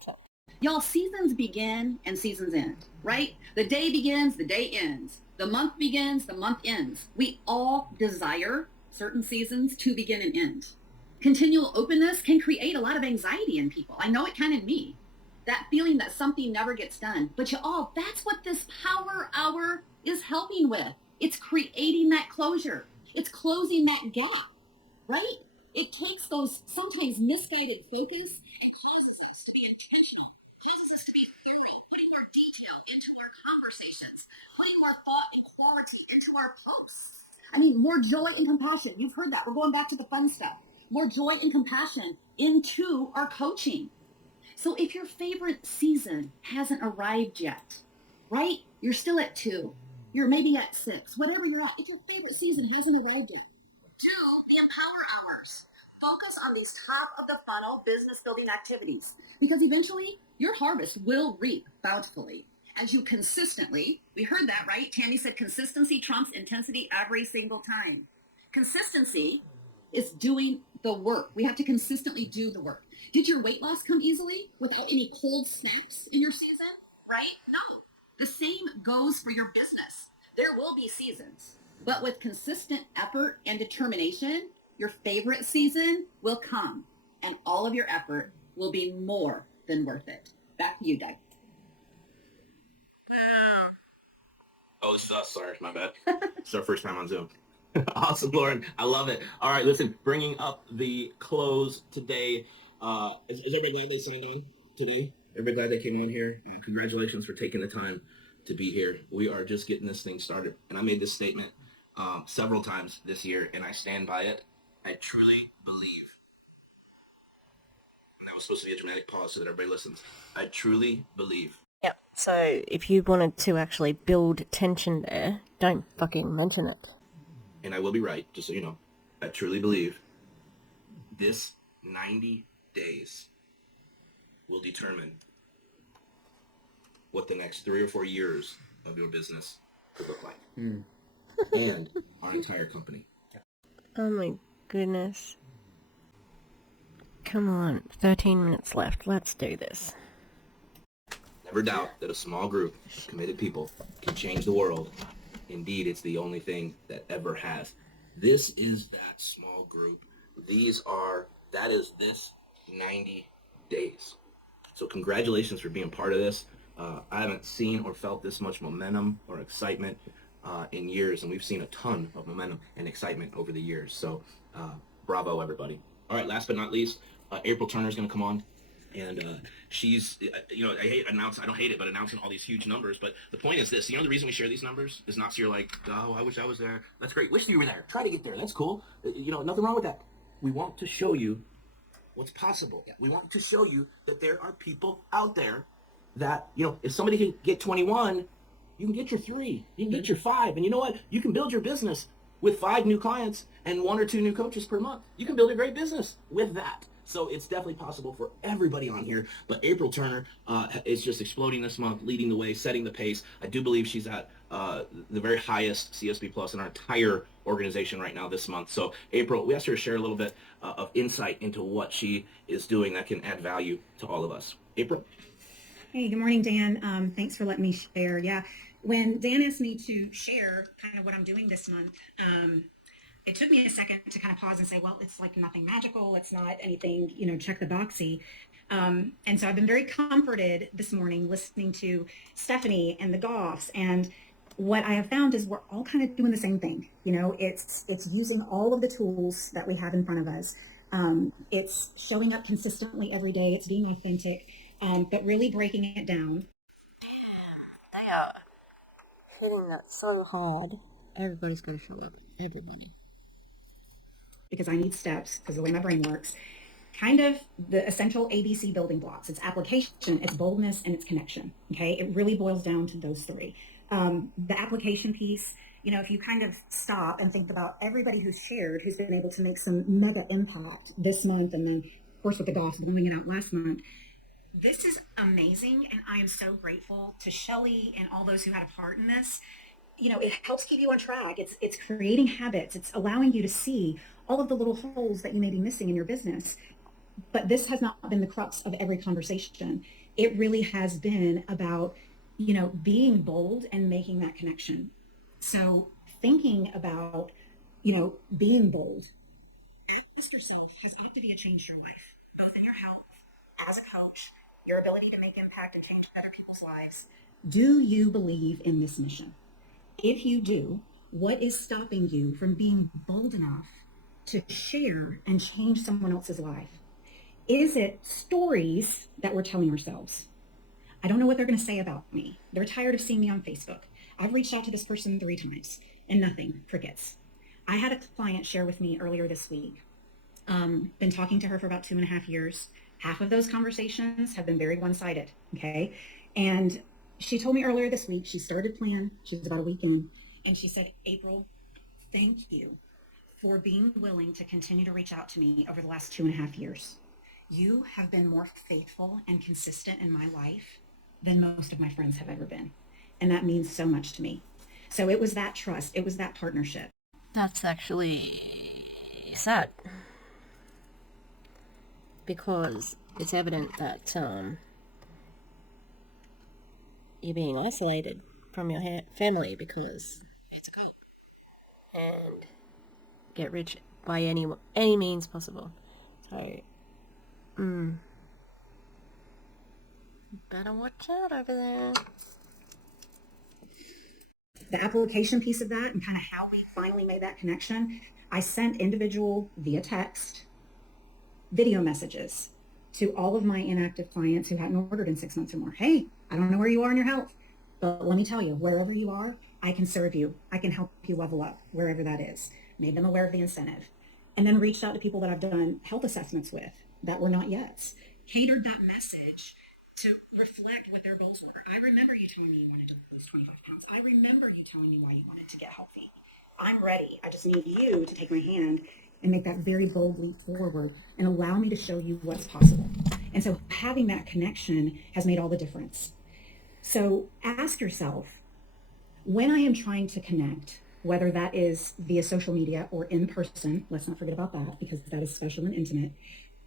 So. Y'all, seasons begin and seasons end, right? The day begins, the day ends. The month begins, the month ends. We all desire certain seasons to begin and end. Continual openness can create a lot of anxiety in people. I know it can in me. That feeling that something never gets done. But y'all, that's what this Power Hour is helping with. It's creating that closure. It's closing that gap, right? It takes those sometimes misguided focus and causes us to be intentional, causes us to be thorough, putting more detail into our conversations, putting more thought and quality into our posts. I mean, more joy and compassion. You've heard that. We're going back to the fun stuff. More joy and compassion into our coaching. So if your favorite season hasn't arrived yet, right? You're still at 2. You're maybe at 6. Whatever you're at, if your favorite season hasn't arrived yet, do the Empower Hours. Focus on these top of the funnel business building activities because eventually your harvest will reap bountifully as you consistently, we heard that, right? Tammy said consistency trumps intensity every single time. Consistency is doing the work. We have to consistently do the work. Did your weight loss come easily without any cold snaps in your season? Right? No. The same goes for your business. There will be seasons, but with consistent effort and determination, your favorite season will come and all of your effort will be more than worth it. Back to you, Doug. Oh, this is us. Sorry, my bad. It's our first time on Zoom. Awesome, Lauren. I love it. All right, listen, bringing up the close today. Is everybody glad they signed on today? Everybody glad they came on here? Congratulations for taking the time to be here. We are just getting this thing started. And I made this statement several times this year, and I stand by it. I truly believe, and that was supposed to be a dramatic pause so that everybody listens. I truly believe. Yep. So if you wanted to actually build tension there, don't fucking mention it. And I will be right, just so you know. I truly believe this 90 days will determine what the next 3 or 4 years of your business could look like. And our entire company. Oh my goodness. Come on, 13 minutes left. Let's do this. Never doubt that a small group of committed people can change the world. Indeed, it's the only thing that ever has. This is that small group. That is this 90 days. So congratulations for being part of this. I haven't seen or felt this much momentum or excitement in years, and we've seen a ton of momentum and excitement over the years. So bravo, everybody. All right, last but not least, April Turner's going to come on. And she's, I don't hate it, but announcing all these huge numbers. But the point is this, the reason we share these numbers is not so you're like, oh, I wish I was there. That's great. Wish you were there. Try to get there. That's cool. Nothing wrong with that. We want to show you what's possible. Yeah. We want to show you that there are people out there that, if somebody can get 21, you can get your 3, you can get your 5. And you know what? You can build your business with 5 new clients and 1 or 2 new coaches per month. You can build a great business with that. So it's definitely possible for everybody on here. But April Turner is just exploding this month, leading the way, setting the pace. I do believe she's at the very highest CSB plus in our entire organization right now this month. So April, we asked her to share a little bit of insight into what she is doing that can add value to all of us. April? Hey, good morning, Dan. Thanks for letting me share. Yeah, when Dan asked me to share kind of what I'm doing this month, it took me a second to kind of pause and say, well, it's like nothing magical. It's not anything, check the boxy. And so I've been very comforted this morning listening to Stephanie and the Goffs. And what I have found is we're all kind of doing the same thing. It's using all of the tools that we have in front of us. It's showing up consistently every day. It's being authentic, but really breaking it down. They are hitting that so hard. Everybody's got to show up. Everybody. Because I need steps, because of the way my brain works. Kind of the essential ABC building blocks. It's application, it's boldness, and it's connection. Okay, it really boils down to those three. The application piece, if you kind of stop and think about everybody who's shared, who's been able to make some mega impact this month, and then of course with the Goffs blowing it out last month. This is amazing, and I am so grateful to Shelly and all those who had a part in this. It helps keep you on track. It's creating habits. It's allowing you to see all of the little holes that you may be missing in your business. But this has not been the crux of every conversation. It really has been about, being bold and making that connection. So thinking about, being bold. Ask yourself, has Optavia changed your life, both in your health, as a coach, your ability to make impact and change other people's lives? Do you believe in this mission? If you do, what is stopping you from being bold enough to share and change someone else's life? Is it stories that we're telling ourselves? I don't know what they're going to say about me. They're tired of seeing me on Facebook. I've reached out to this person 3 times and nothing, crickets. I had a client share with me earlier this week. Been talking to her for about 2.5 years. Half of those conversations have been very one-sided, okay? And she told me earlier this week, she started plan, she was about a week in, and she said, April, thank you for being willing to continue to reach out to me over the last 2.5 years. You have been more faithful and consistent in my life than most of my friends have ever been. And that means so much to me. So it was that trust, it was that partnership. That's actually sad. Because it's evident that you're being isolated from your family because it's a cult. And get rich by any means possible. So, better watch out over there. The application piece of that and kind of how we finally made that connection, I sent individual via text video messages to all of my inactive clients who hadn't ordered in 6 months or more. Hey, I don't know where you are in your health, but let me tell you, wherever you are, I can serve you. I can help you level up, wherever that is. Made them aware of the incentive. And then reached out to people that I've done health assessments with that were not yet. Catered that message to reflect what their goals were. I remember you telling me you wanted to lose 25 pounds. I remember you telling me why you wanted to get healthy. I'm ready. I just need you to take my hand and make that very bold leap forward and allow me to show you what's possible. And so having that connection has made all the difference. So ask yourself, when I am trying to connect, whether that is via social media or in person, let's not forget about that because that is special and intimate.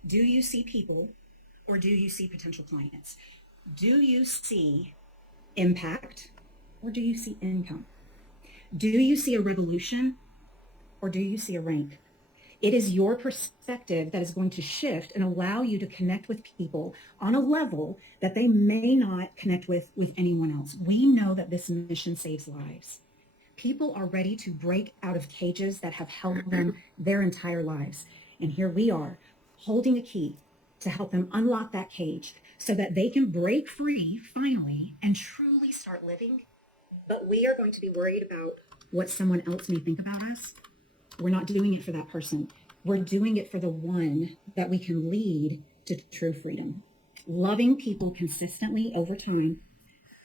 Do you see people or do you see potential clients? Do you see impact or do you see income? Do you see a revolution or do you see a rank? It is your perspective that is going to shift and allow you to connect with people on a level that they may not connect with anyone else. We know that this mission saves lives. People are ready to break out of cages that have held them their entire lives. And here we are holding a key to help them unlock that cage so that they can break free finally and truly start living. But we are going to be worried about what someone else may think about us. We're not doing it for that person. We're doing it for the one that we can lead to true freedom. Loving people consistently over time.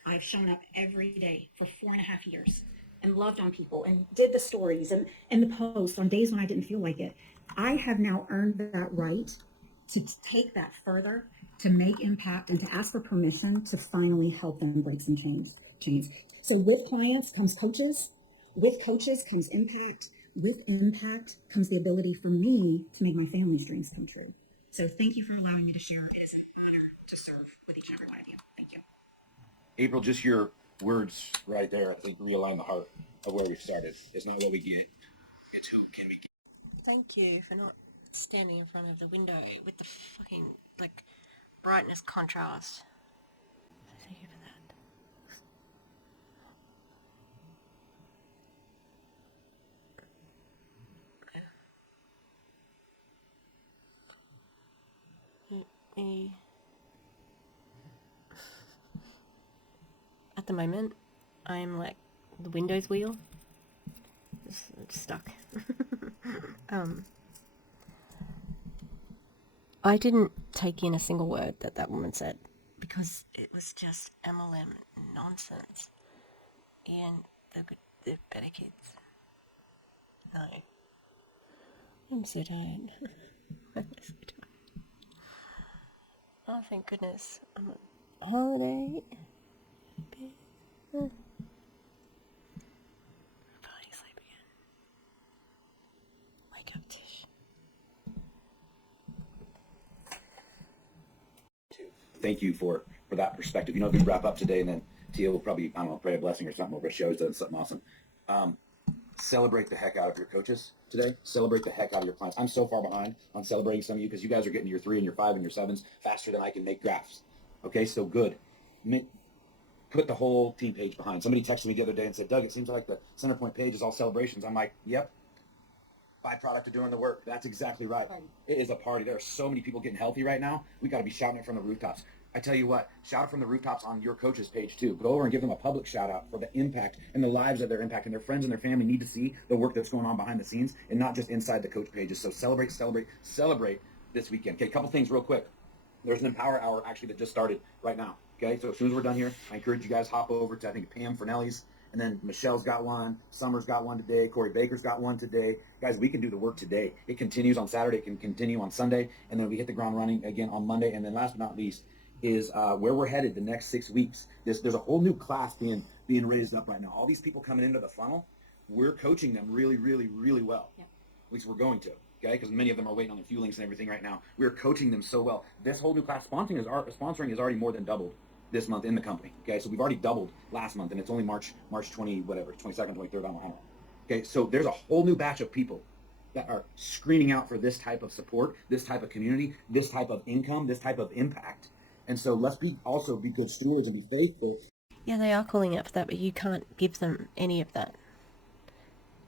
I've shown up every day for 4.5 years and loved on people and did the stories and the posts on days when I didn't feel like it. I have now earned that right to take that further, to make impact, and to ask for permission to finally help them break some chains. So with clients comes coaches. With coaches comes impact. With impact comes the ability for me to make my family's dreams come true. So thank you for allowing me to share. It is an honor to serve with each and every one of you. Thank you. April, just your words right there, I think, realign the heart of where we started. It's not what we get, it's who can we get. Thank you for not standing in front of the window with the fucking, like, brightness contrast. Thank you for that. At the moment, I'm like the Windows wheel. It's stuck. I didn't take in a single word that woman said because it was just MLM nonsense. And the better kids. No. I'm so tired. I'm so tired. Oh, thank goodness. I'm on holiday. Finally sleep again. Wake up, Tish. Thank you for that perspective. You know, if we wrap up today, and then Tia will probably, I don't know, pray a blessing or something over shows, done something awesome. Celebrate the heck out of your coaches today. Celebrate the heck out of your clients. I'm so far behind on celebrating some of you because you guys are getting your 3 and your 5 and your 7s faster than I can make graphs. Okay, so good. Put the whole team page behind. Somebody texted me the other day and said, Doug, it seems like the Centerpoint page is all celebrations. I'm like, yep. Byproduct of doing the work. That's exactly right. It is a party. There are so many people getting healthy right now. We got to be shouting it from the rooftops. I tell you what, shout it from the rooftops on your coach's page too. Go over and give them a public shout out for the impact and the lives that they're impacting. Their friends and their family need to see the work that's going on behind the scenes and not just inside the coach pages. So celebrate this weekend. Okay, a couple things real quick. There's an Empower Hour actually that just started right now. Okay, so as soon as we're done here, I encourage you guys hop over to, I think, Pam Fernelli's, and then Michelle's got one, Summer's got one today, Corey Baker's got one today. Guys, we can do the work today. It continues on Saturday, it can continue on Sunday, and then we hit the ground running again on Monday. And then last but not least is where we're headed the next 6 weeks. There's a whole new class being raised up right now. All these people coming into the funnel, we're coaching them really, really, really well. Yep. At least we're going to. Okay, because many of them are waiting on their fuelings and everything right now. We're coaching them so well. This whole new class sponsoring is already more than doubled this month in the company. Okay, so we've already doubled last month, and it's only March 20, whatever, 22nd, 23rd, I don't know. Okay, so there's a whole new batch of people that are screening out for this type of support, this type of community, this type of income, this type of impact. And so let's also be good stewards and be faithful. Yeah, they are calling out for that, but you can't give them any of that.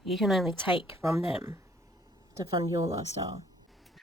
You can only take from them to fund your lifestyle.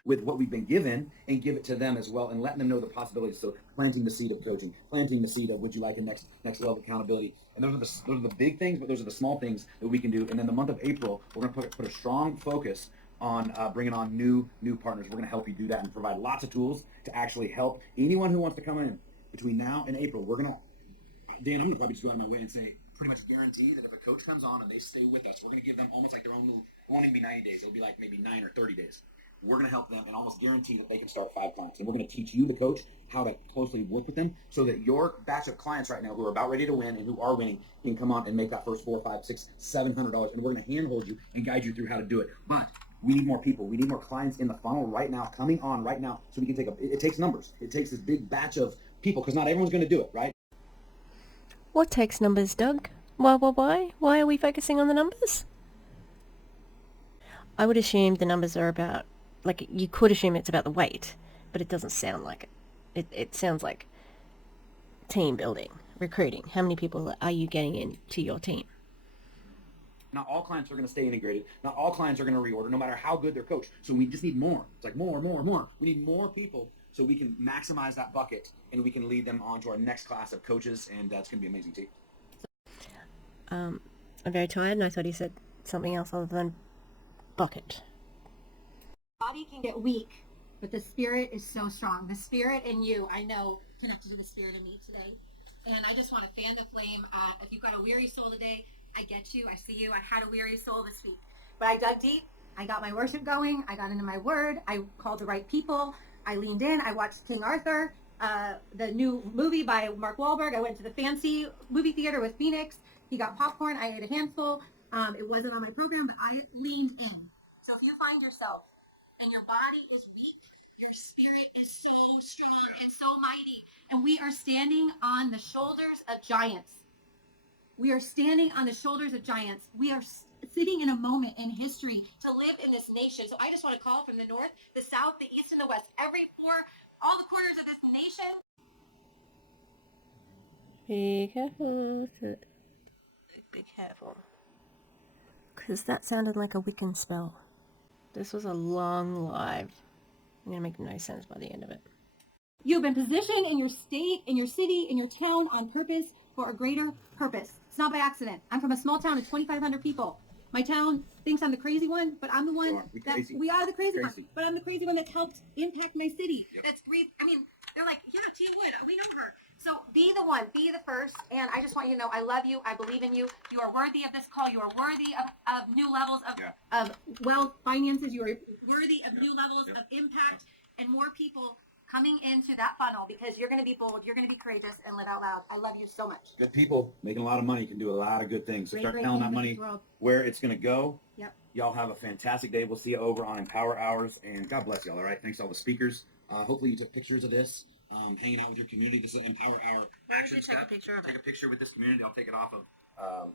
With what we've been given, and give it to them as well, and letting them know the possibilities. So planting the seed of coaching, planting the seed of would you like a next level of accountability. And those are the big things, but those are the small things that we can do. And then the month of April, we're going to put a strong focus on bringing on new partners. We're going to help you do that and provide lots of tools to actually help anyone who wants to come in between now and April. Dan, I'm going to probably just go out of my way and say, pretty much guarantee that if a coach comes on and they stay with us, we're going to give them almost like their own little, it won't even be 90 days. It'll be like maybe 9 or 30 days. We're going to help them and almost guarantee that they can start 5 clients. And we're going to teach you, the coach, how to closely work with them so that your batch of clients right now who are about ready to win and who are winning can come on and make that first $400, $500, $600, $700. And we're going to handhold you and guide you through how to do it. But we need more people. We need more clients in the funnel right now, coming on right now, so we can it takes numbers. It takes this big batch of people because not everyone's going to do it, right? What takes numbers, Doug? Why? Why are we focusing on the numbers? I would assume the numbers are about, like, you could assume it's about the weight, but it doesn't sound like it. It sounds like team building, recruiting. How many people are you getting into your team? Not all clients are going to stay integrated. Not all clients are going to reorder, no matter how good they're coached. So we just need more. It's like more. We need more people so we can maximize that bucket and we can lead them on to our next class of coaches, and that's going to be amazing, too. I'm very tired, and I thought he said something else other than bucket. Body can get weak, but the spirit is so strong. The spirit in you, I know, connected to the spirit in me today. And I just want to fan the flame. If you've got a weary soul today, I get you. I see you. I had a weary soul this week. But I dug deep. I got my worship going. I got into my word. I called the right people. I leaned in. I watched King Arthur, the new movie by Mark Wahlberg. I went to the fancy movie theater with Phoenix. He got popcorn. I ate a handful. It wasn't on my program, but I leaned in. So if you find yourself and your body is weak, your spirit is so strong and so mighty. And we are standing on the shoulders of giants. We are standing on the shoulders of giants. We are sitting in a moment in history to live in this nation. So I just want to call from the north, the south, the east, and the west, all the corners of this nation. Be careful. Be careful. Because that sounded like a Wiccan spell. This was a long live. I'm going to make no sense by the end of it. You have been positioned in your state, in your city, in your town on purpose for a greater purpose. It's not by accident. I'm from a small town of 2,500 people. My town thinks I'm the crazy one, but I'm the one we are the crazy one. But I'm the crazy one that's helped impact my city. Yep. That's breathed. I mean, they're like, yeah, Tia Wood, we know her. So be the one, be the first. And I just want you to know, I love you. I believe in you. You are worthy of this call. You are worthy of new levels of wealth, finances. You are worthy of new levels of impact and more people coming into that funnel, because you're going to be bold, you're going to be courageous, and live out loud. I love you so much. Good people making a lot of money can do a lot of good things. So start telling that money where it's going to go. Yep. Y'all have a fantastic day. We'll see you over on Empower Hours, and God bless y'all, all right? Thanks to all the speakers. Hopefully you took pictures of this, hanging out with your community. This is an Empower Hour action step. Take a picture with this community. I'll take it off of,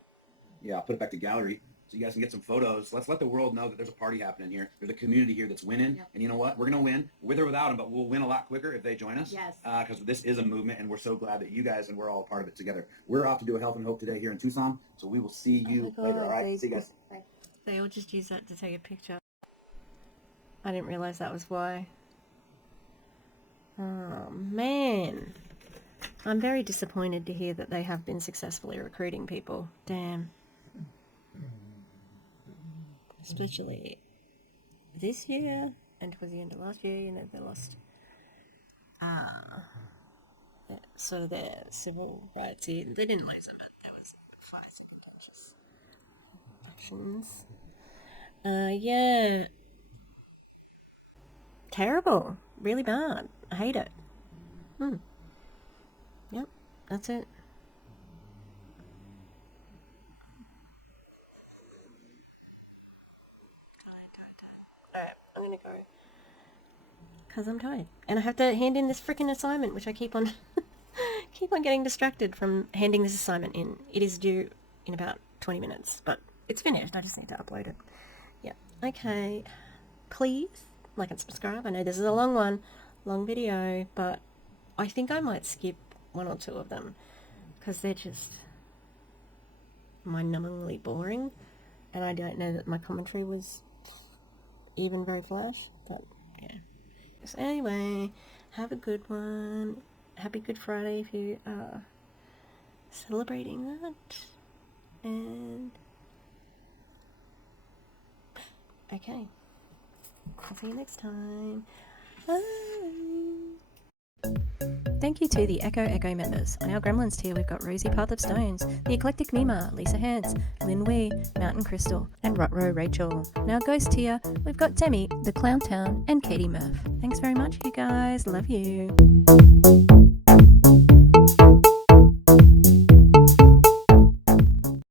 I'll put it back to gallery so you guys can get some photos. Let's let the world know that there's a party happening here. There's a community here that's winning. Yep. And you know what? We're going to win with or without them, but we'll win a lot quicker if they join us. Yes. Because this is a movement, and we're so glad that you guys and we're all a part of it together. We're off to do a Health and Hope today here in Tucson, so we will see you later, all right? See you guys. Bye. They all just use that to take a picture. I didn't realize that was why. Oh, man. I'm very disappointed to hear that they have been successfully recruiting people. Damn. Especially this year and towards the end of last year, they lost so their civil rights here. They didn't lose them, but there was 5 contentious actions. Yeah. Terrible. Really bad. I hate it. Yep, that's it. I'm gonna go because I'm tired and I have to hand in this freaking assignment, which I keep on getting distracted from handing this assignment in. It is due in about 20 minutes, but it's finished. I just need to upload it. Yeah. Okay. Please like and subscribe. I know this is a long video, but I think I might skip 1 or 2 of them because they're just mind-numbingly boring, and I don't know that my commentary was even very flash, but yeah. So anyway, have a good one. Happy Good Friday if you are celebrating that. And okay, I'll see you next time. Bye. Thank you to the Echo members. On our Gremlins tier, we've got Rosie Path of Stones, The Eclectic Mima, Lisa Hans, Lynn Wee, Mountain Crystal, and Rutro Rachel. On our Ghost tier, we've got Demi, The Clown Town, and Katie Murph. Thanks very much, you guys. Love you.